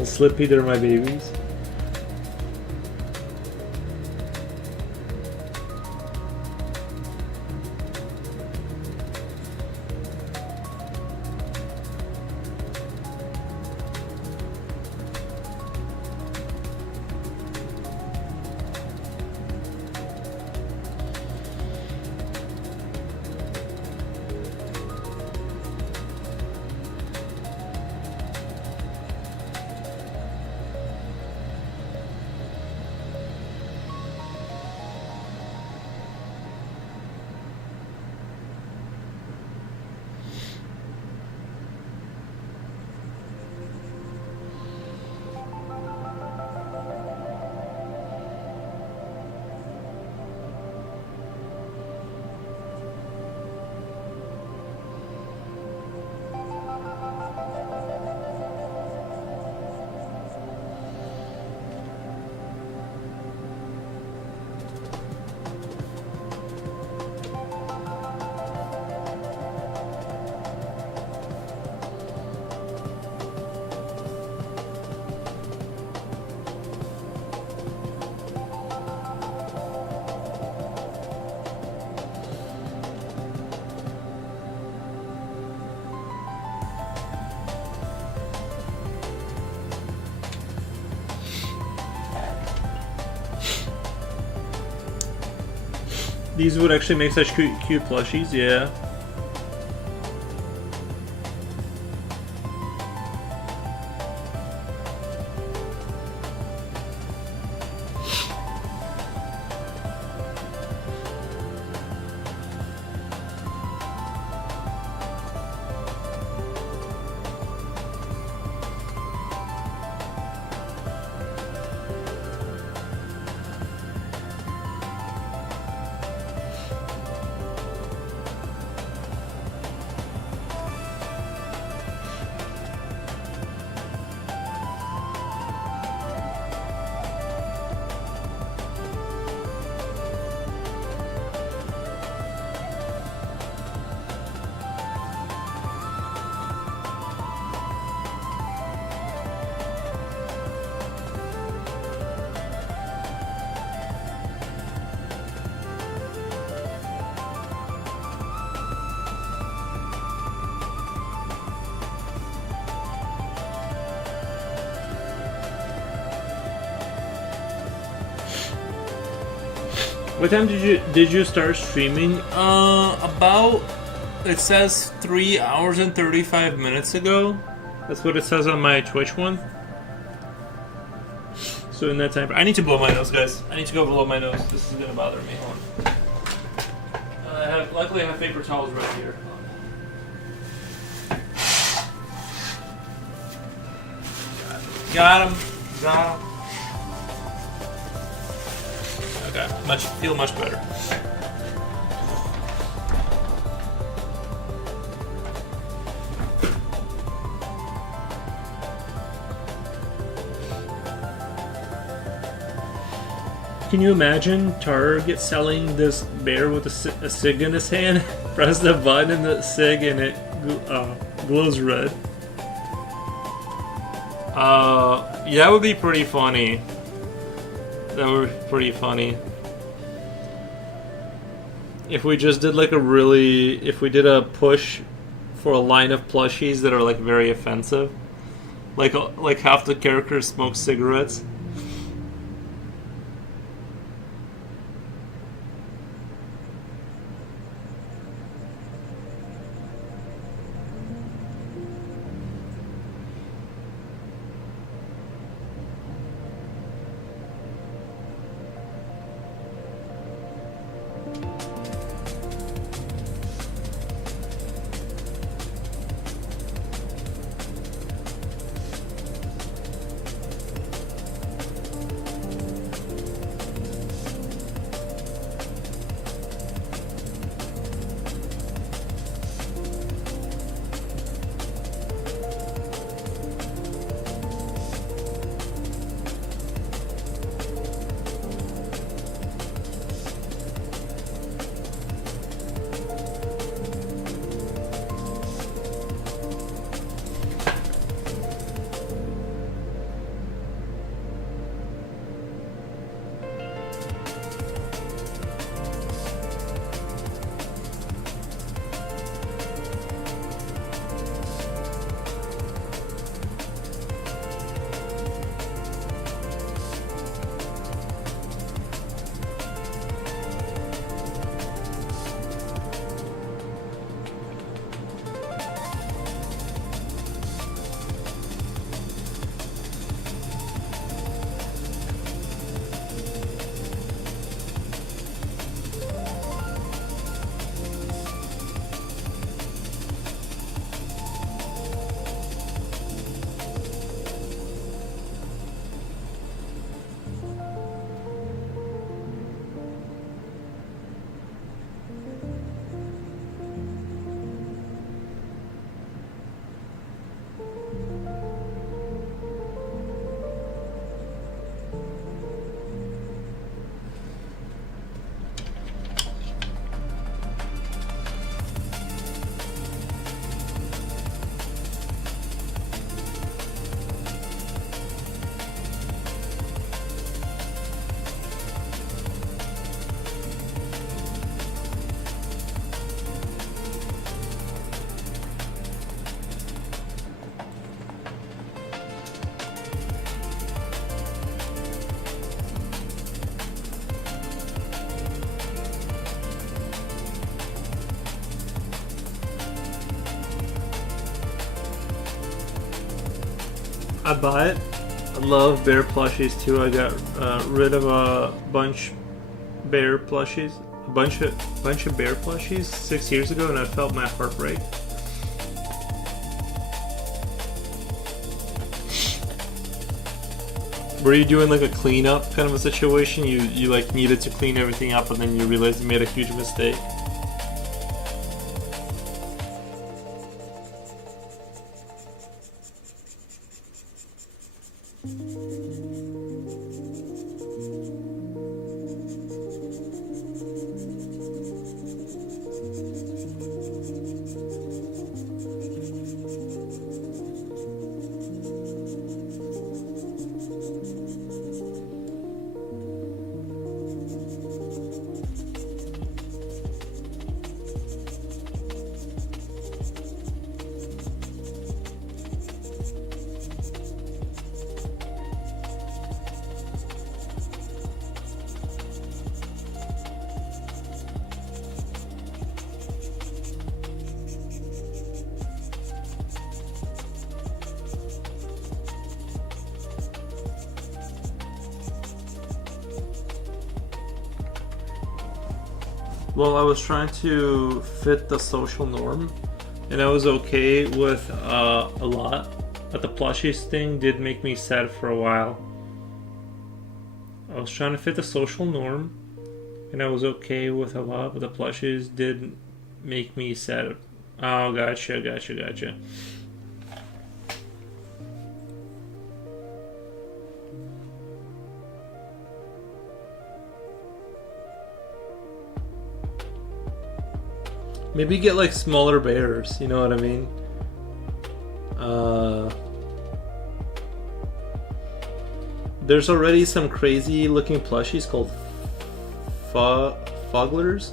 Slippy, they're my babies. These would actually make such cute plushies, yeah. What time did you start streaming? About, it says 3 hours and 35 minutes ago. That's what it says on my Twitch one. So in that time, I need to blow my nose, guys. I need to go blow my nose. This is gonna bother me. Hold on. Luckily I have paper towels right here. Got him. Got him. Okay, feel much better. Can you imagine Target selling this bear with a cig in his hand? Press the button in the cig and it glows red. Yeah, that would be pretty funny. That would be pretty funny. If we just did like if we did a push for a line of plushies that are like very offensive. Like half the characters smoke cigarettes. I buy it. I love bear plushies too. I got rid of a bunch bear plushies, a bunch of bear plushies 6 years ago, and I felt my heart break. Were you doing like a cleanup kind of a situation? You like needed to clean everything up, and then you realized you made a huge mistake? Well, I was trying to fit the social norm, and I was okay with a lot, but the plushies thing did make me sad for a while. I was trying to fit the social norm, and I was okay with a lot, but the plushies did make me sad. Oh, gotcha. Maybe get like smaller bears, you know what I mean? There's already some crazy looking plushies called Fogglers.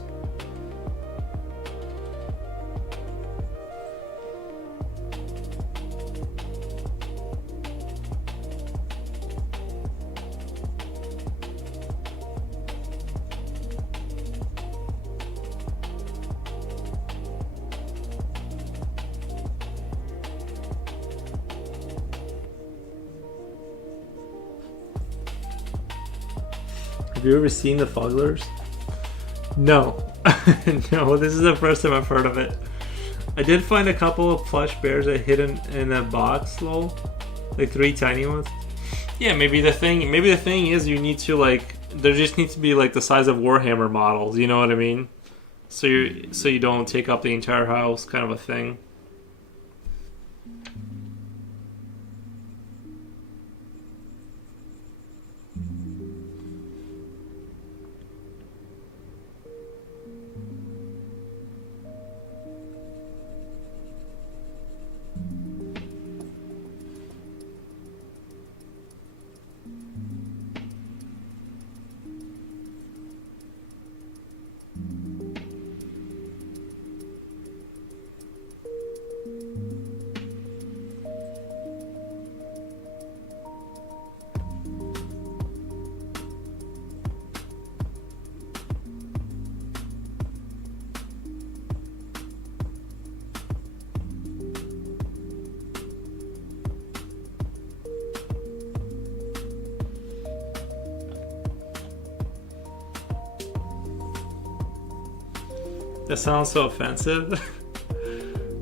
Have you ever seen the Fogglers? No. No, this is the first time I've heard of it. I did find a couple of plush bears that hidden in a box, lol. Like 3 tiny ones. Yeah, maybe the thing is you need to like, there just needs to be like the size of Warhammer models, you know what I mean? So you don't take up the entire house, kind of a thing. That sounds so offensive.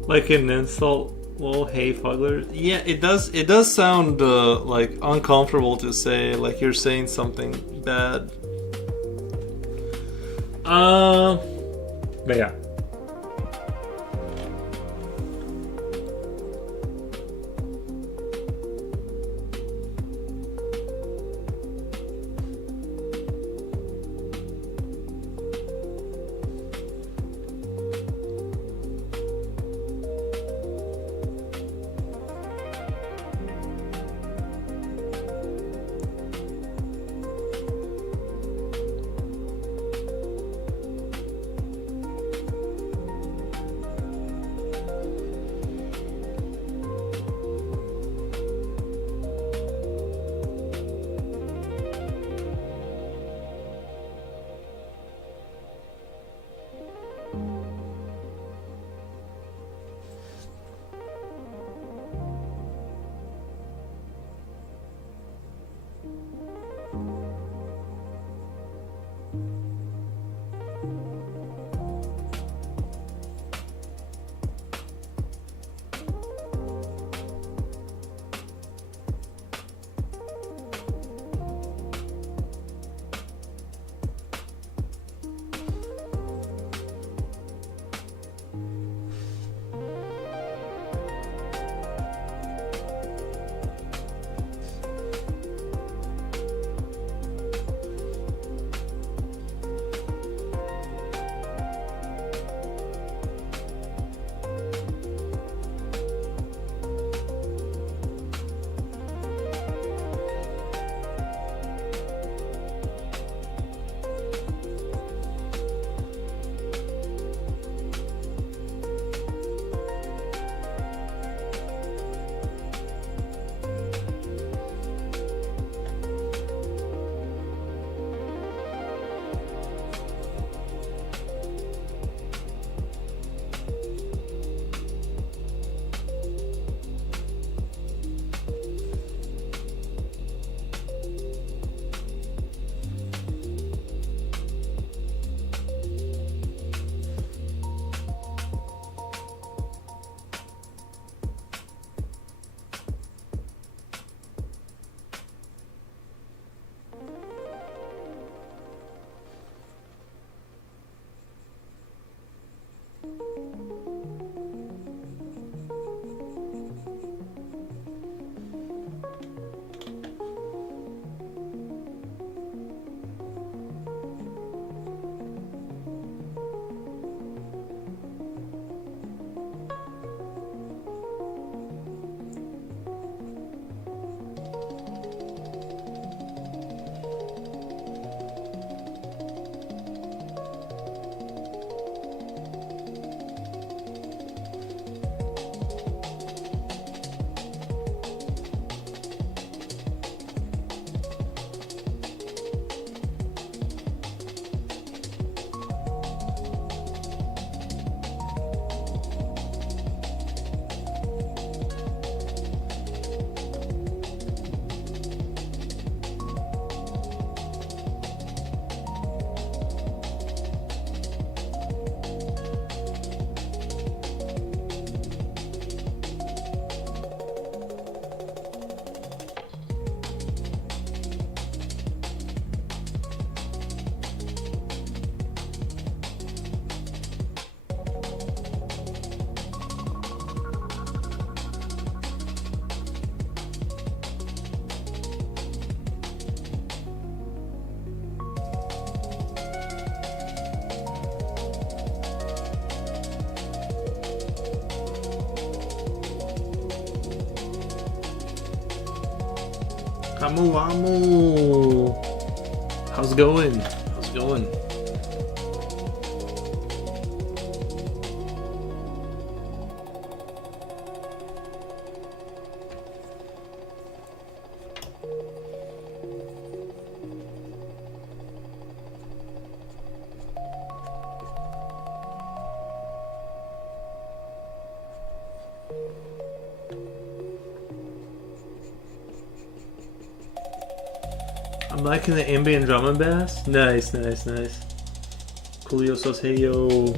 Like an insult. Well, hey, Fogler. Yeah, it does. It does sound like uncomfortable to say. Like you're saying something bad. But yeah. Amu Amu. How's it going? How's it going? I'm liking the ambient drum and bass. Nice, nice, nice. Coolio says, hey yo.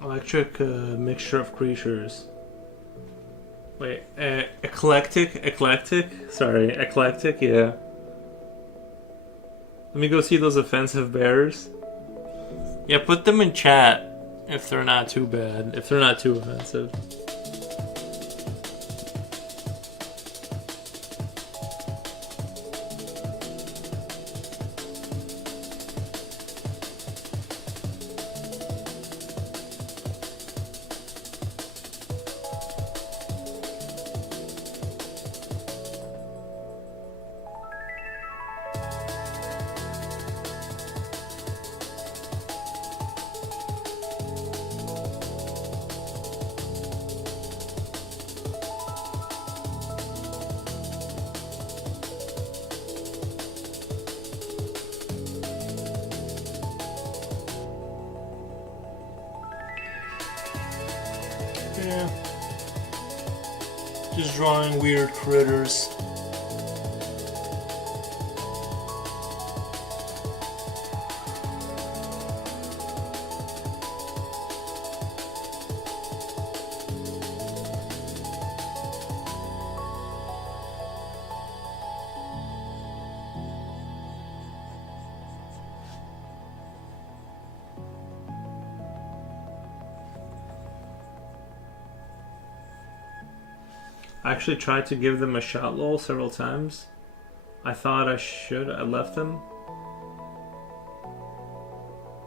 Electric mixture of creatures. Wait, eclectic? Sorry, eclectic, yeah. Let me go see those offensive bears. Yeah, put them in chat if they're not too bad, if they're not too offensive. Yeah. Just drawing weird critters. I actually tried to give them a shot lol several times. I thought I should. I left them.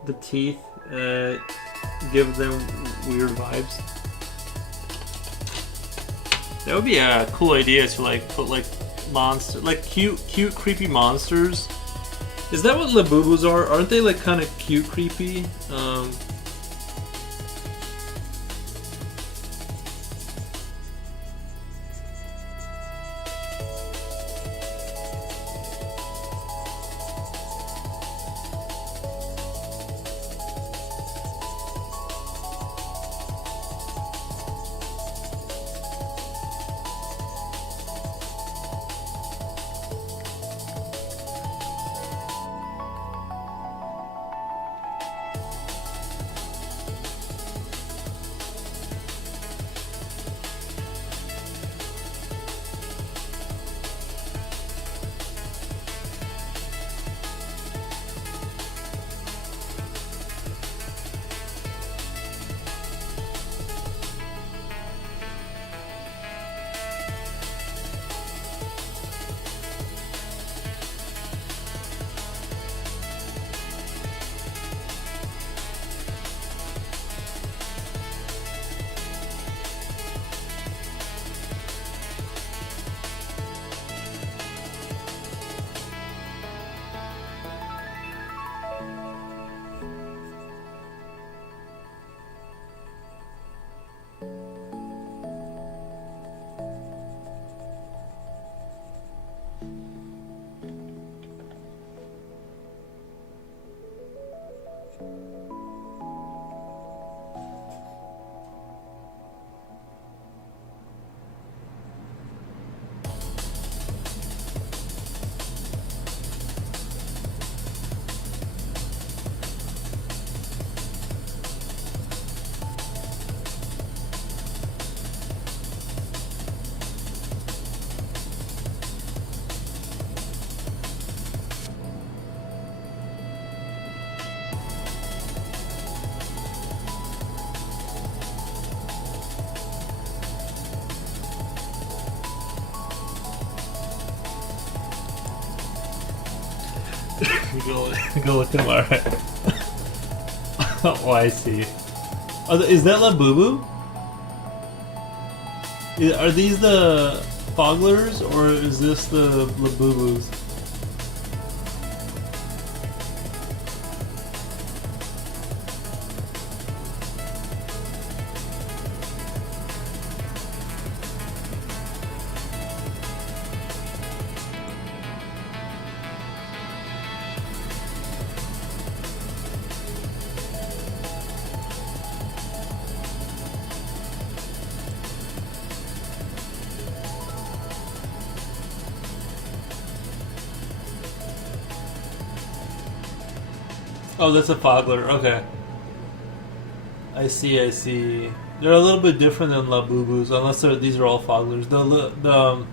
The teeth give them weird vibes. That would be a cool idea to like put like monster, like cute, creepy monsters. Is that what Labubus are? Aren't they like kind of cute, creepy? Go look at him. All right. Oh, I see. Is that Labubu? Are these the Foglers or is this the Labubus? Oh, that's a Fogler. Okay. I see. They're a little bit different than Labubus, unless these are all Foglers. The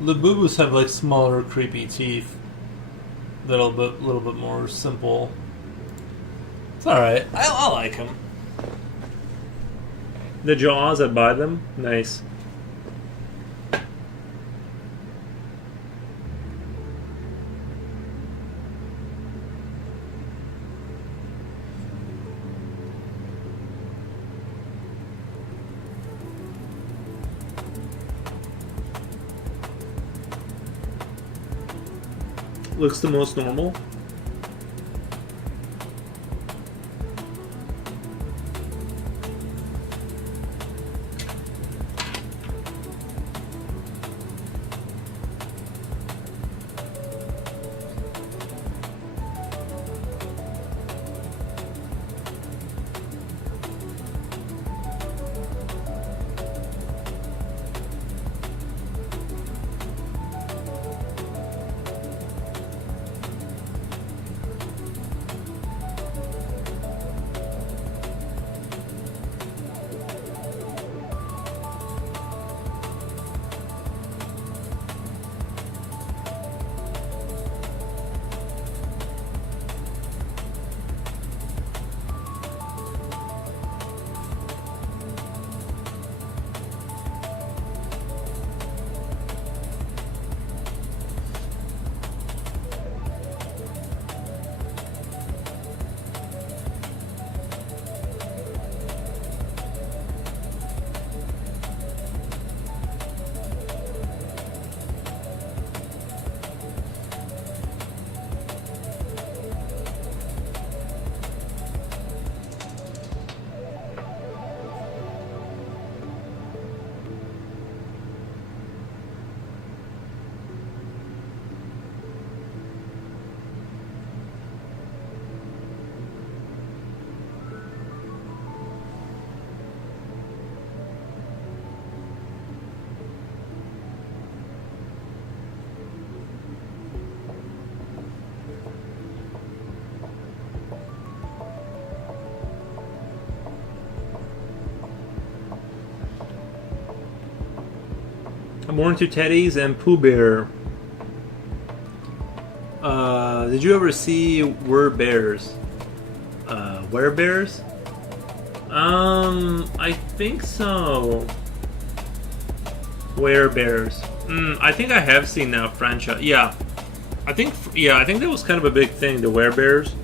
Labubus have like smaller, creepy teeth. Little bit more simple. It's all right. I like them. The jaws, I buy them. Nice. Looks the most normal. I'm more into teddies and Pooh Bear. Did you ever see Were Bears? Were Bears? I think so. Were Bears? I think I have seen that franchise. Yeah, I think that was kind of a big thing. The Were Bears.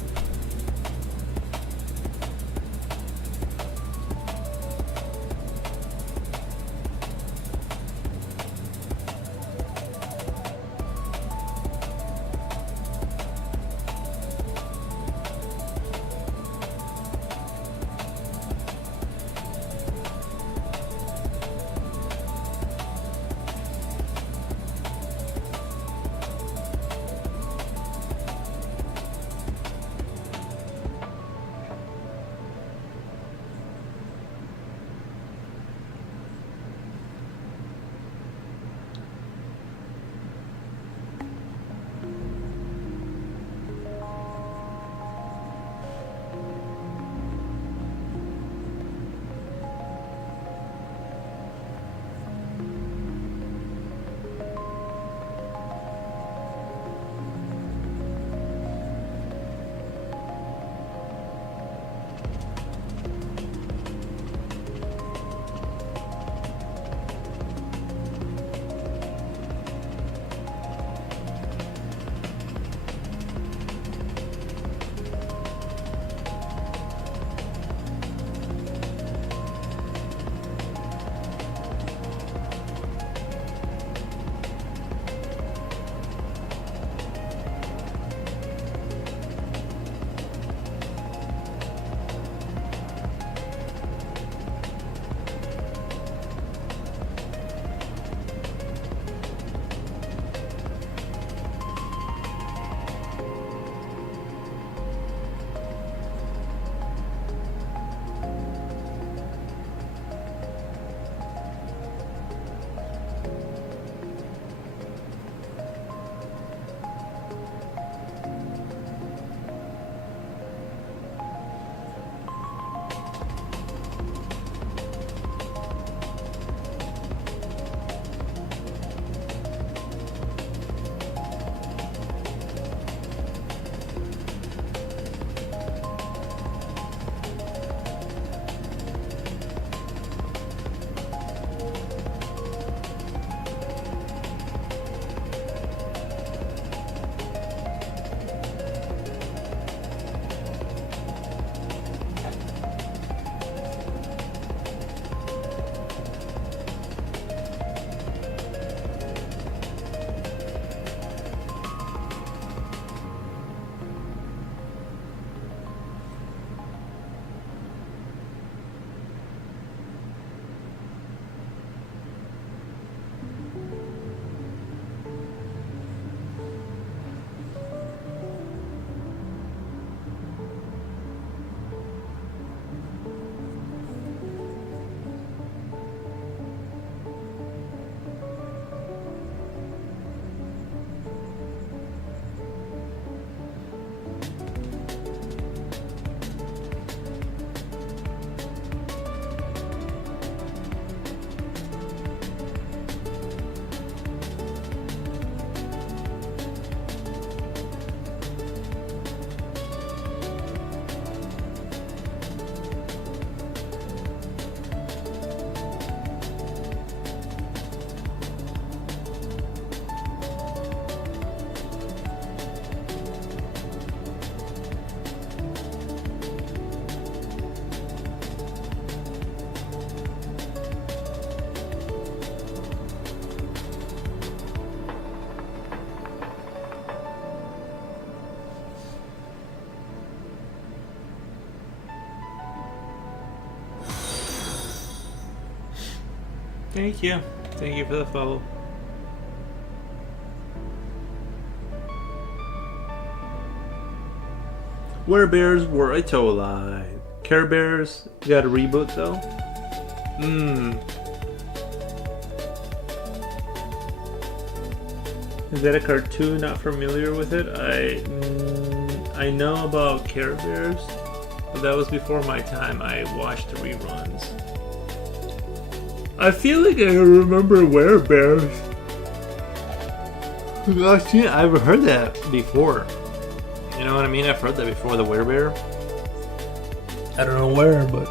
Thank you. Thank you for the follow. Werebears were a toe lie. Care Bears got a reboot though. Is that a cartoon? Not familiar with it. I know about Care Bears, but that was before my time. I watched the reruns. I feel like I remember Werebears. I've heard that before. You know what I mean? I've heard that before, the Werebear. I don't know where, but...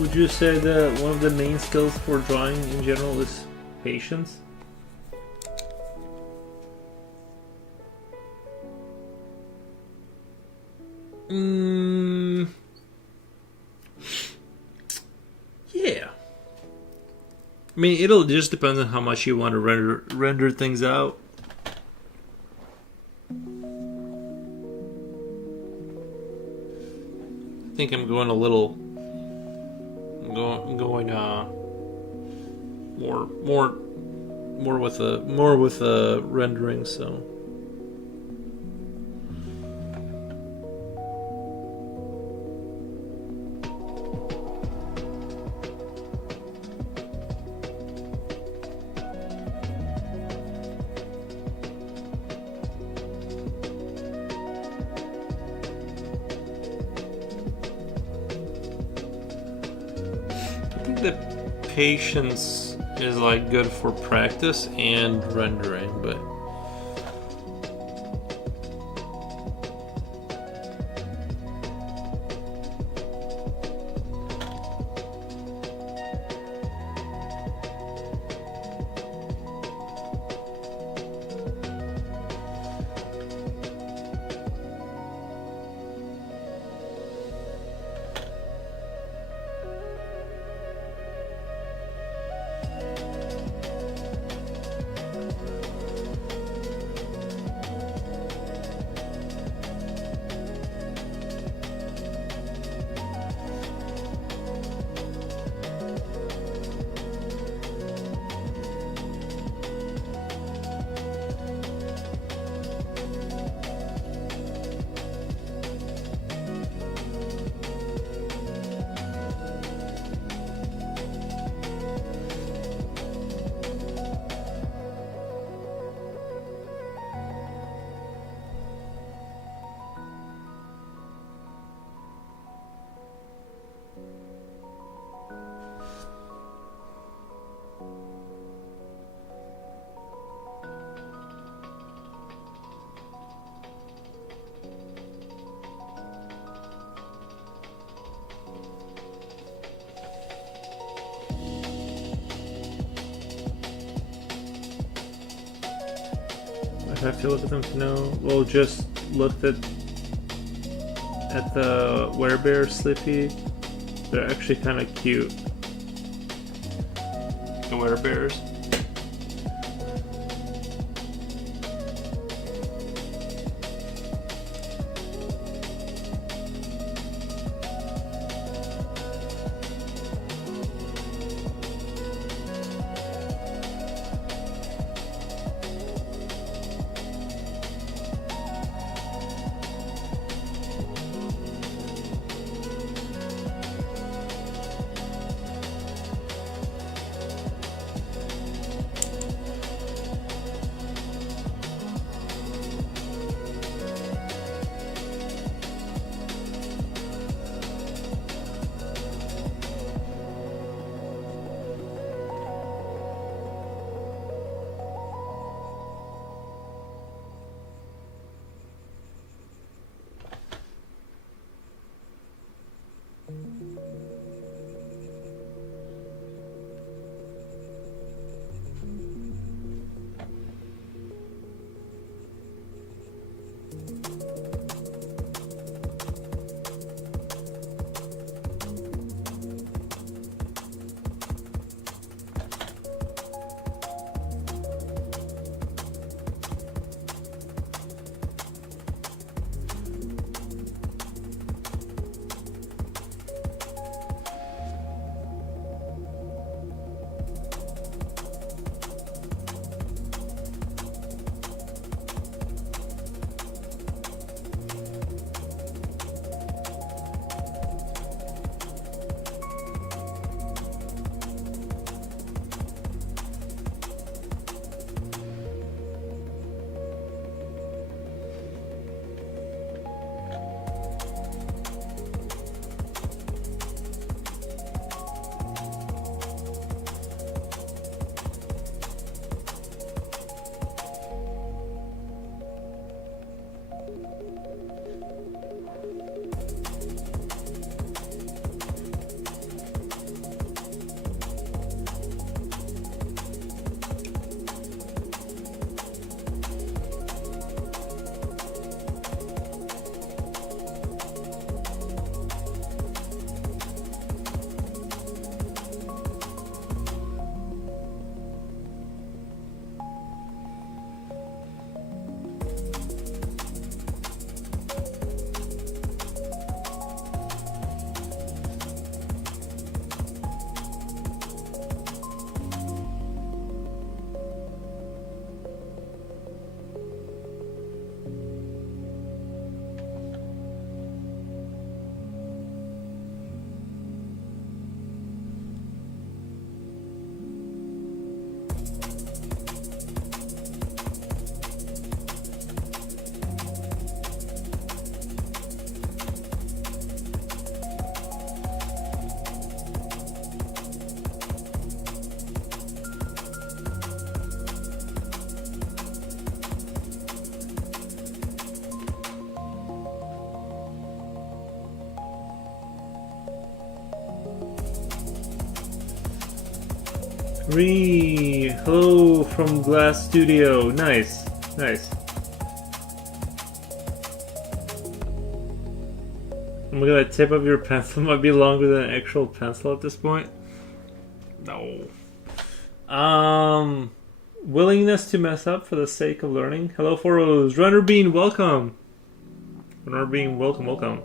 Would you say that one of the main skills for drawing in general is patience? Yeah. I mean, it'll just depend on how much you want to render things out. I think I'm going a little. I'm going more with rendering. So. The patience is like good for practice and rendering, but I have to look at them to know. Well, just looked at the werebear Slippy. They're actually kind of cute. The werebears. Hello from Glass Studio. Nice, nice. Oh my god, the tip of your pencil might be longer than an actual pencil at this point. No. Willingness to mess up for the sake of learning. Hello, Foros. Runner Bean, welcome. Runner Bean, welcome, welcome.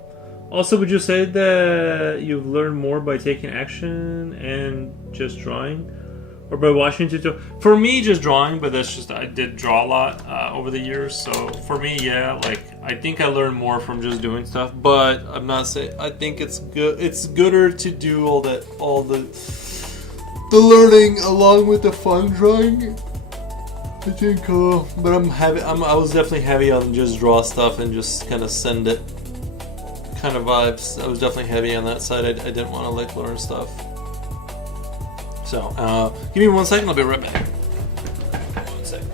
Also, would you say that you've learned more by taking action and just drawing? Or by watching tutorials? For me, just drawing, but that's just, I did draw a lot over the years. So for me, yeah, like, I think I learned more from just doing stuff. But I'm not saying, I think it's good. It's gooder to do all the learning along with the fun drawing. I think, but I was definitely heavy on just draw stuff and just kind of send it kind of vibes. I was definitely heavy on that side. I didn't want to like learn stuff. So, give me 1 second, I'll be right back. 1 second.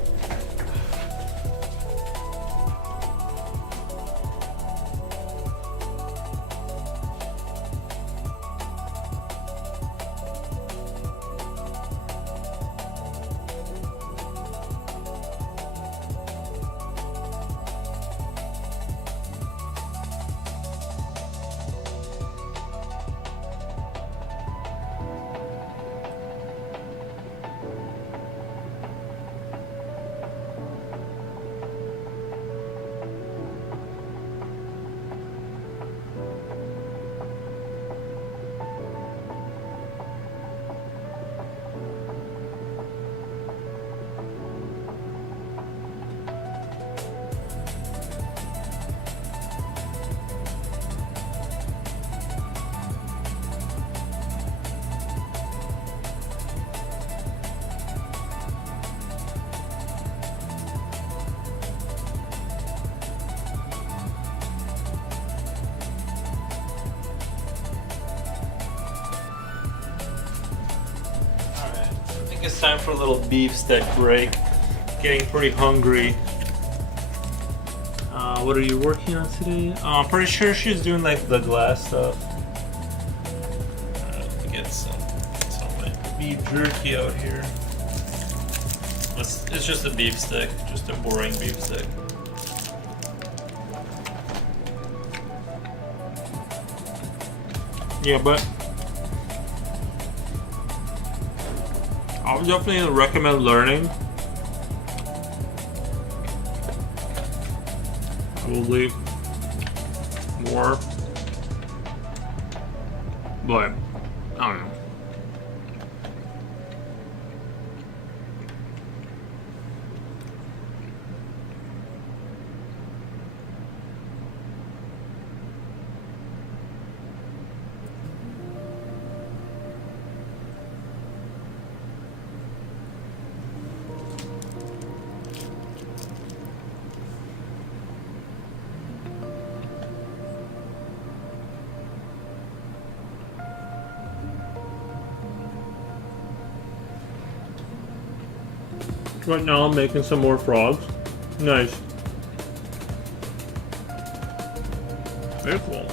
It's time for a little beef steak break. Getting pretty hungry. What are you working on today? I'm pretty sure she's doing like the glass stuff. Get some like beef jerky out here. It's just a beef stick, just a boring beef stick. Yeah, but I would definitely recommend learning. Probably more, but I don't know. Right now I'm making some more frogs. Nice. Very cool.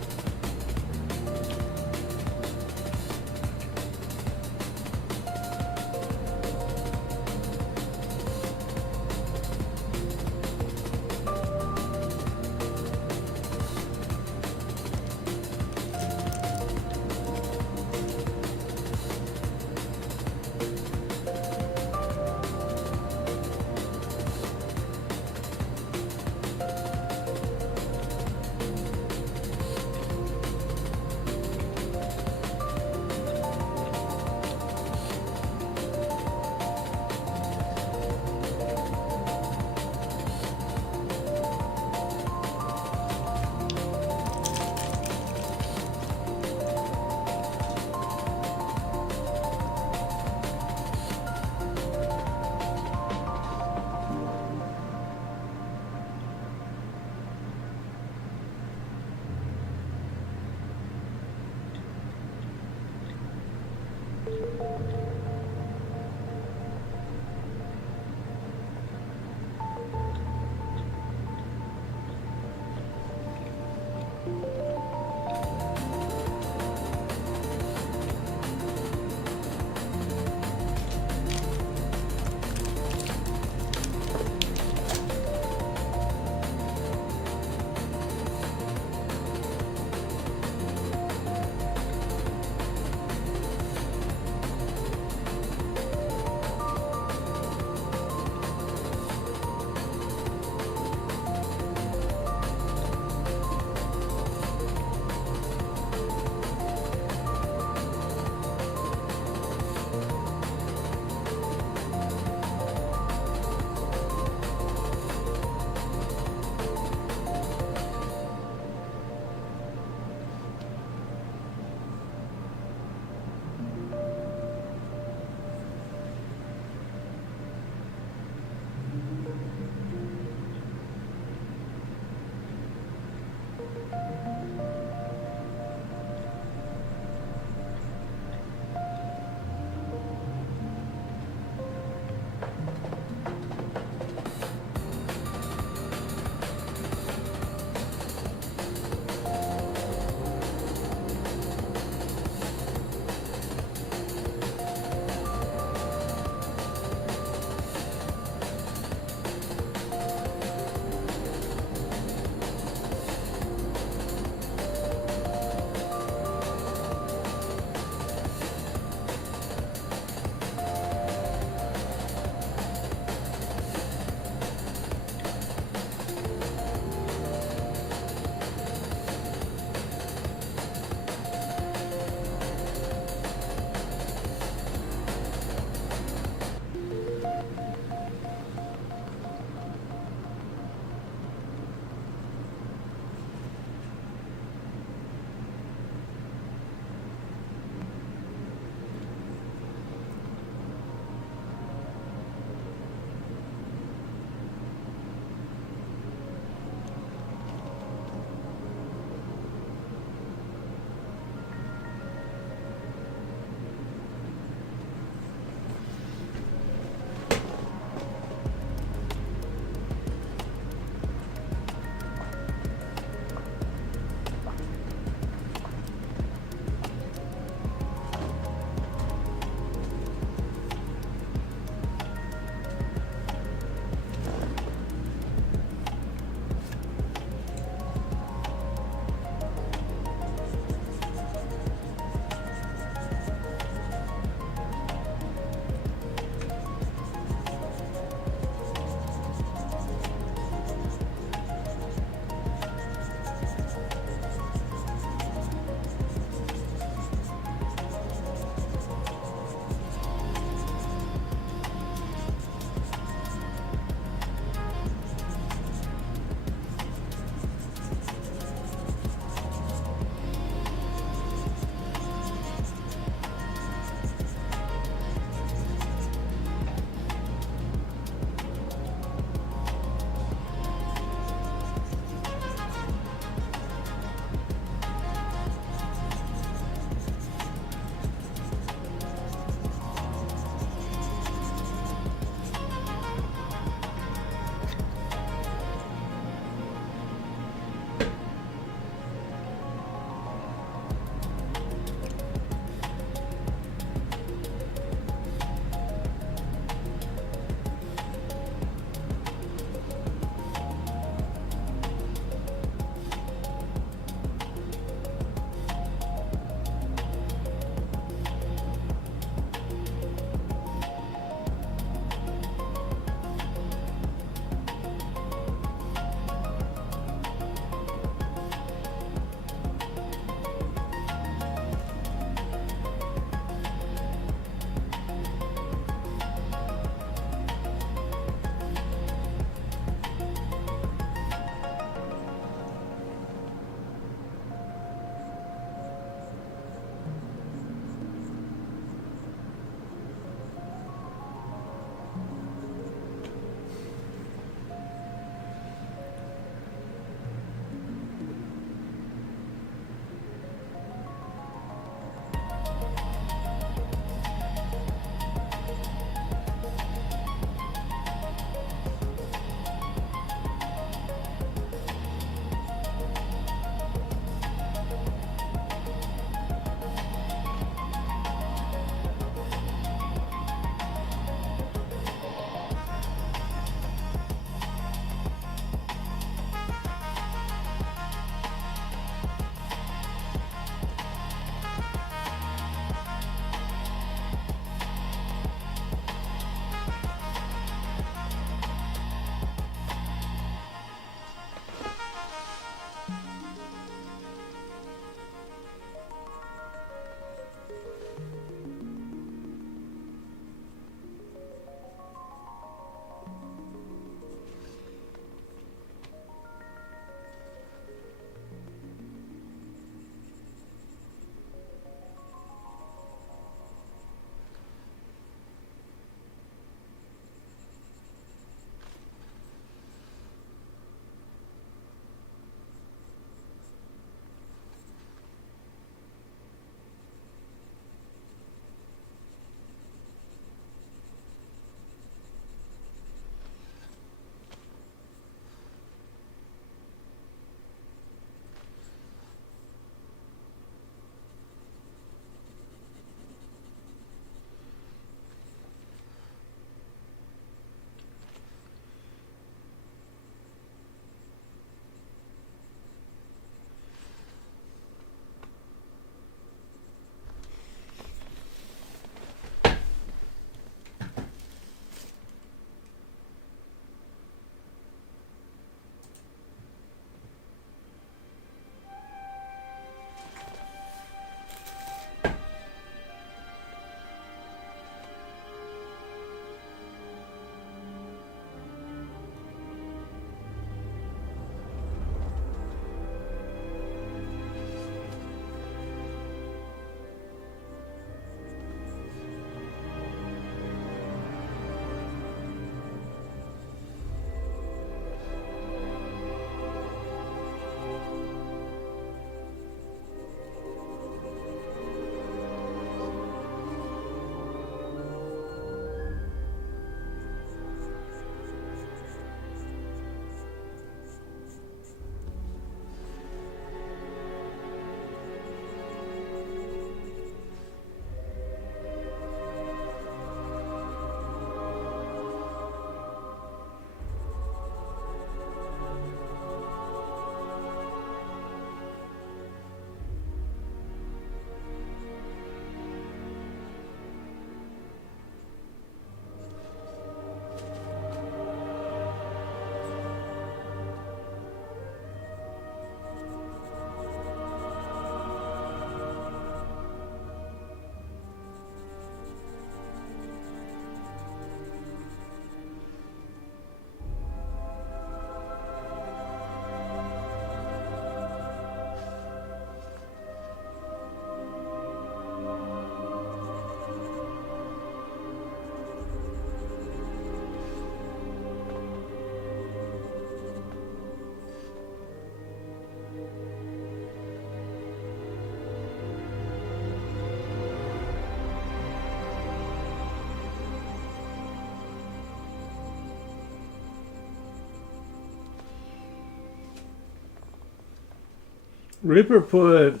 Reaper put.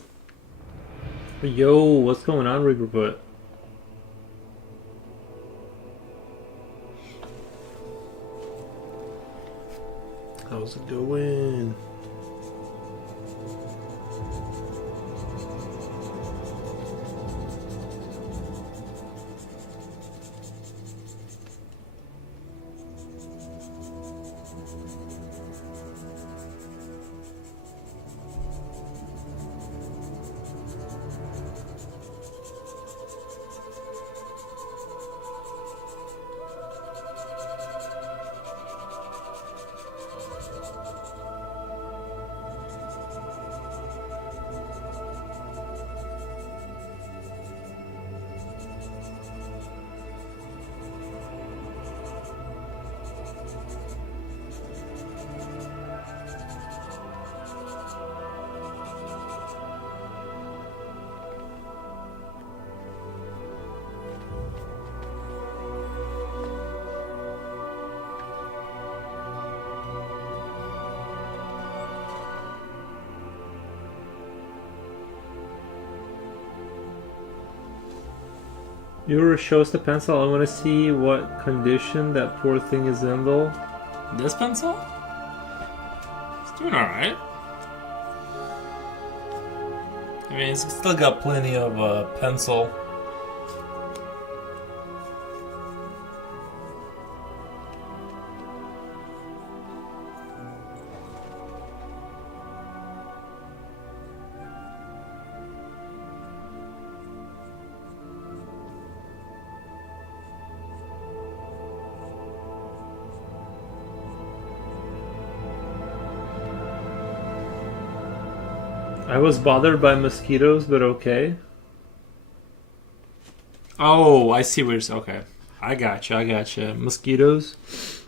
Yo, what's going on, Reaper put? How's it going? You ever show us the pencil? I want to see what condition that poor thing is in, though. This pencil? It's doing alright. I mean, it's still got plenty of pencil. I was bothered by mosquitoes, but okay. Oh, I see where you're... Okay. I gotcha. Mosquitoes?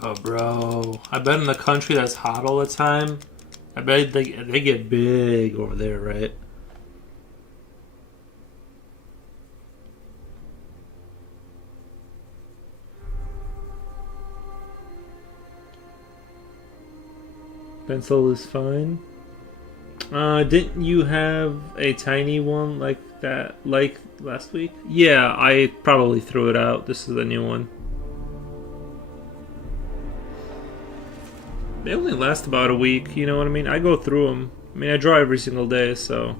Oh, bro. I bet in the country that's hot all the time, I bet they get big over there, right? Pencil is fine. Didn't you have a tiny one like that, like last week? Yeah, I probably threw it out. This is the new one. They only last about a week, you know what I mean? I go through them. I mean, I draw every single day, so...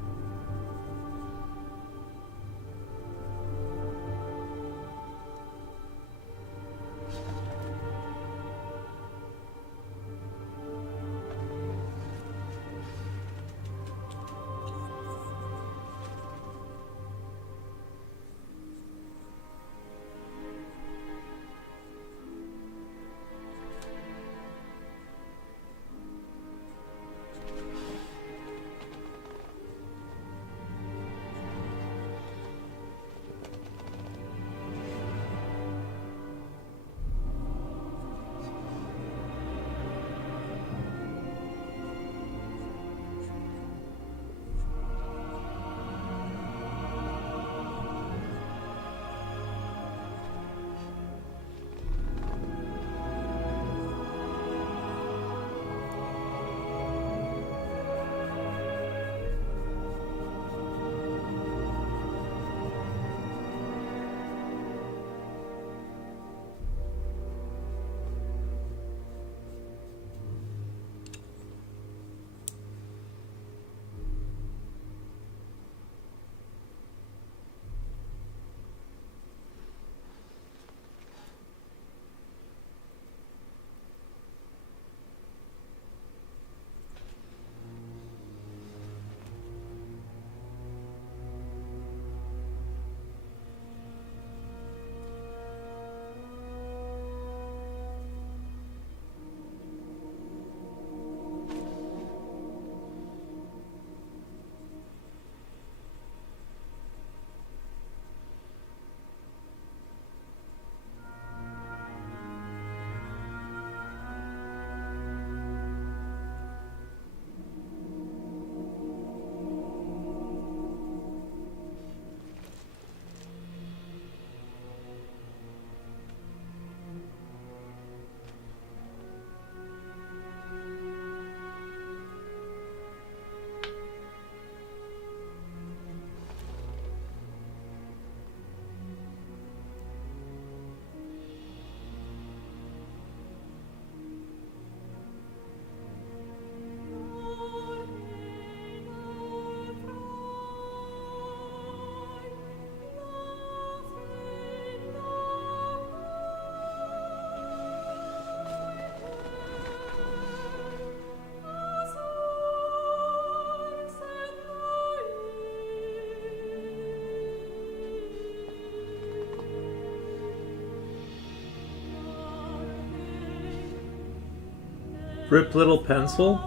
Rip Little Pencil.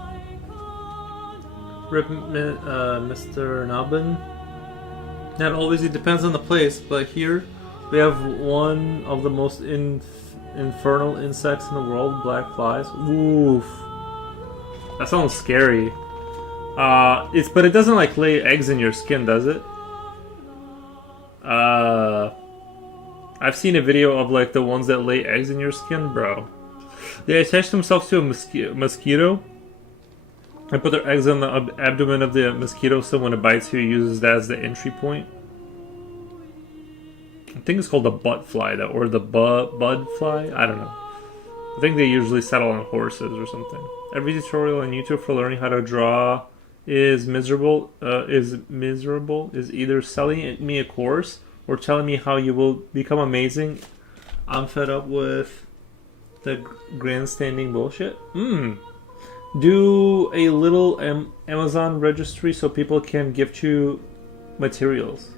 Rip Mr. Nubbin. Not always, it depends on the place, but here we have one of the most infernal insects in the world, black flies. Oof. That sounds scary. But it doesn't like lay eggs in your skin, does it? I've seen a video of like the ones that lay eggs in your skin, bro. They attach themselves to a mosquito and put their eggs on the abdomen of the mosquito, so when it bites you, it uses that as the entry point. I think it's called the butt fly, or the bud fly. I don't know. I think they usually settle on horses or something. Every tutorial on YouTube for learning how to draw is miserable. Is either selling me a course or telling me how you will become amazing. I'm fed up with the grandstanding bullshit. Do a little Amazon registry so people can gift you materials.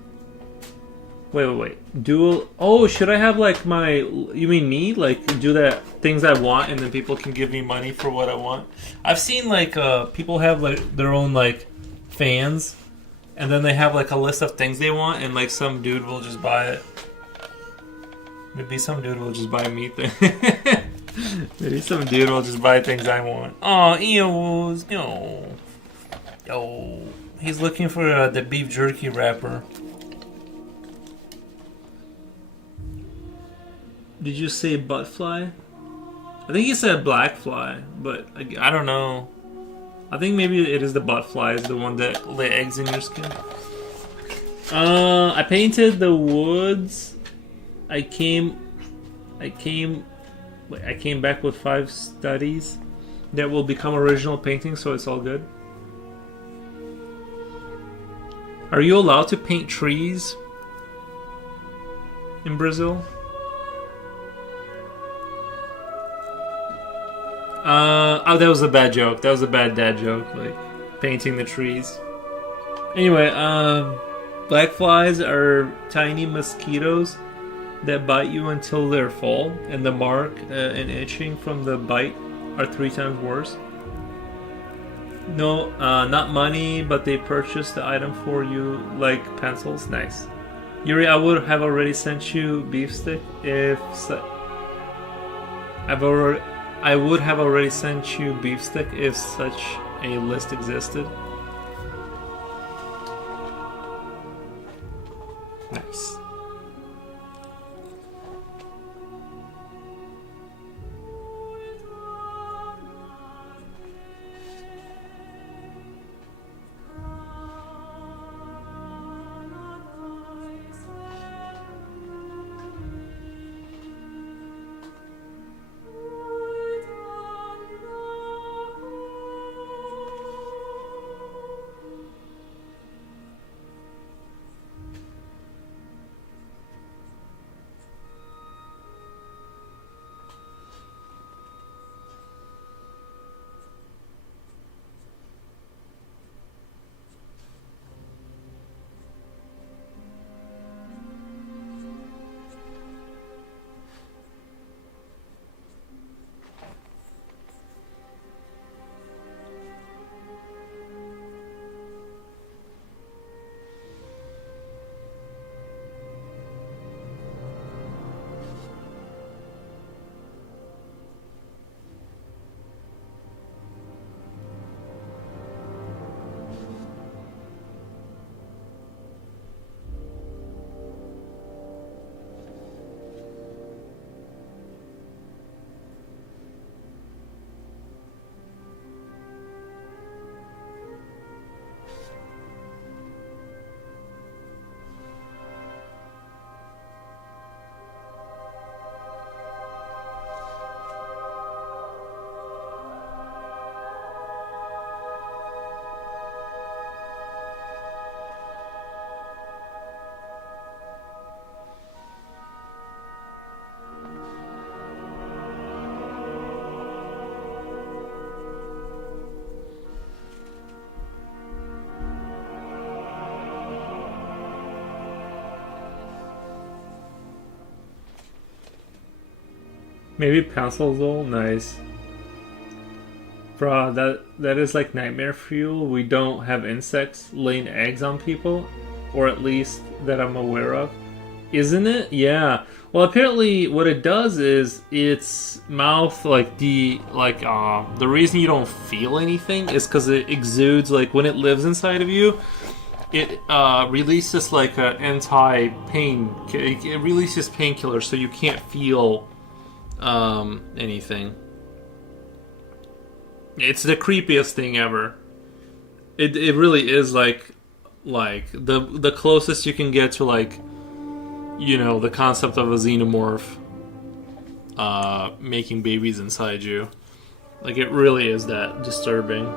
Wait. Should I have like you mean me? Like do that things I want and then people can give me money for what I want? I've seen like people have like their own like fans and then they have like a list of things they want and like some dude will just buy it. Maybe some dude will just buy me things. Maybe some dude will just buy things I want. Oh, eels, no. Yo, he's looking for the beef jerky wrapper. Did you say butt fly? I think he said black fly, but I don't know. I think maybe it is the butt fly, is the one that lay eggs in your skin. I painted the woods. I came back with 5 studies that will become original paintings, so it's all good. Are you allowed to paint trees in Brazil? That was a bad joke. That was a bad dad joke, like painting the trees. Anyway, black flies are tiny mosquitoes that bite you until they're full, and the mark and itching from the bite are 3 times worse. No, not money, but they purchase the item for you, like pencils. Nice. Yuri, I would have already sent you beefsteak if I would have already sent you beefsteak if such a list existed. Nice. Maybe pencils though? Nice. Bruh, that is like nightmare fuel. We don't have insects laying eggs on people, or at least that I'm aware of. Isn't it? Yeah. Well, apparently what it does is its mouth, the reason you don't feel anything is because it exudes, like when it lives inside of you, it releases like an anti-pain. It releases painkillers, so you can't feel anything. It's the creepiest thing ever. It really is like the closest you can get to the concept of a xenomorph making babies inside you. Like, it really is that disturbing.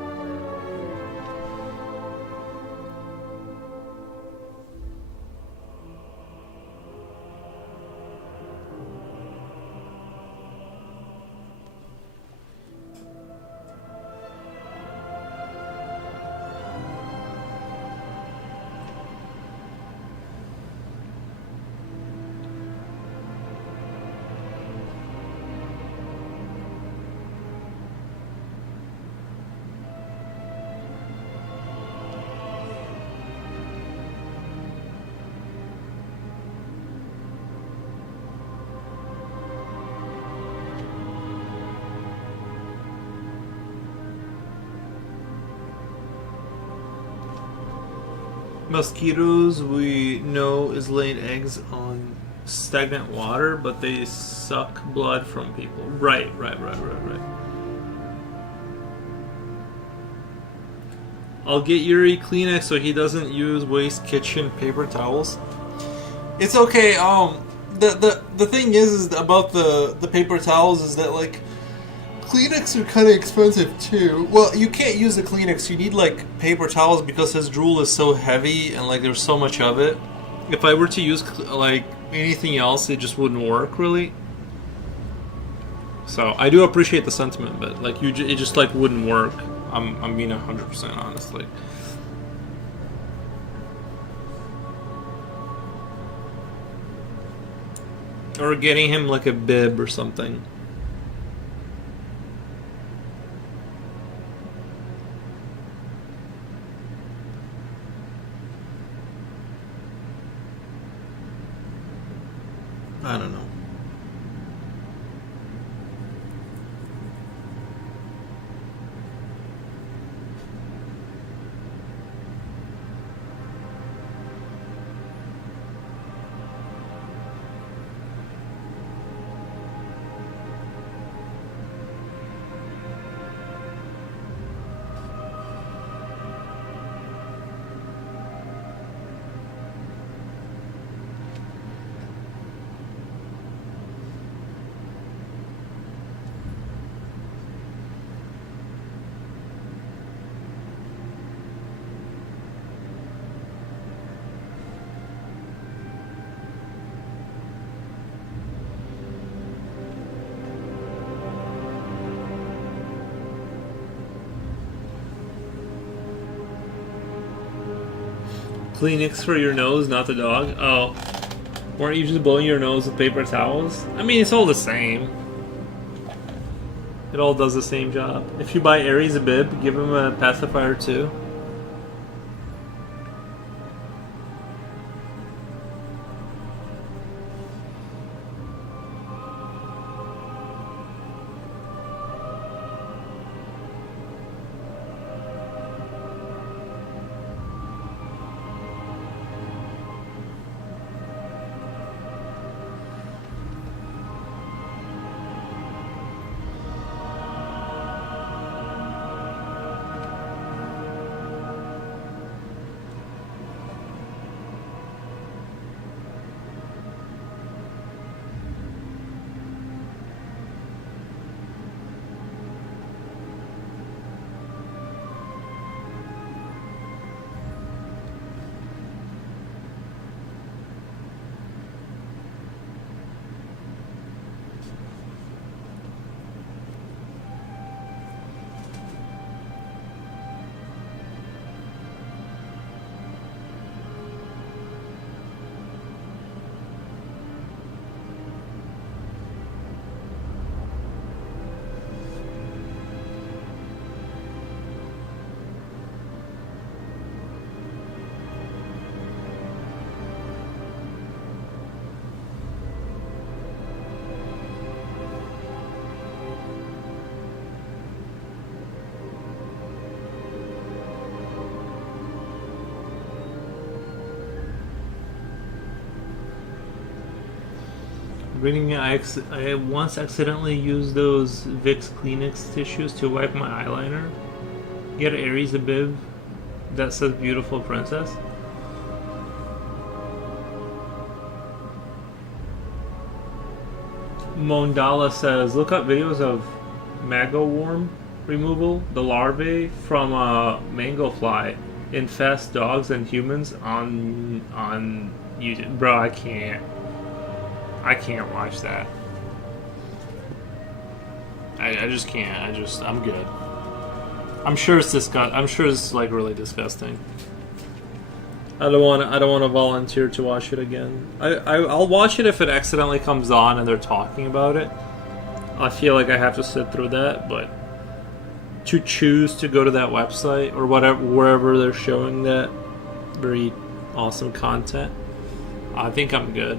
Mosquitoes, we know, is laying eggs on stagnant water, but they suck blood from people. Right. I'll get Yuri Kleenex so he doesn't use waste kitchen paper towels. It's okay. The thing is about the paper towels is that, like, Kleenex are kind of expensive too. Well, you can't use the Kleenex. You need paper towels because his drool is so heavy and there's so much of it. If I were to use anything else, it just wouldn't work really. So I do appreciate the sentiment, but it just wouldn't work. I'm being 100% honest. Or getting him a bib or something. I don't know. Kleenex for your nose, not the dog. Oh. Weren't you just blowing your nose with paper towels? I mean, it's all the same. It all does the same job. If you buy Aries a bib, give him a pacifier too. Reading, I once accidentally used those Vicks Kleenex tissues to wipe my eyeliner. Get Aries a bib that says "Beautiful Princess." Mondala says, look up videos of mango worm removal. The larvae from a mango fly infest dogs and humans on YouTube. Bro, I can't watch that. I just can't. I'm good. I'm sure it's like really disgusting. I don't want to volunteer to watch it again. I'll watch it if it accidentally comes on and they're talking about it. I feel like I have to sit through that, but to choose to go to that website or whatever, wherever they're showing that very awesome content, I think I'm good.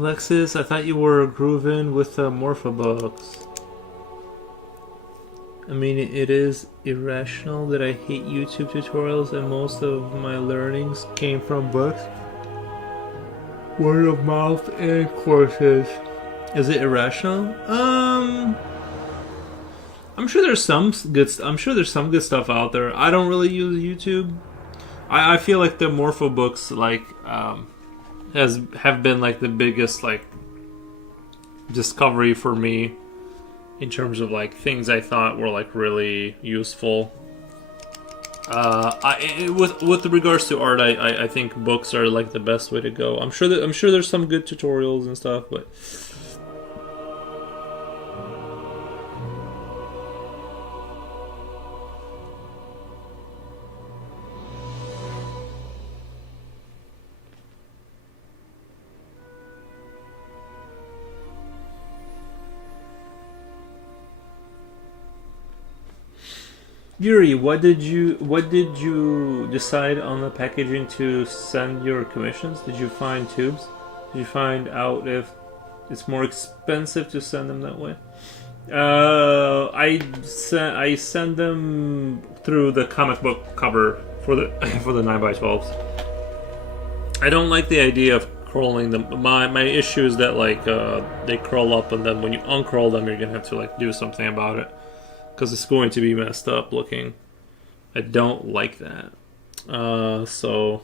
Alexis, I thought you were grooving with the Morpho books. I mean, it is irrational that I hate YouTube tutorials and most of my learnings came from books, word of mouth, and courses. Is it irrational? I'm sure there's some good. I'm sure there's some good stuff out there. I don't really use YouTube. I feel like the Morpho books like have been like the biggest like discovery for me in terms of like things I thought were like really useful. With regards to art, I think books are like the best way to go. I'm sure there's some good tutorials and stuff, but. Yuri, what did you decide on the packaging to send your commissions? Did you find tubes? Did you find out if it's more expensive to send them that way? I send them through the comic book cover for the 9x12s. I don't like the idea of curling them. My issue is that like they curl up, and then when you uncurl them, you're gonna have to like do something about it. Because it's going to be messed up looking. I don't like that. So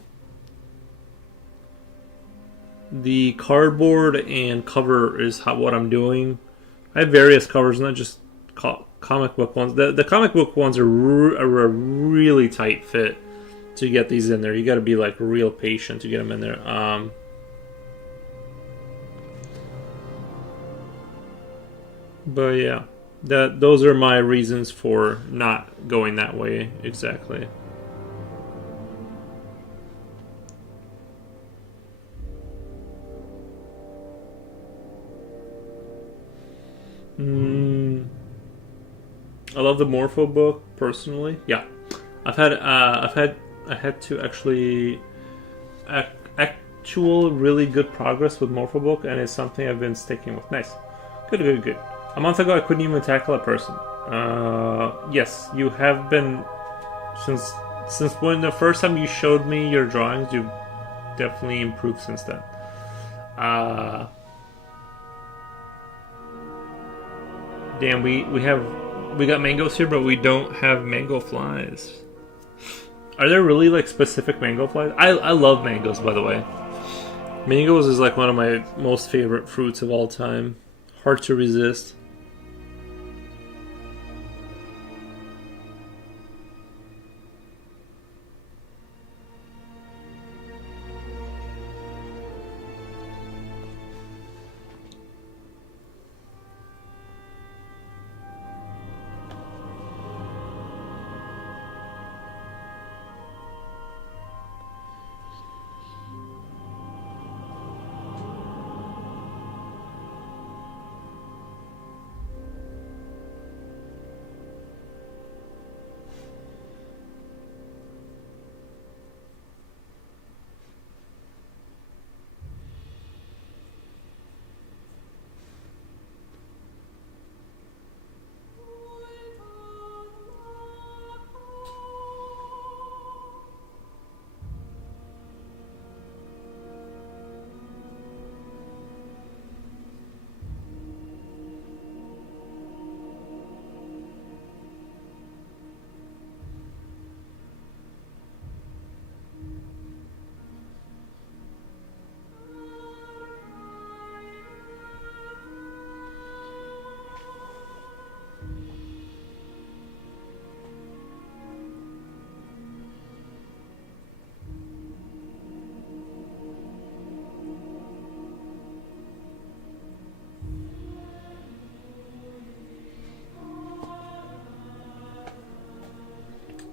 the cardboard and cover is what I'm doing. I have various covers, not just comic book ones. The comic book ones are a really tight fit to get these in there. You got to be like real patient to get them in there. But yeah. Those are my reasons for not going that way exactly. I love the Morpho book personally. Yeah, I had to actually actual really good progress with Morpho book, and it's something I've been sticking with. Nice, good. A month ago, I couldn't even tackle a person. Yes, you have been since when the first time you showed me your drawings. You've definitely improved since then. Damn, we got mangoes here, but we don't have mango flies. Are there really like specific mango flies? I love mangoes, by the way. Mangoes is like one of my most favorite fruits of all time. Hard to resist.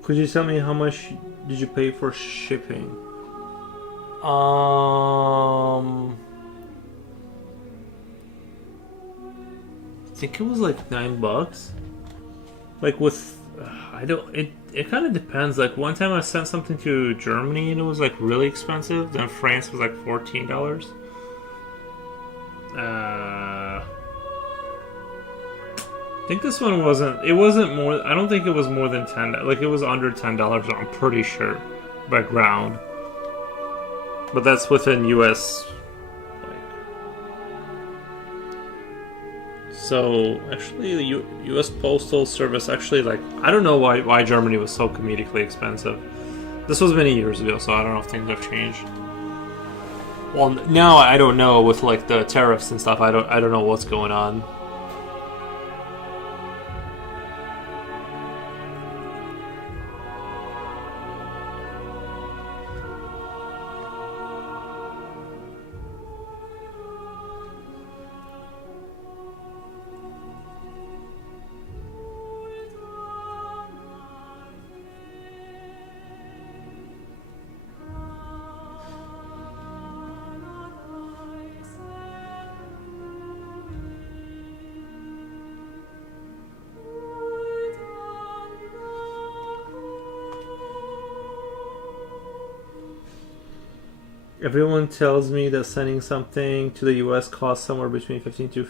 Could you tell me how much did you pay for shipping? I think it was like $9. Like with, I don't. It kind of depends. Like one time I sent something to Germany and it was like really expensive. Then France was like $14. I think this one wasn't. It wasn't more. I don't think it was more than $10. Like it was under $10. I'm pretty sure by ground. But that's within U.S. So actually, the U.S. Postal Service actually I don't know why Germany was so comedically expensive. This was many years ago, so I don't know if things have changed. Well, now I don't know with the tariffs and stuff. I don't know what's going on. Everyone tells me that sending something to the U.S. costs somewhere between 15 to.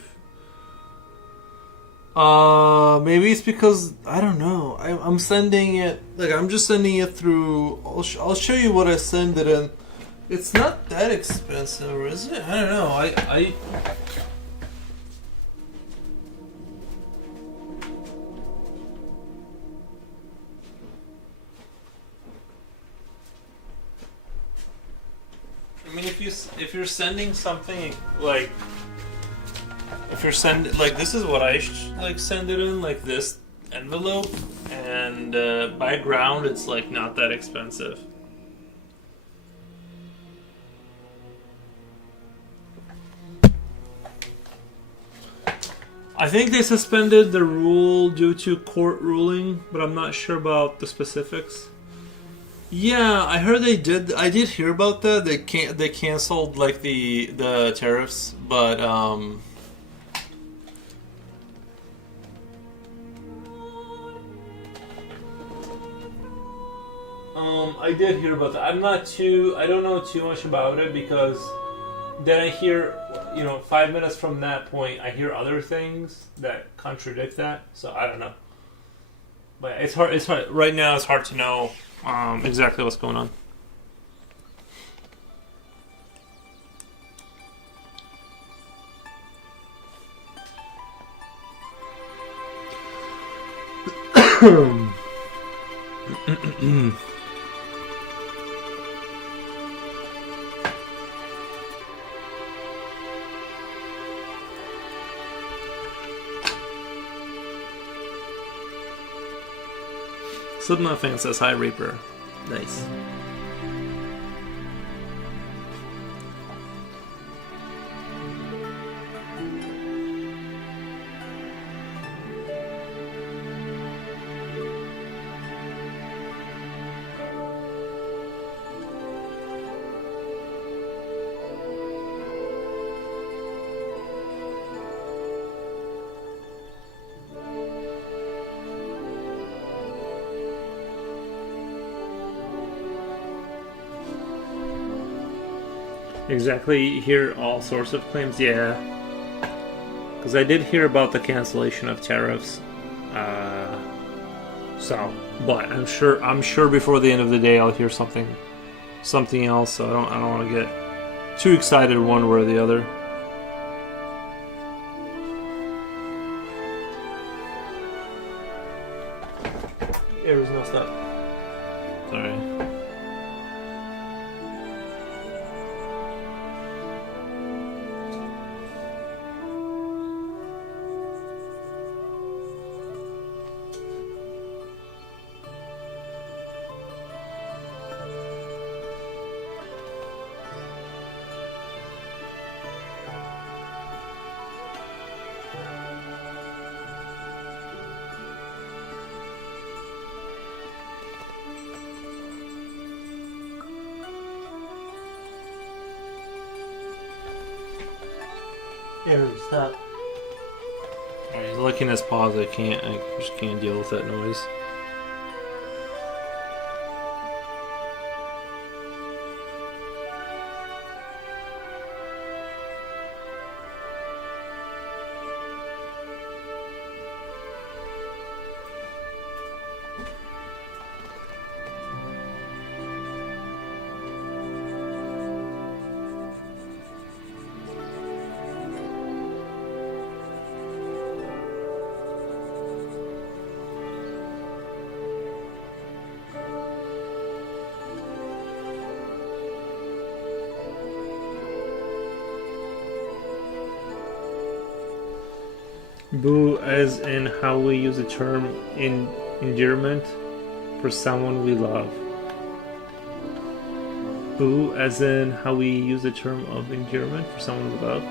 Maybe it's because I don't know. I'm sending it I'm just sending it through. I'll show you what I send it in. It's not that expensive, is it? I don't know. I mean, if you're sending something if you're sending this is what I send it in this envelope, and by ground it's not that expensive. I think they suspended the rule due to court ruling, but I'm not sure about the specifics. Yeah, I heard they did. I did hear about that. They canceled the tariffs, but I did hear about that. I don't know too much about it, because then I hear 5 minutes from that point I hear other things that contradict that. So I don't know. But it's hard right now. It's hard to know exactly what's going on. Slipknot fan says hi, Reaper. Nice. Exactly, you hear all sorts of claims, yeah. Because I did hear about the cancellation of tariffs. But I'm sure before the end of the day I'll hear something else. So I don't want to get too excited one way or the other. There's no stuff. Sorry. Stop. Alright, he's licking his paws. I just can't deal with that noise. Boo as in how we use the term in endearment for someone we love. Boo as in how we use the term of endearment for someone we love.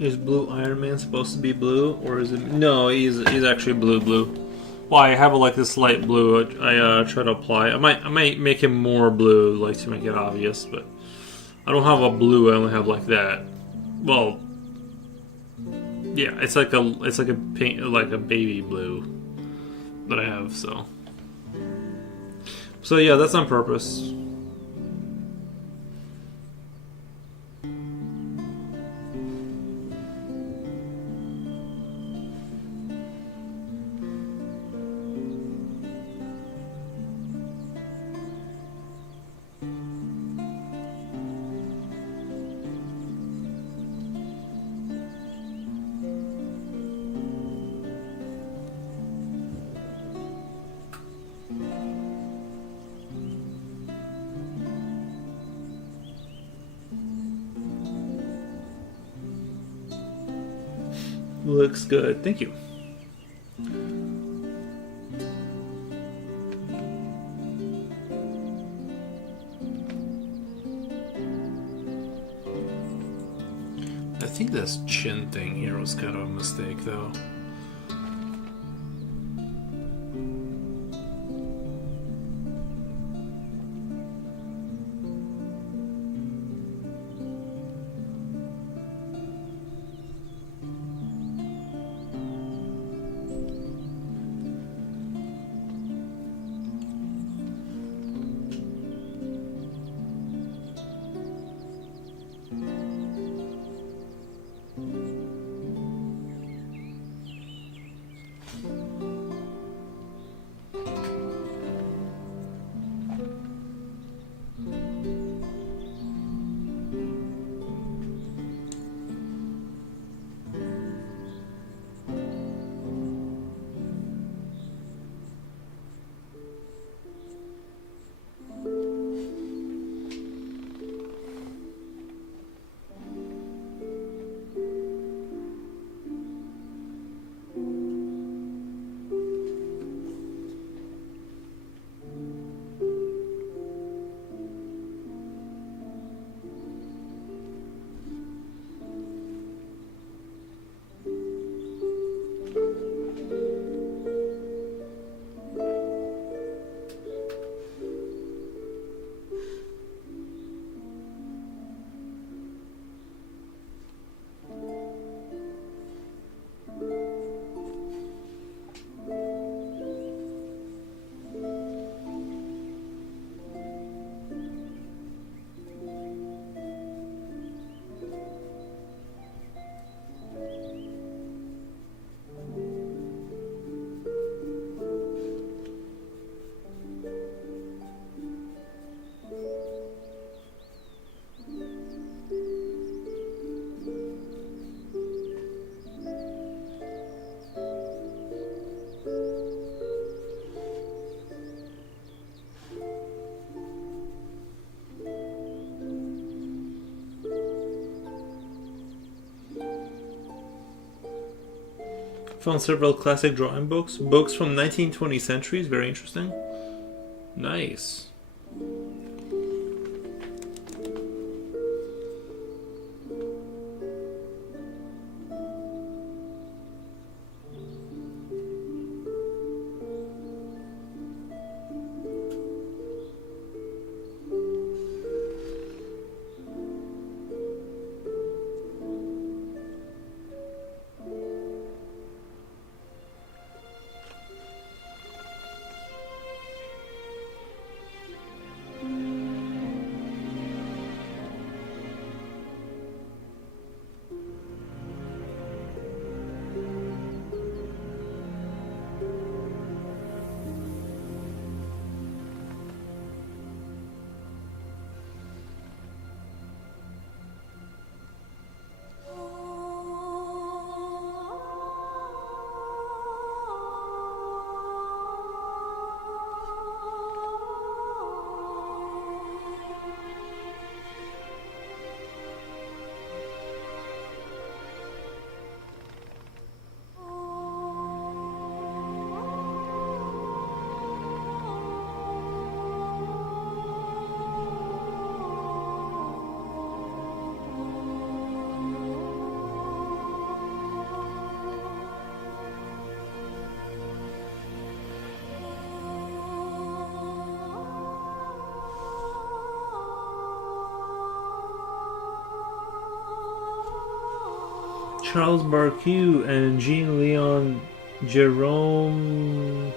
Is Blue Iron Man supposed to be blue, or is it? No, he's actually blue. Well, I have like this light blue. I try to apply. I might make him more blue, like to make it obvious, but I don't have a blue. I only have like that. Well, yeah, it's like a paint, like a baby blue that I have. So yeah, that's on purpose. Looks good. Thank you. I think this chin thing here was kind of a mistake, though. Found several classic drawing books. Books from 1920 centuries. Very interesting. Nice. Charles Barque and Jean-Leon Jerome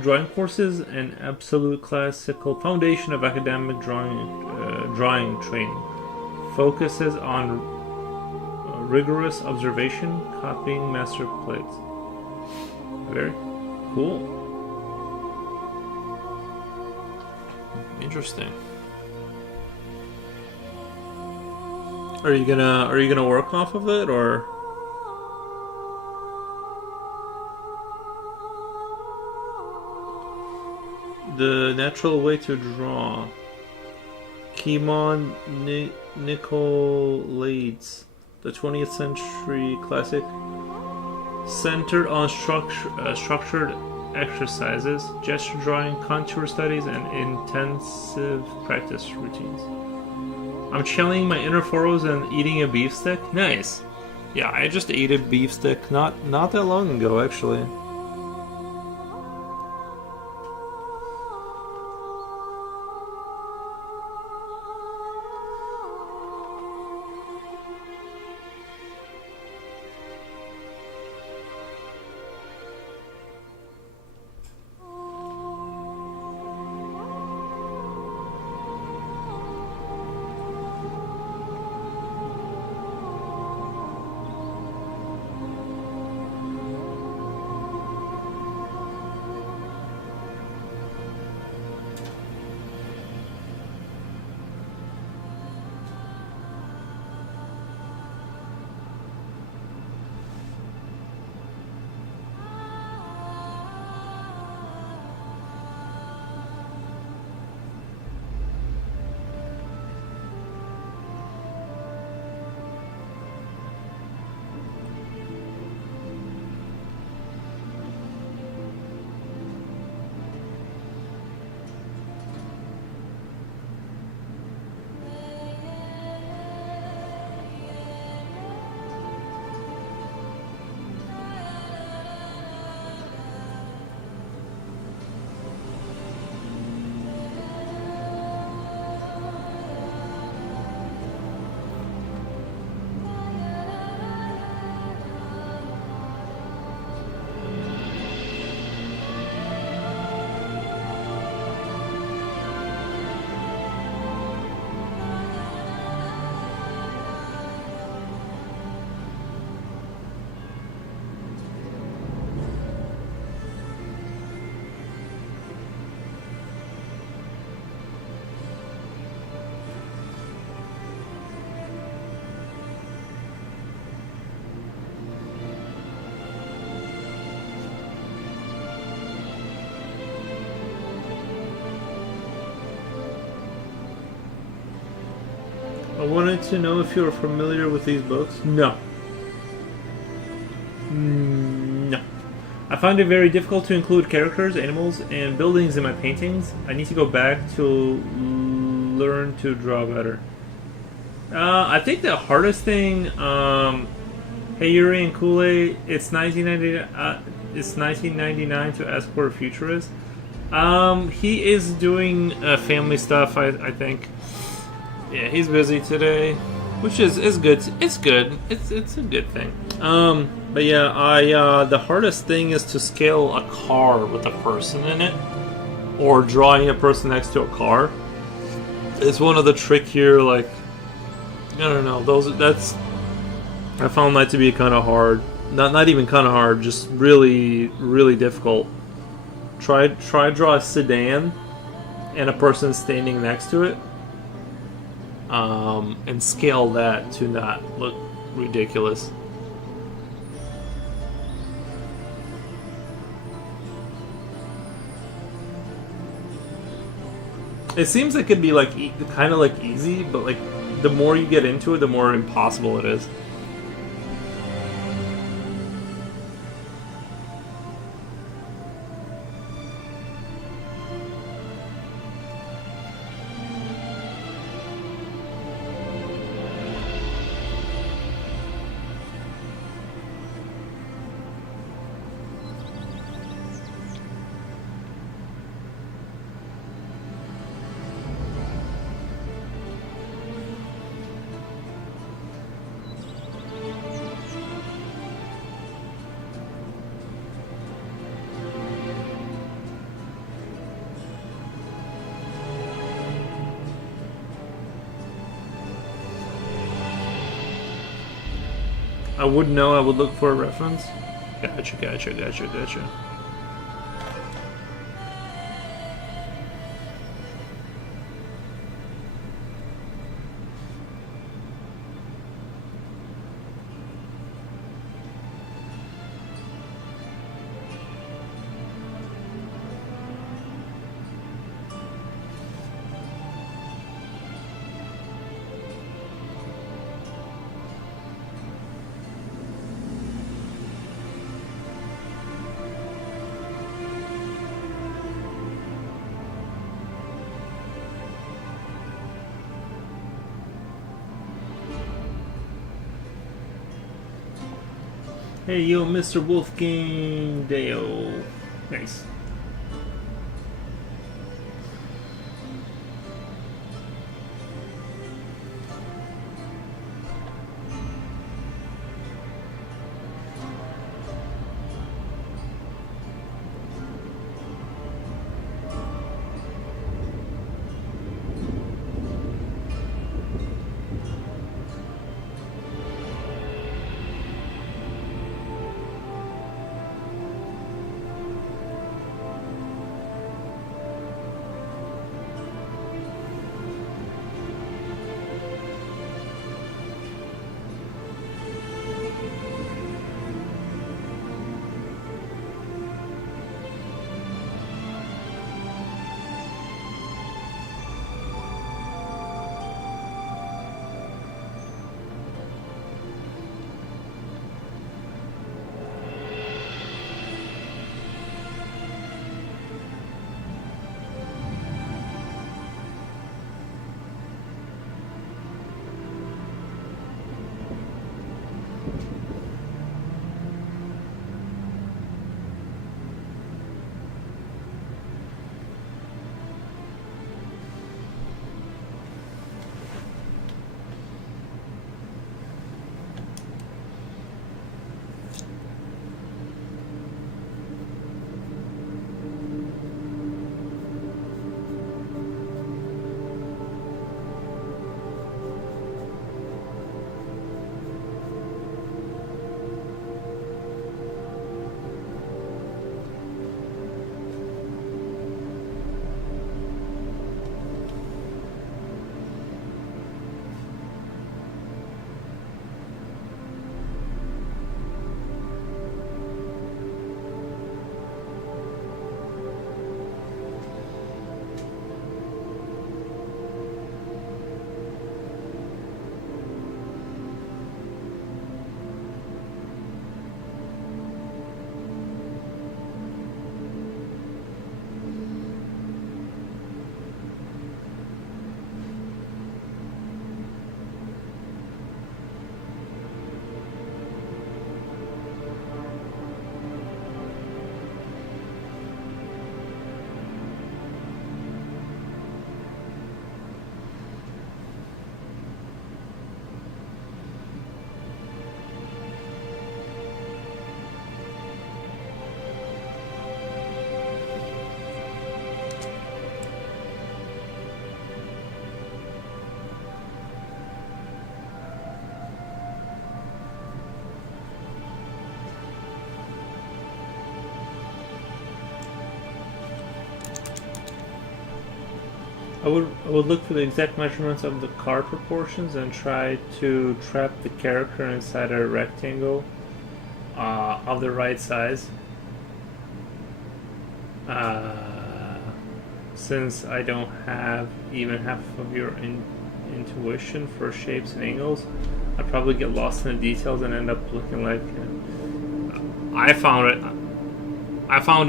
drawing courses, an absolute classical foundation of academic drawing training. Focuses on rigorous observation, copying master plates. Very cool. Interesting. Are you gonna work off of it, or? The natural way to draw. Kimon Nicolaides, the 20th century classic, centered on structured exercises, gesture drawing, contour studies, and intensive practice routines. I'm channeling my inner furrows and eating a beef stick. Nice. Yeah, I just ate a beef stick not that long ago, actually. I wanted to know if you are familiar with these books. No. I find it very difficult to include characters, animals, and buildings in my paintings. I need to go back to learn to draw better. I think the hardest thing, hey Yuri and Kool-Aid, it's 1999 to ask where future is. He is doing family stuff, I think. Yeah, he's busy today, which is good. It's good. It's a good thing. But yeah, the hardest thing is to scale a car with a person in it, or drawing a person next to a car. It's one of the trickier, like, I don't know. I found that to be kind of hard. Not even kind of hard, just really, really difficult. Try draw a sedan and a person standing next to it, and scale that to not look ridiculous. It seems like it'd be like kind of like easy, but like the more you get into it, the more impossible it is. I wouldn't know. I would look for a reference. Gotcha. Hey, yo, Mr. Wolfgang Dale. Nice. I would look for the exact measurements of the car proportions and try to trap the character inside a rectangle of the right size. Since I don't have even half of your intuition for shapes and angles, I'd probably get lost in the details and end up looking like. I found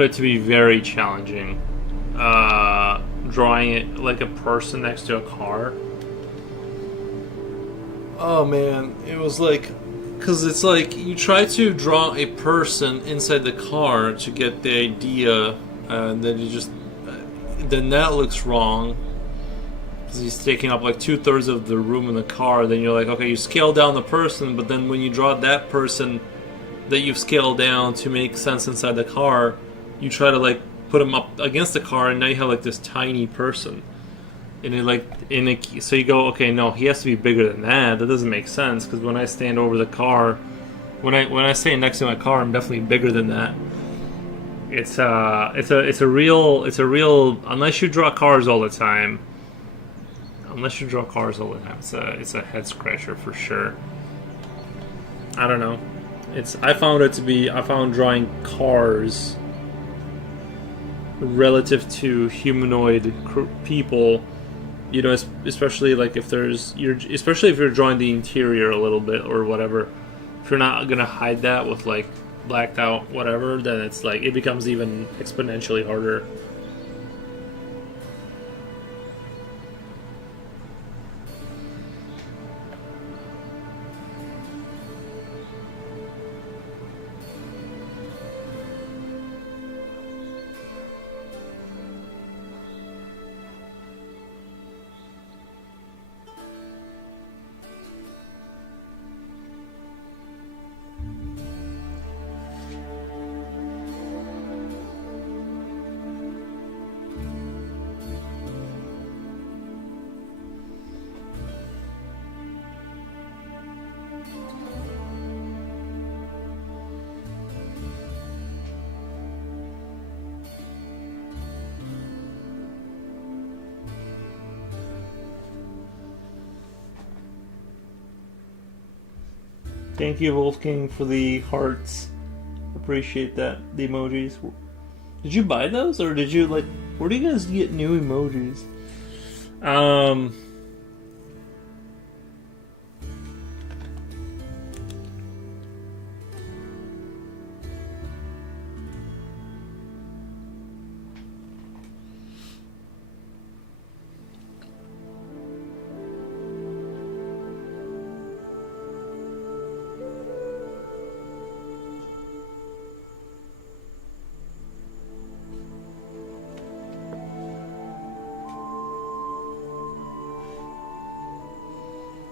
it to be very challenging. Drawing it like a person next to a car. Oh man, it was like, because it's like you try to draw a person inside the car to get the idea, and then then that looks wrong because he's taking up like 2/3 of the room in the car. Then you're like, okay, you scale down the person, but then when you draw that person that you've scaled down to make sense inside the car, you try to like put him up against the car, and now you have like this tiny person. And so you go, okay, no, he has to be bigger than that. That doesn't make sense because when I stand over the car, when I stand next to my car, I'm definitely bigger than that. It's a real unless you draw cars all the time. It's a head scratcher for sure. I don't know. I found drawing cars relative to humanoid people, especially like especially if you're drawing the interior a little bit or whatever. If you're not gonna hide that with like blacked out whatever, then it's like it becomes even exponentially harder. Thank you, Wolfgang, for the hearts. Appreciate that. The emojis. Did you buy those, or did you like? Where do you guys get new emojis?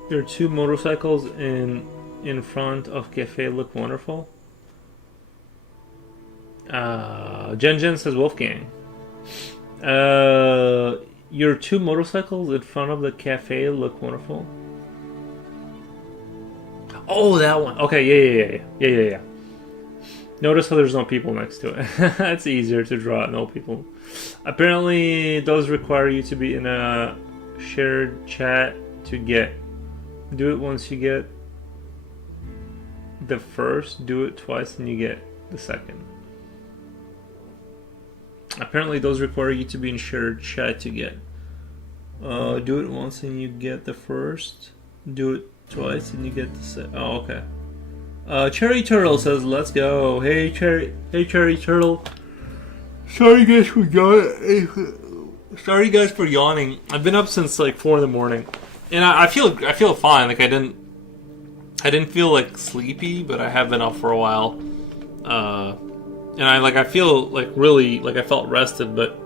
There are two motorcycles in front of Cafe Look Wonderful. Jen says Wolfgang. Your two motorcycles in front of the Cafe Look Wonderful. Oh, that one. Okay, yeah. Notice how there's no people next to it. It's easier to draw no people. Apparently, those require you to be in a shared chat to get. Do it once you get the first, do it twice and you get the second. Apparently those require you to be in shared chat to get. Do it once and you get the first, do it twice and you get the second. Oh, okay. Cherry Turtle says, let's go. Hey Cherry Turtle. Sorry guys for yawning. I've been up since like 4 a.m. And I feel fine. Like I didn't feel like sleepy, but I have been up for a while. And I feel like really like I felt rested, but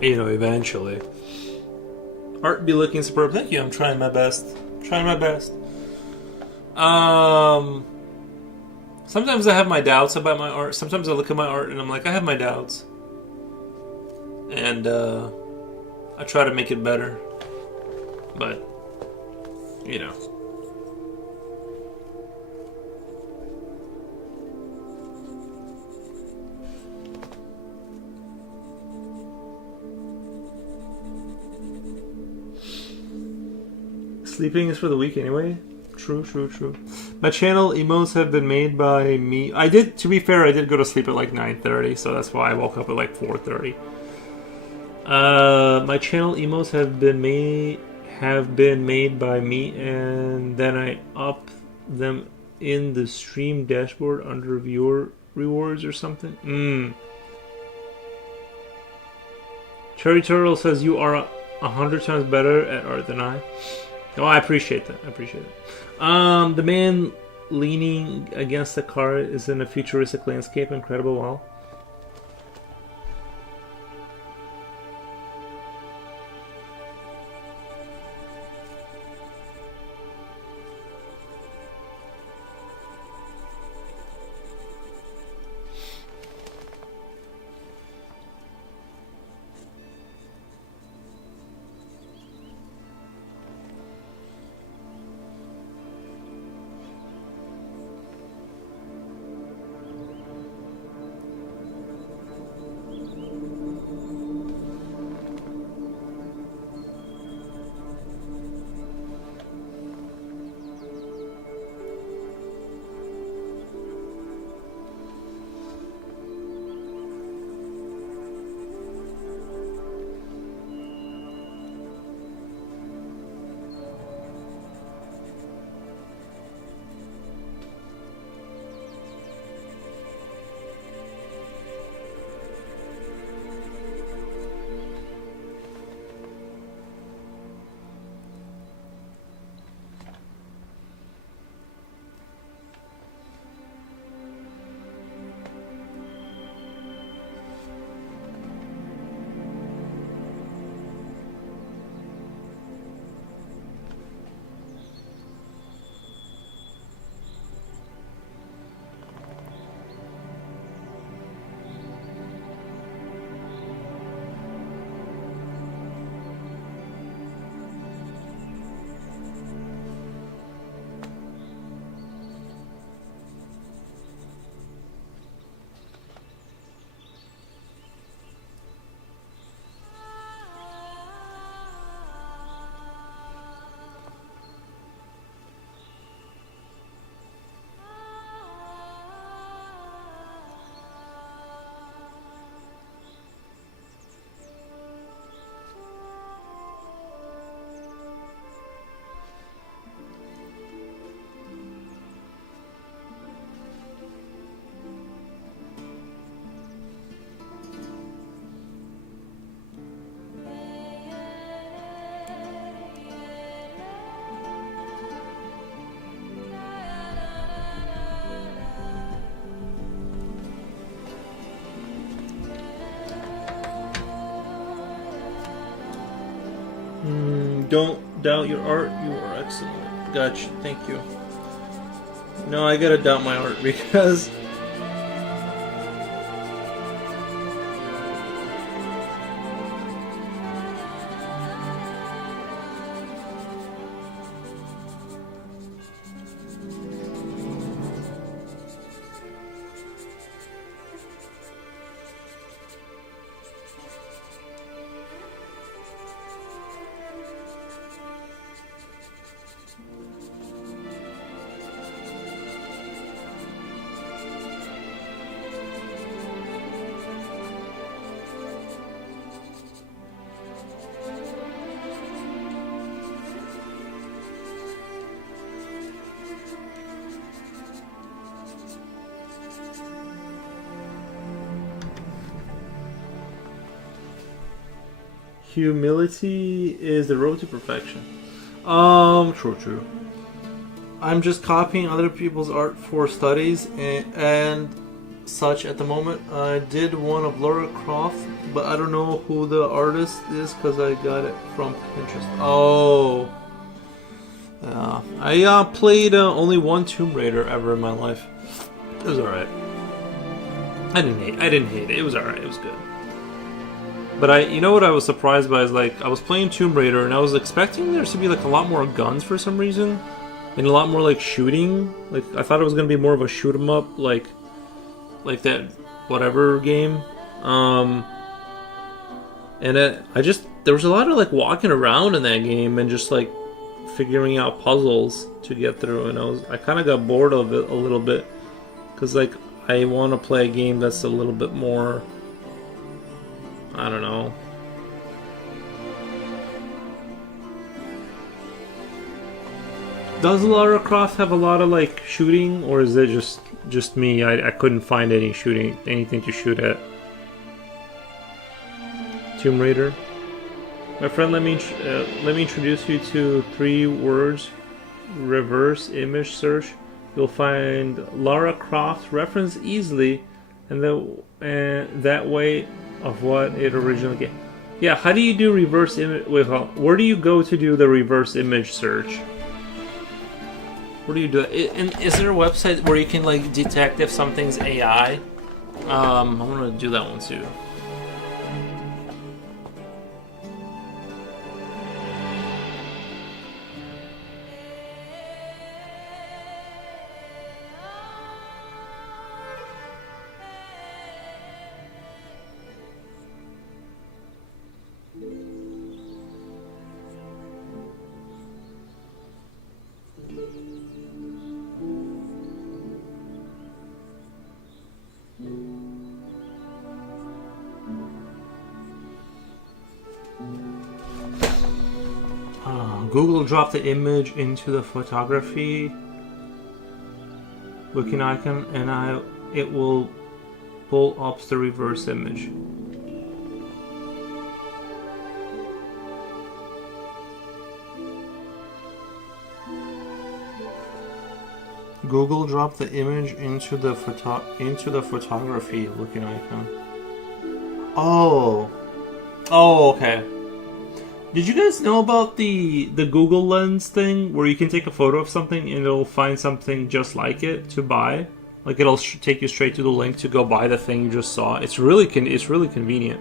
eventually. Art be looking superb. Thank you. I'm trying my best. Sometimes I have my doubts about my art. Sometimes I look at my art and I'm like, I have my doubts. And I try to make it better. But, Sleeping is for the weak anyway. True. My channel emotes have been made by me. To be fair, I did go to sleep at like 9:30, so that's why I woke up at like 4:30. My channel emotes have been made by me, and then I up them in the stream dashboard under viewer rewards or something. Cherry Turtle says you are 100 times better at art than I. Oh, I appreciate that. The man leaning against the car is in a futuristic landscape. Incredible. Wow. Don't doubt your art. You are excellent. Gotcha. Thank you. No, I gotta doubt my art because humility is the road to perfection. True. I'm just copying other people's art for studies and such at the moment. I did one of Lara Croft, but I don't know who the artist is because I got it from Pinterest. Oh. Yeah. I played only one Tomb Raider ever in my life. It was alright. I didn't hate it. It was alright. It was good. But you know what I was surprised by is like I was playing Tomb Raider and I was expecting there to be like a lot more guns for some reason, and a lot more like shooting. Like I thought it was gonna be more of a shoot 'em up, like that whatever game. And there was a lot of like walking around in that game and just like figuring out puzzles to get through, and I kind of got bored of it a little bit, because like I want to play a game that's a little bit more, I don't know. Does Lara Croft have a lot of like shooting, or is it just me? I couldn't find anything to shoot at. Tomb Raider. My friend, let me introduce you to 3 words. Reverse image search. You'll find Lara Croft referenced easily, and that way of what it originally gave. Yeah, how do you do reverse image? Wait, where do you go to do the reverse image search? Where do you do it? And is there a website where you can like detect if something's AI? I'm gonna do that one too. Google dropped the image into the photography looking icon, and it will pull up the reverse image. Google dropped the image into the photography looking icon. Oh, okay. Did you guys know about the Google Lens thing, where you can take a photo of something and it'll find something just like it to buy? Like it'll take you straight to the link to go buy the thing you just saw. It's really convenient.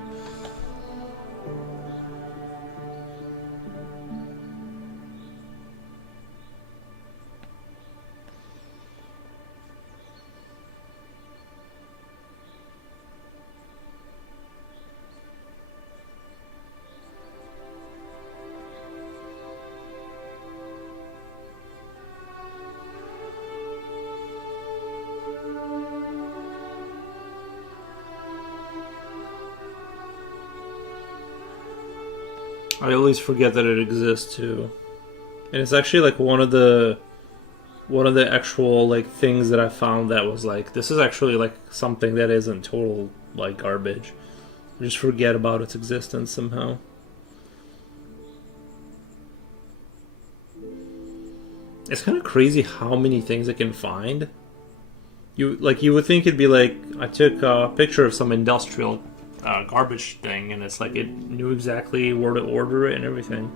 I always forget that it exists too, and it's actually like one of the actual like things that I found that was like, this is actually like something that isn't total like garbage. I just forget about its existence somehow. It's kind of crazy how many things I can find. You would think it'd be like, I took a picture of some industrial garbage thing, and it's like it knew exactly where to order it and everything.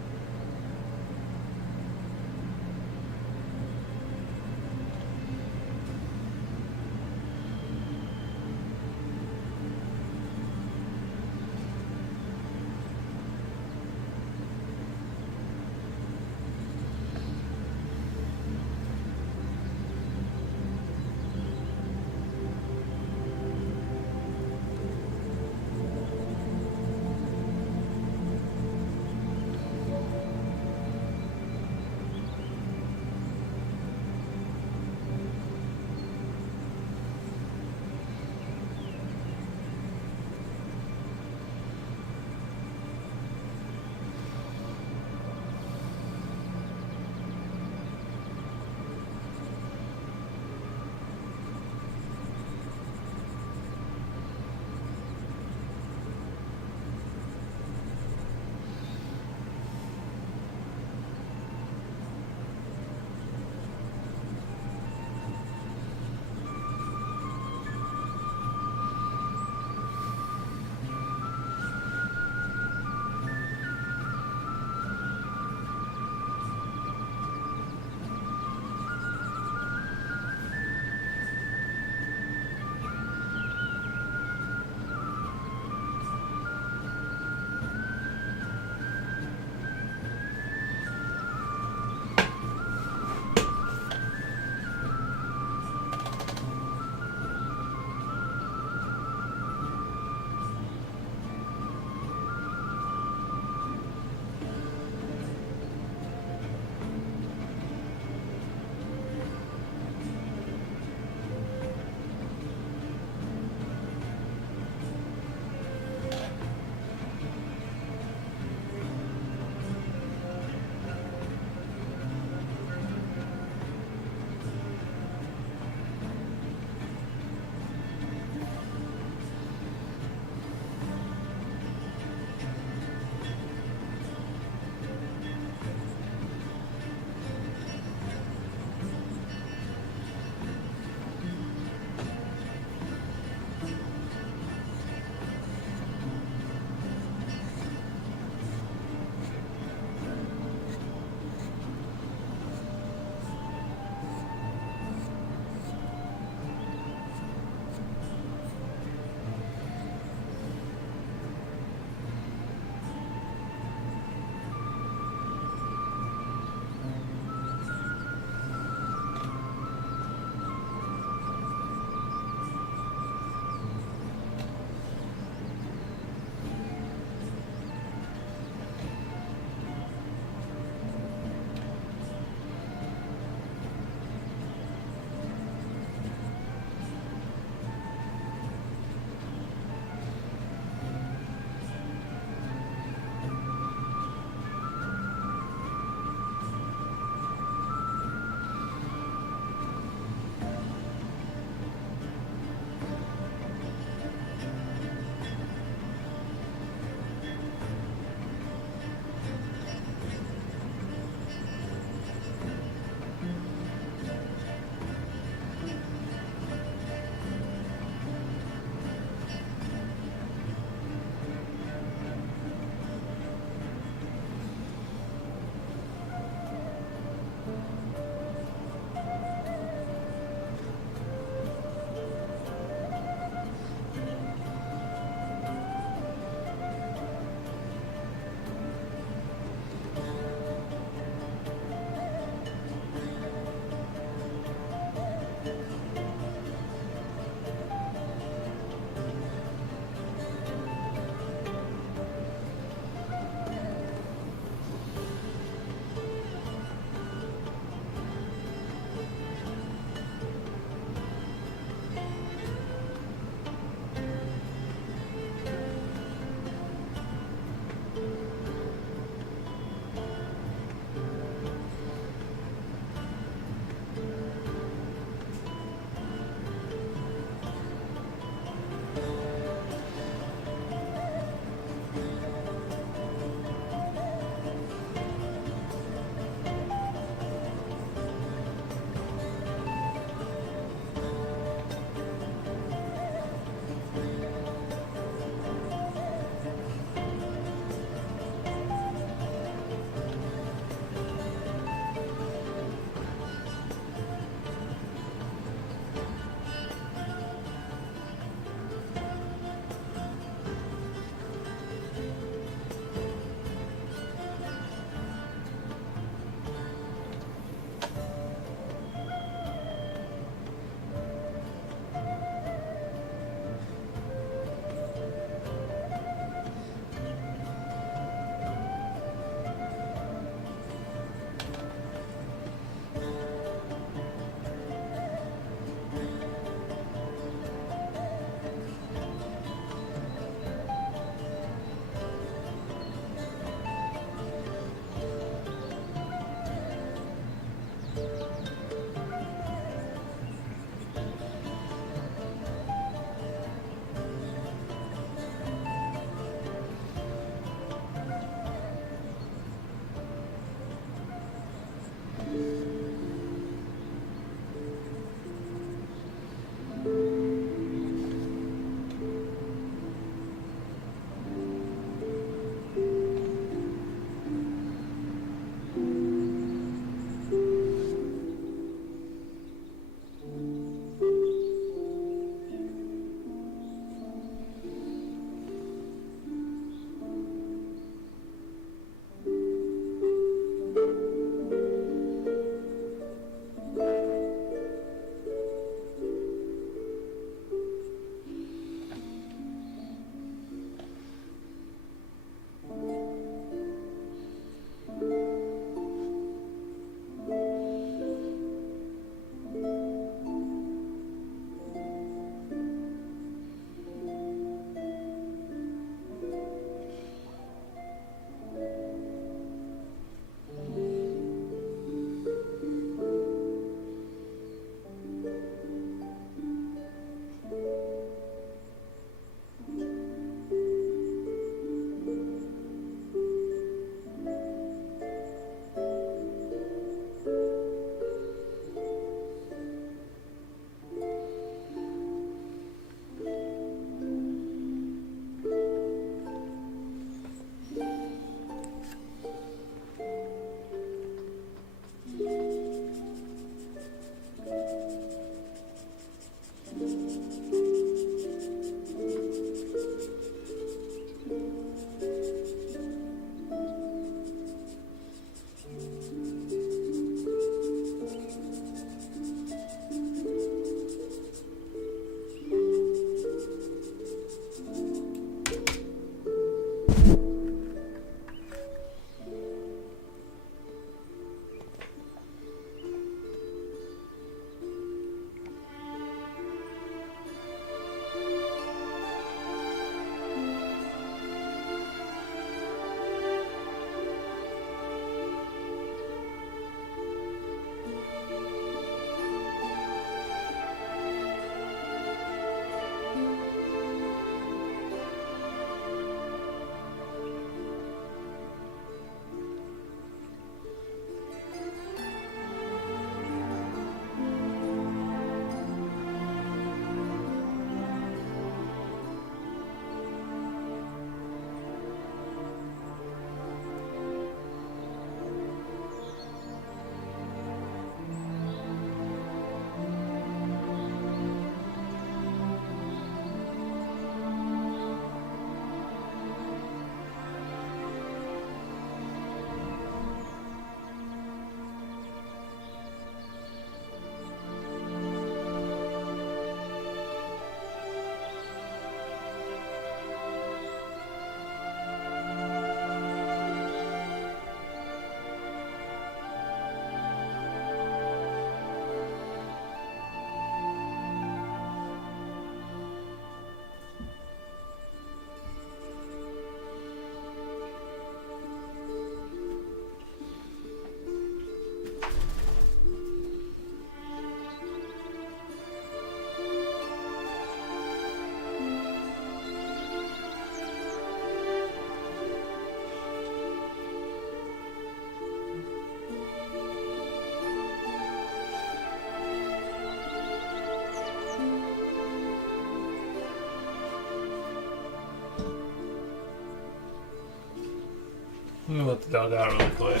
Let me let the dog out really quick.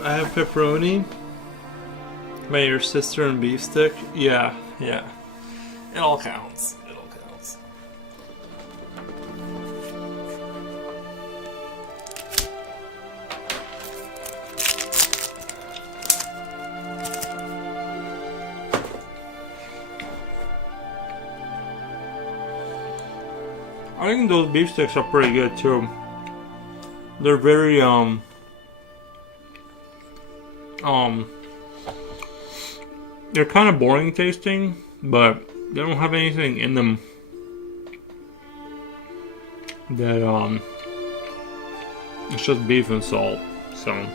I have pepperoni. My your sister and beef stick. Yeah. It all counts. I think those beef sticks are pretty good too. They're very they're kind of boring tasting, but they don't have anything in them that it's just beef and salt. So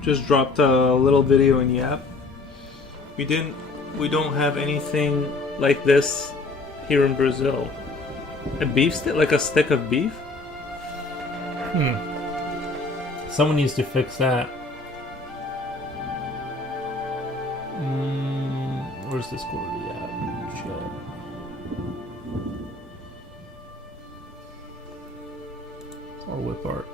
just dropped a little video in Yap. We don't have anything like this here in Brazil. A beef stick, like a stick of beef? Someone needs to fix that. Where's this Discord at? Shit. It's all whip art.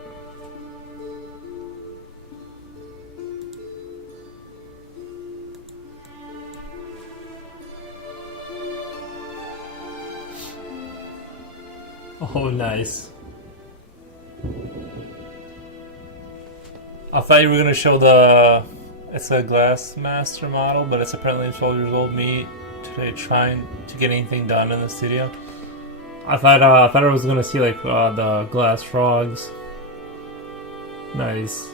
Oh, nice. I thought you were going to show it's a Glassmaster model, but it's apparently 12 years old. Me today trying to get anything done in the studio. I thought I was going to see like the glass frogs. Nice.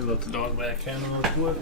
me let the dog back in real quick.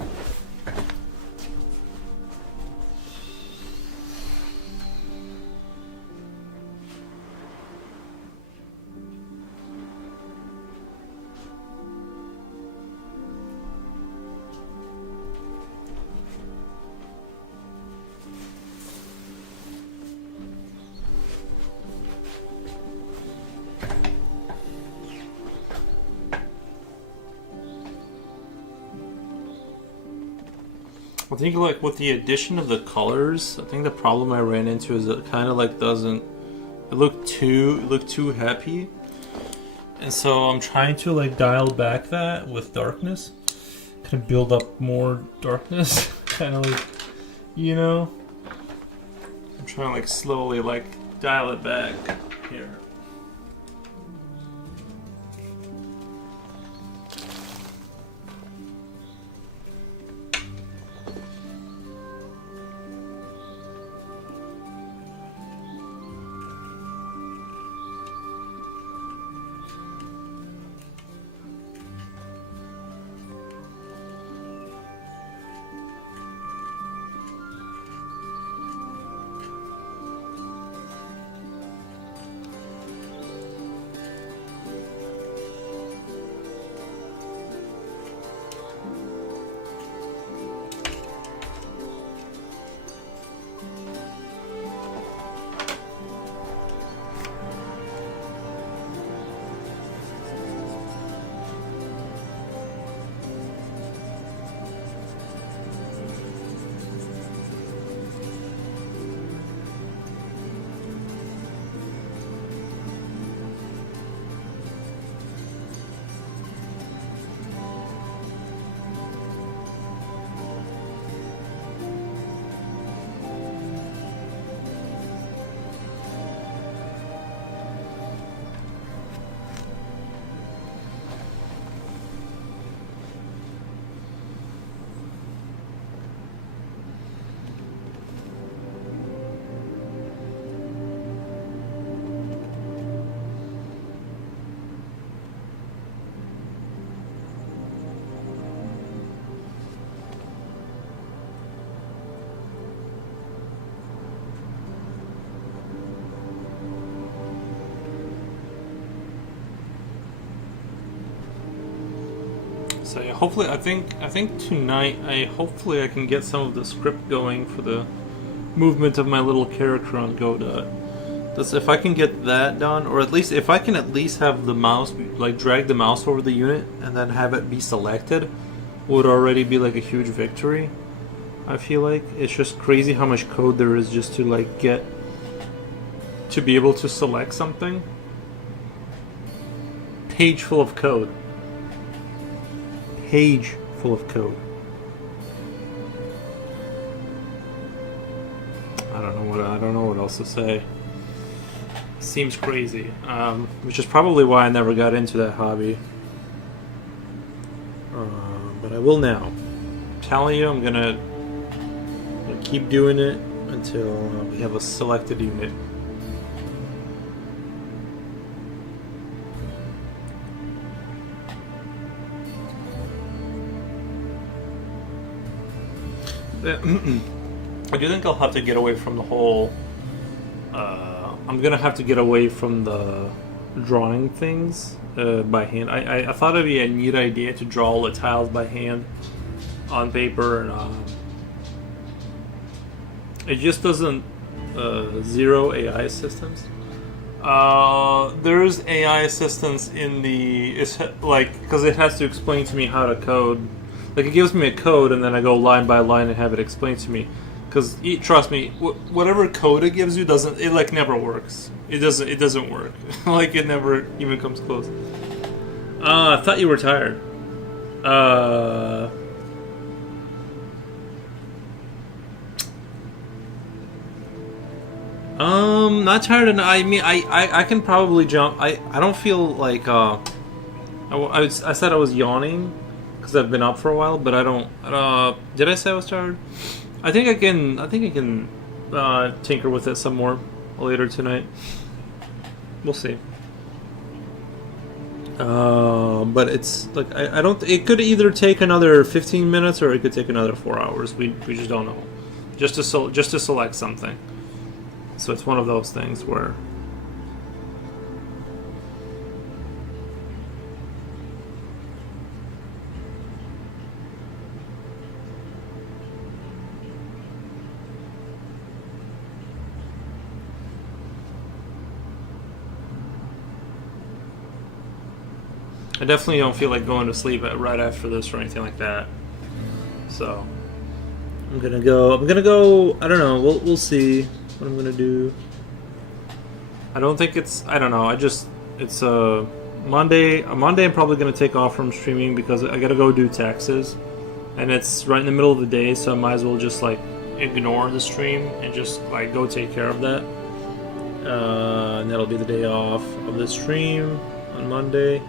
I think like with the addition of the colors, I think the problem I ran into is it kind of like doesn't. It looked too happy, and so I'm trying to like dial back that with darkness, kind of build up more darkness, kind of like, you know. I'm trying to like slowly like dial it back here. So yeah, hopefully, I think tonight, hopefully I can get some of the script going for the movement of my little character on Godot. That's if I can get that done, or at least if I can at least have the mouse like drag the mouse over the unit and then have it be selected, would already be like a huge victory. I feel like it's just crazy how much code there is just to like get to be able to select something. Page full of code. Page full of code. I don't know what else to say. Seems crazy, which is probably why I never got into that hobby. But I will now. I'm telling you, I'm gonna keep doing it until we have a selected unit. I do think I'll have to get away from the whole. I'm gonna have to get away from the drawing things by hand. I thought it'd be a neat idea to draw all the tiles by hand on paper, and it just doesn't zero AI assistance. There's AI assistance in the because it has to explain to me how to code. Like, it gives me a code, and then I go line by line and have it explained to me. Because, trust me, whatever code it gives you never works. It doesn't work. Like, it never even comes close. I thought you were tired. Not tired enough. I mean, I can probably jump. I don't feel like, I said I was yawning because I've been up for a while, but I don't. Did I say I was tired? I think I can tinker with it some more later tonight. We'll see. But it's like I don't. It could either take another 15 minutes or it could take another 4 hours. We just don't know. Just to select something. So it's one of those things where. I definitely don't feel like going to sleep right after this or anything like that. So I'm gonna go. I don't know. We'll see what I'm gonna do. I don't think it's. I don't know. It's a Monday. A Monday. I'm probably gonna take off from streaming because I gotta go do taxes, and it's right in the middle of the day. So I might as well just like ignore the stream and just like go take care of that. And that'll be the day off of the stream on Monday.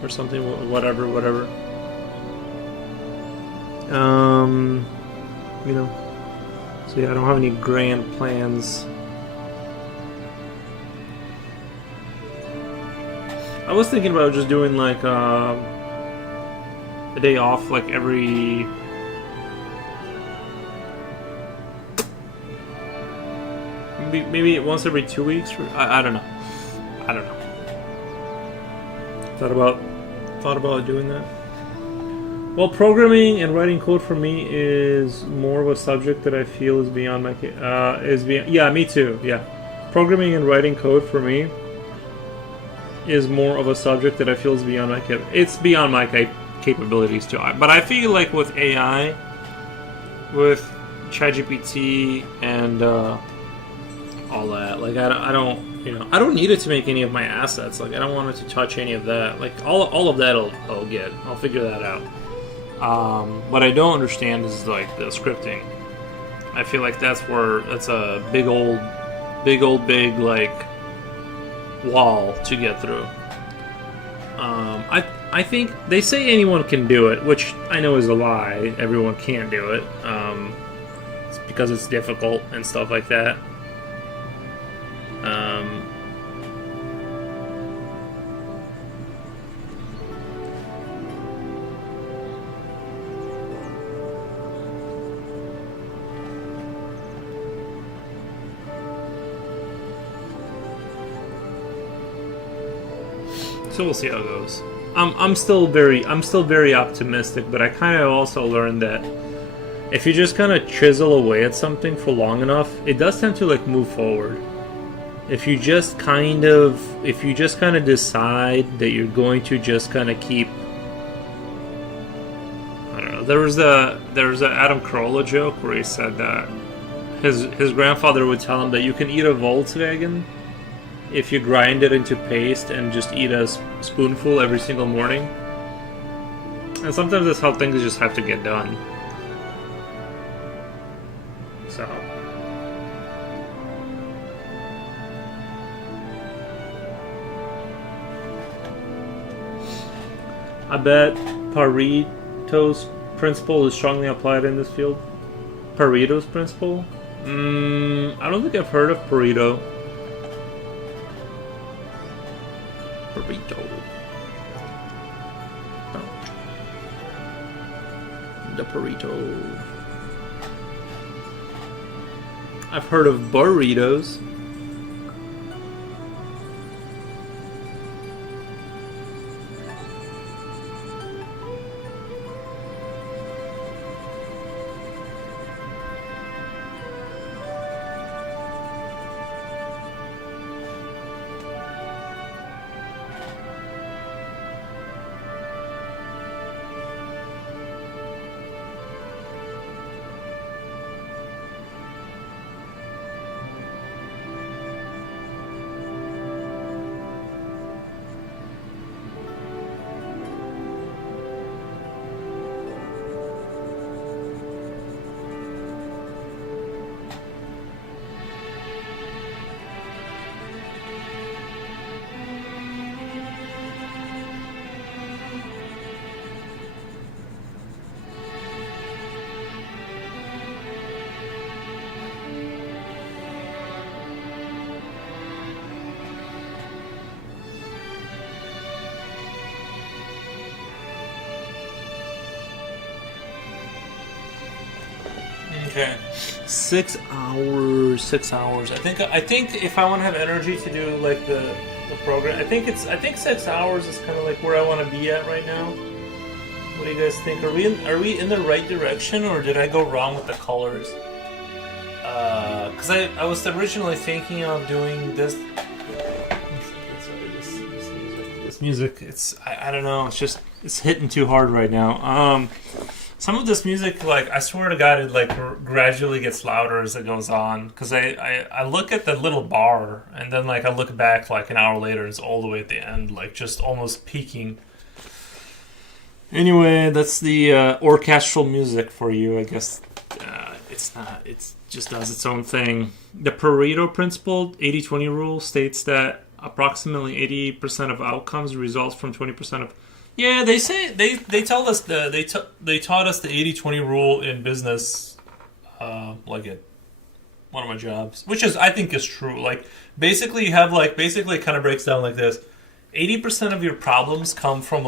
Or something, whatever. You know. So yeah, I don't have any grand plans. I was thinking about just doing like a day off, like every. Maybe once every 2 weeks. I don't know. Thought about doing that. Well, programming and writing code for me is more of a subject that I feel is beyond my yeah, me too. Yeah, programming and writing code for me is more of a subject that I feel is beyond my it's beyond my capabilities too. But I feel like with AI, with ChatGPT and all that, like I don't. You know, I don't need it to make any of my assets. Like, I don't want it to touch any of that. Like, all of that I'll get. I'll figure that out. What I don't understand is, like, the scripting. I feel like that's a big, like, wall to get through. I think they say anyone can do it, which I know is a lie. Everyone can't do it. It's because it's difficult and stuff like that. So we'll see how it goes. I'm still very optimistic, but I kind of also learned that if you just kind of chisel away at something for long enough, it does tend to like move forward. If you just kind of decide that you're going to just kind of keep, I don't know. There was a Adam Carolla joke where he said that his grandfather would tell him that you can eat a Volkswagen if you grind it into paste and just eat a spoonful every single morning. And sometimes that's how things just have to get done. So. I bet Pareto's principle is strongly applied in this field. Pareto's principle? I don't think I've heard of Pareto. The Pareto. I've heard of burritos. Okay. 6 hours. 6 hours. I think if I want to have energy to do like the program, I think 6 hours is kind of like where I want to be at right now. What do you guys think? Are we in the right direction, or did I go wrong with the colors? Because I was originally thinking of doing this. This music, I don't know. It's hitting too hard right now. Some of this music, like, I swear to God, it like gradually gets louder as it goes on. Because I look at the little bar, and then like I look back like an hour later, and it's all the way at the end, like just almost peaking. Anyway, that's the orchestral music for you, I guess. It's not. It just does its own thing. The Pareto principle, 80-20 rule, states that approximately 80% of outcomes results from 20% of... Yeah, they say they tell us they taught us the 80-20 rule in business, like at one of my jobs, which is I think is true. Like basically you have basically it kind of breaks down like this: 80% of your problems come from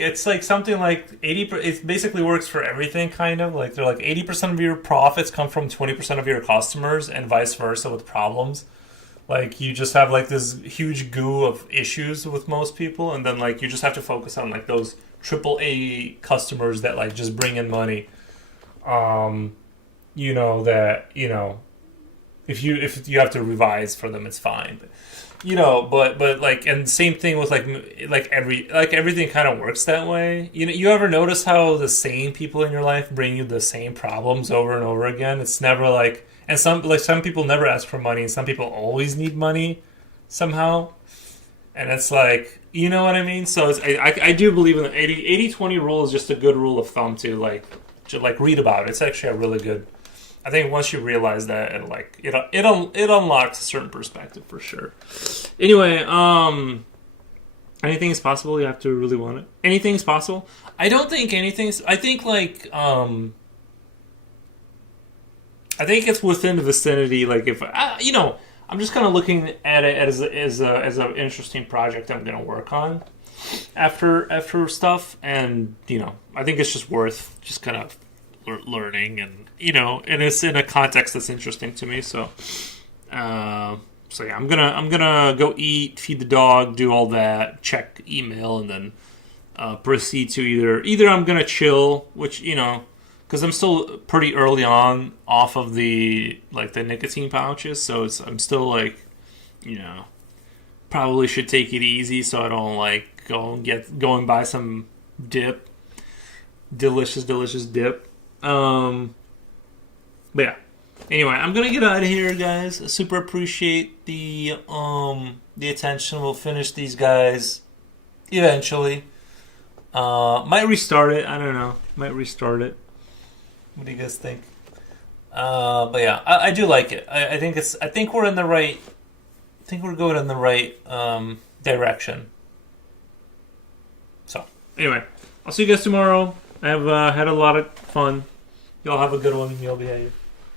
it's like something like 80. It basically works for everything, kind of like they're like 80% of your profits come from 20% of your customers, and vice versa with problems. Like, you just have, like, this huge goo of issues with most people, and then, like, you just have to focus on, like, those AAA customers that, like, just bring in money. If you have to revise for them, it's fine. But like, and same thing with, everything kind of works that way. You ever notice how the same people in your life bring you the same problems over and over again? It's never, like... And some people never ask for money, and some people always need money somehow. And it's like, you know what I mean? So I do believe in the 80-20 rule is just a good rule of thumb to read about it. It's actually a really good... I think once you realize that, it unlocks a certain perspective for sure. Anyway, anything is possible. You have to really want it. Anything is possible. I don't think anything's... I think I think it's within the vicinity. Like if I'm just kind of looking at it as an interesting project I'm going to work on after stuff, and I think it's just worth just kind of learning, and and it's in a context that's interesting to me. So yeah, I'm gonna go eat, feed the dog, do all that, check email, and then proceed to either I'm gonna chill, which because I'm still pretty early on off of the nicotine pouches, so I'm still probably should take it easy so I don't go and buy some dip, delicious dip. But yeah. Anyway, I'm gonna get out of here, guys. I super appreciate the attention. We'll finish these guys eventually. Might restart it. I don't know. Might restart it. What do you guys think? But yeah, I do like it. I think we're in the right. I think we're going in the right direction. So anyway, I'll see you guys tomorrow. I've had a lot of fun. Y'all have a good one. Y'all behave.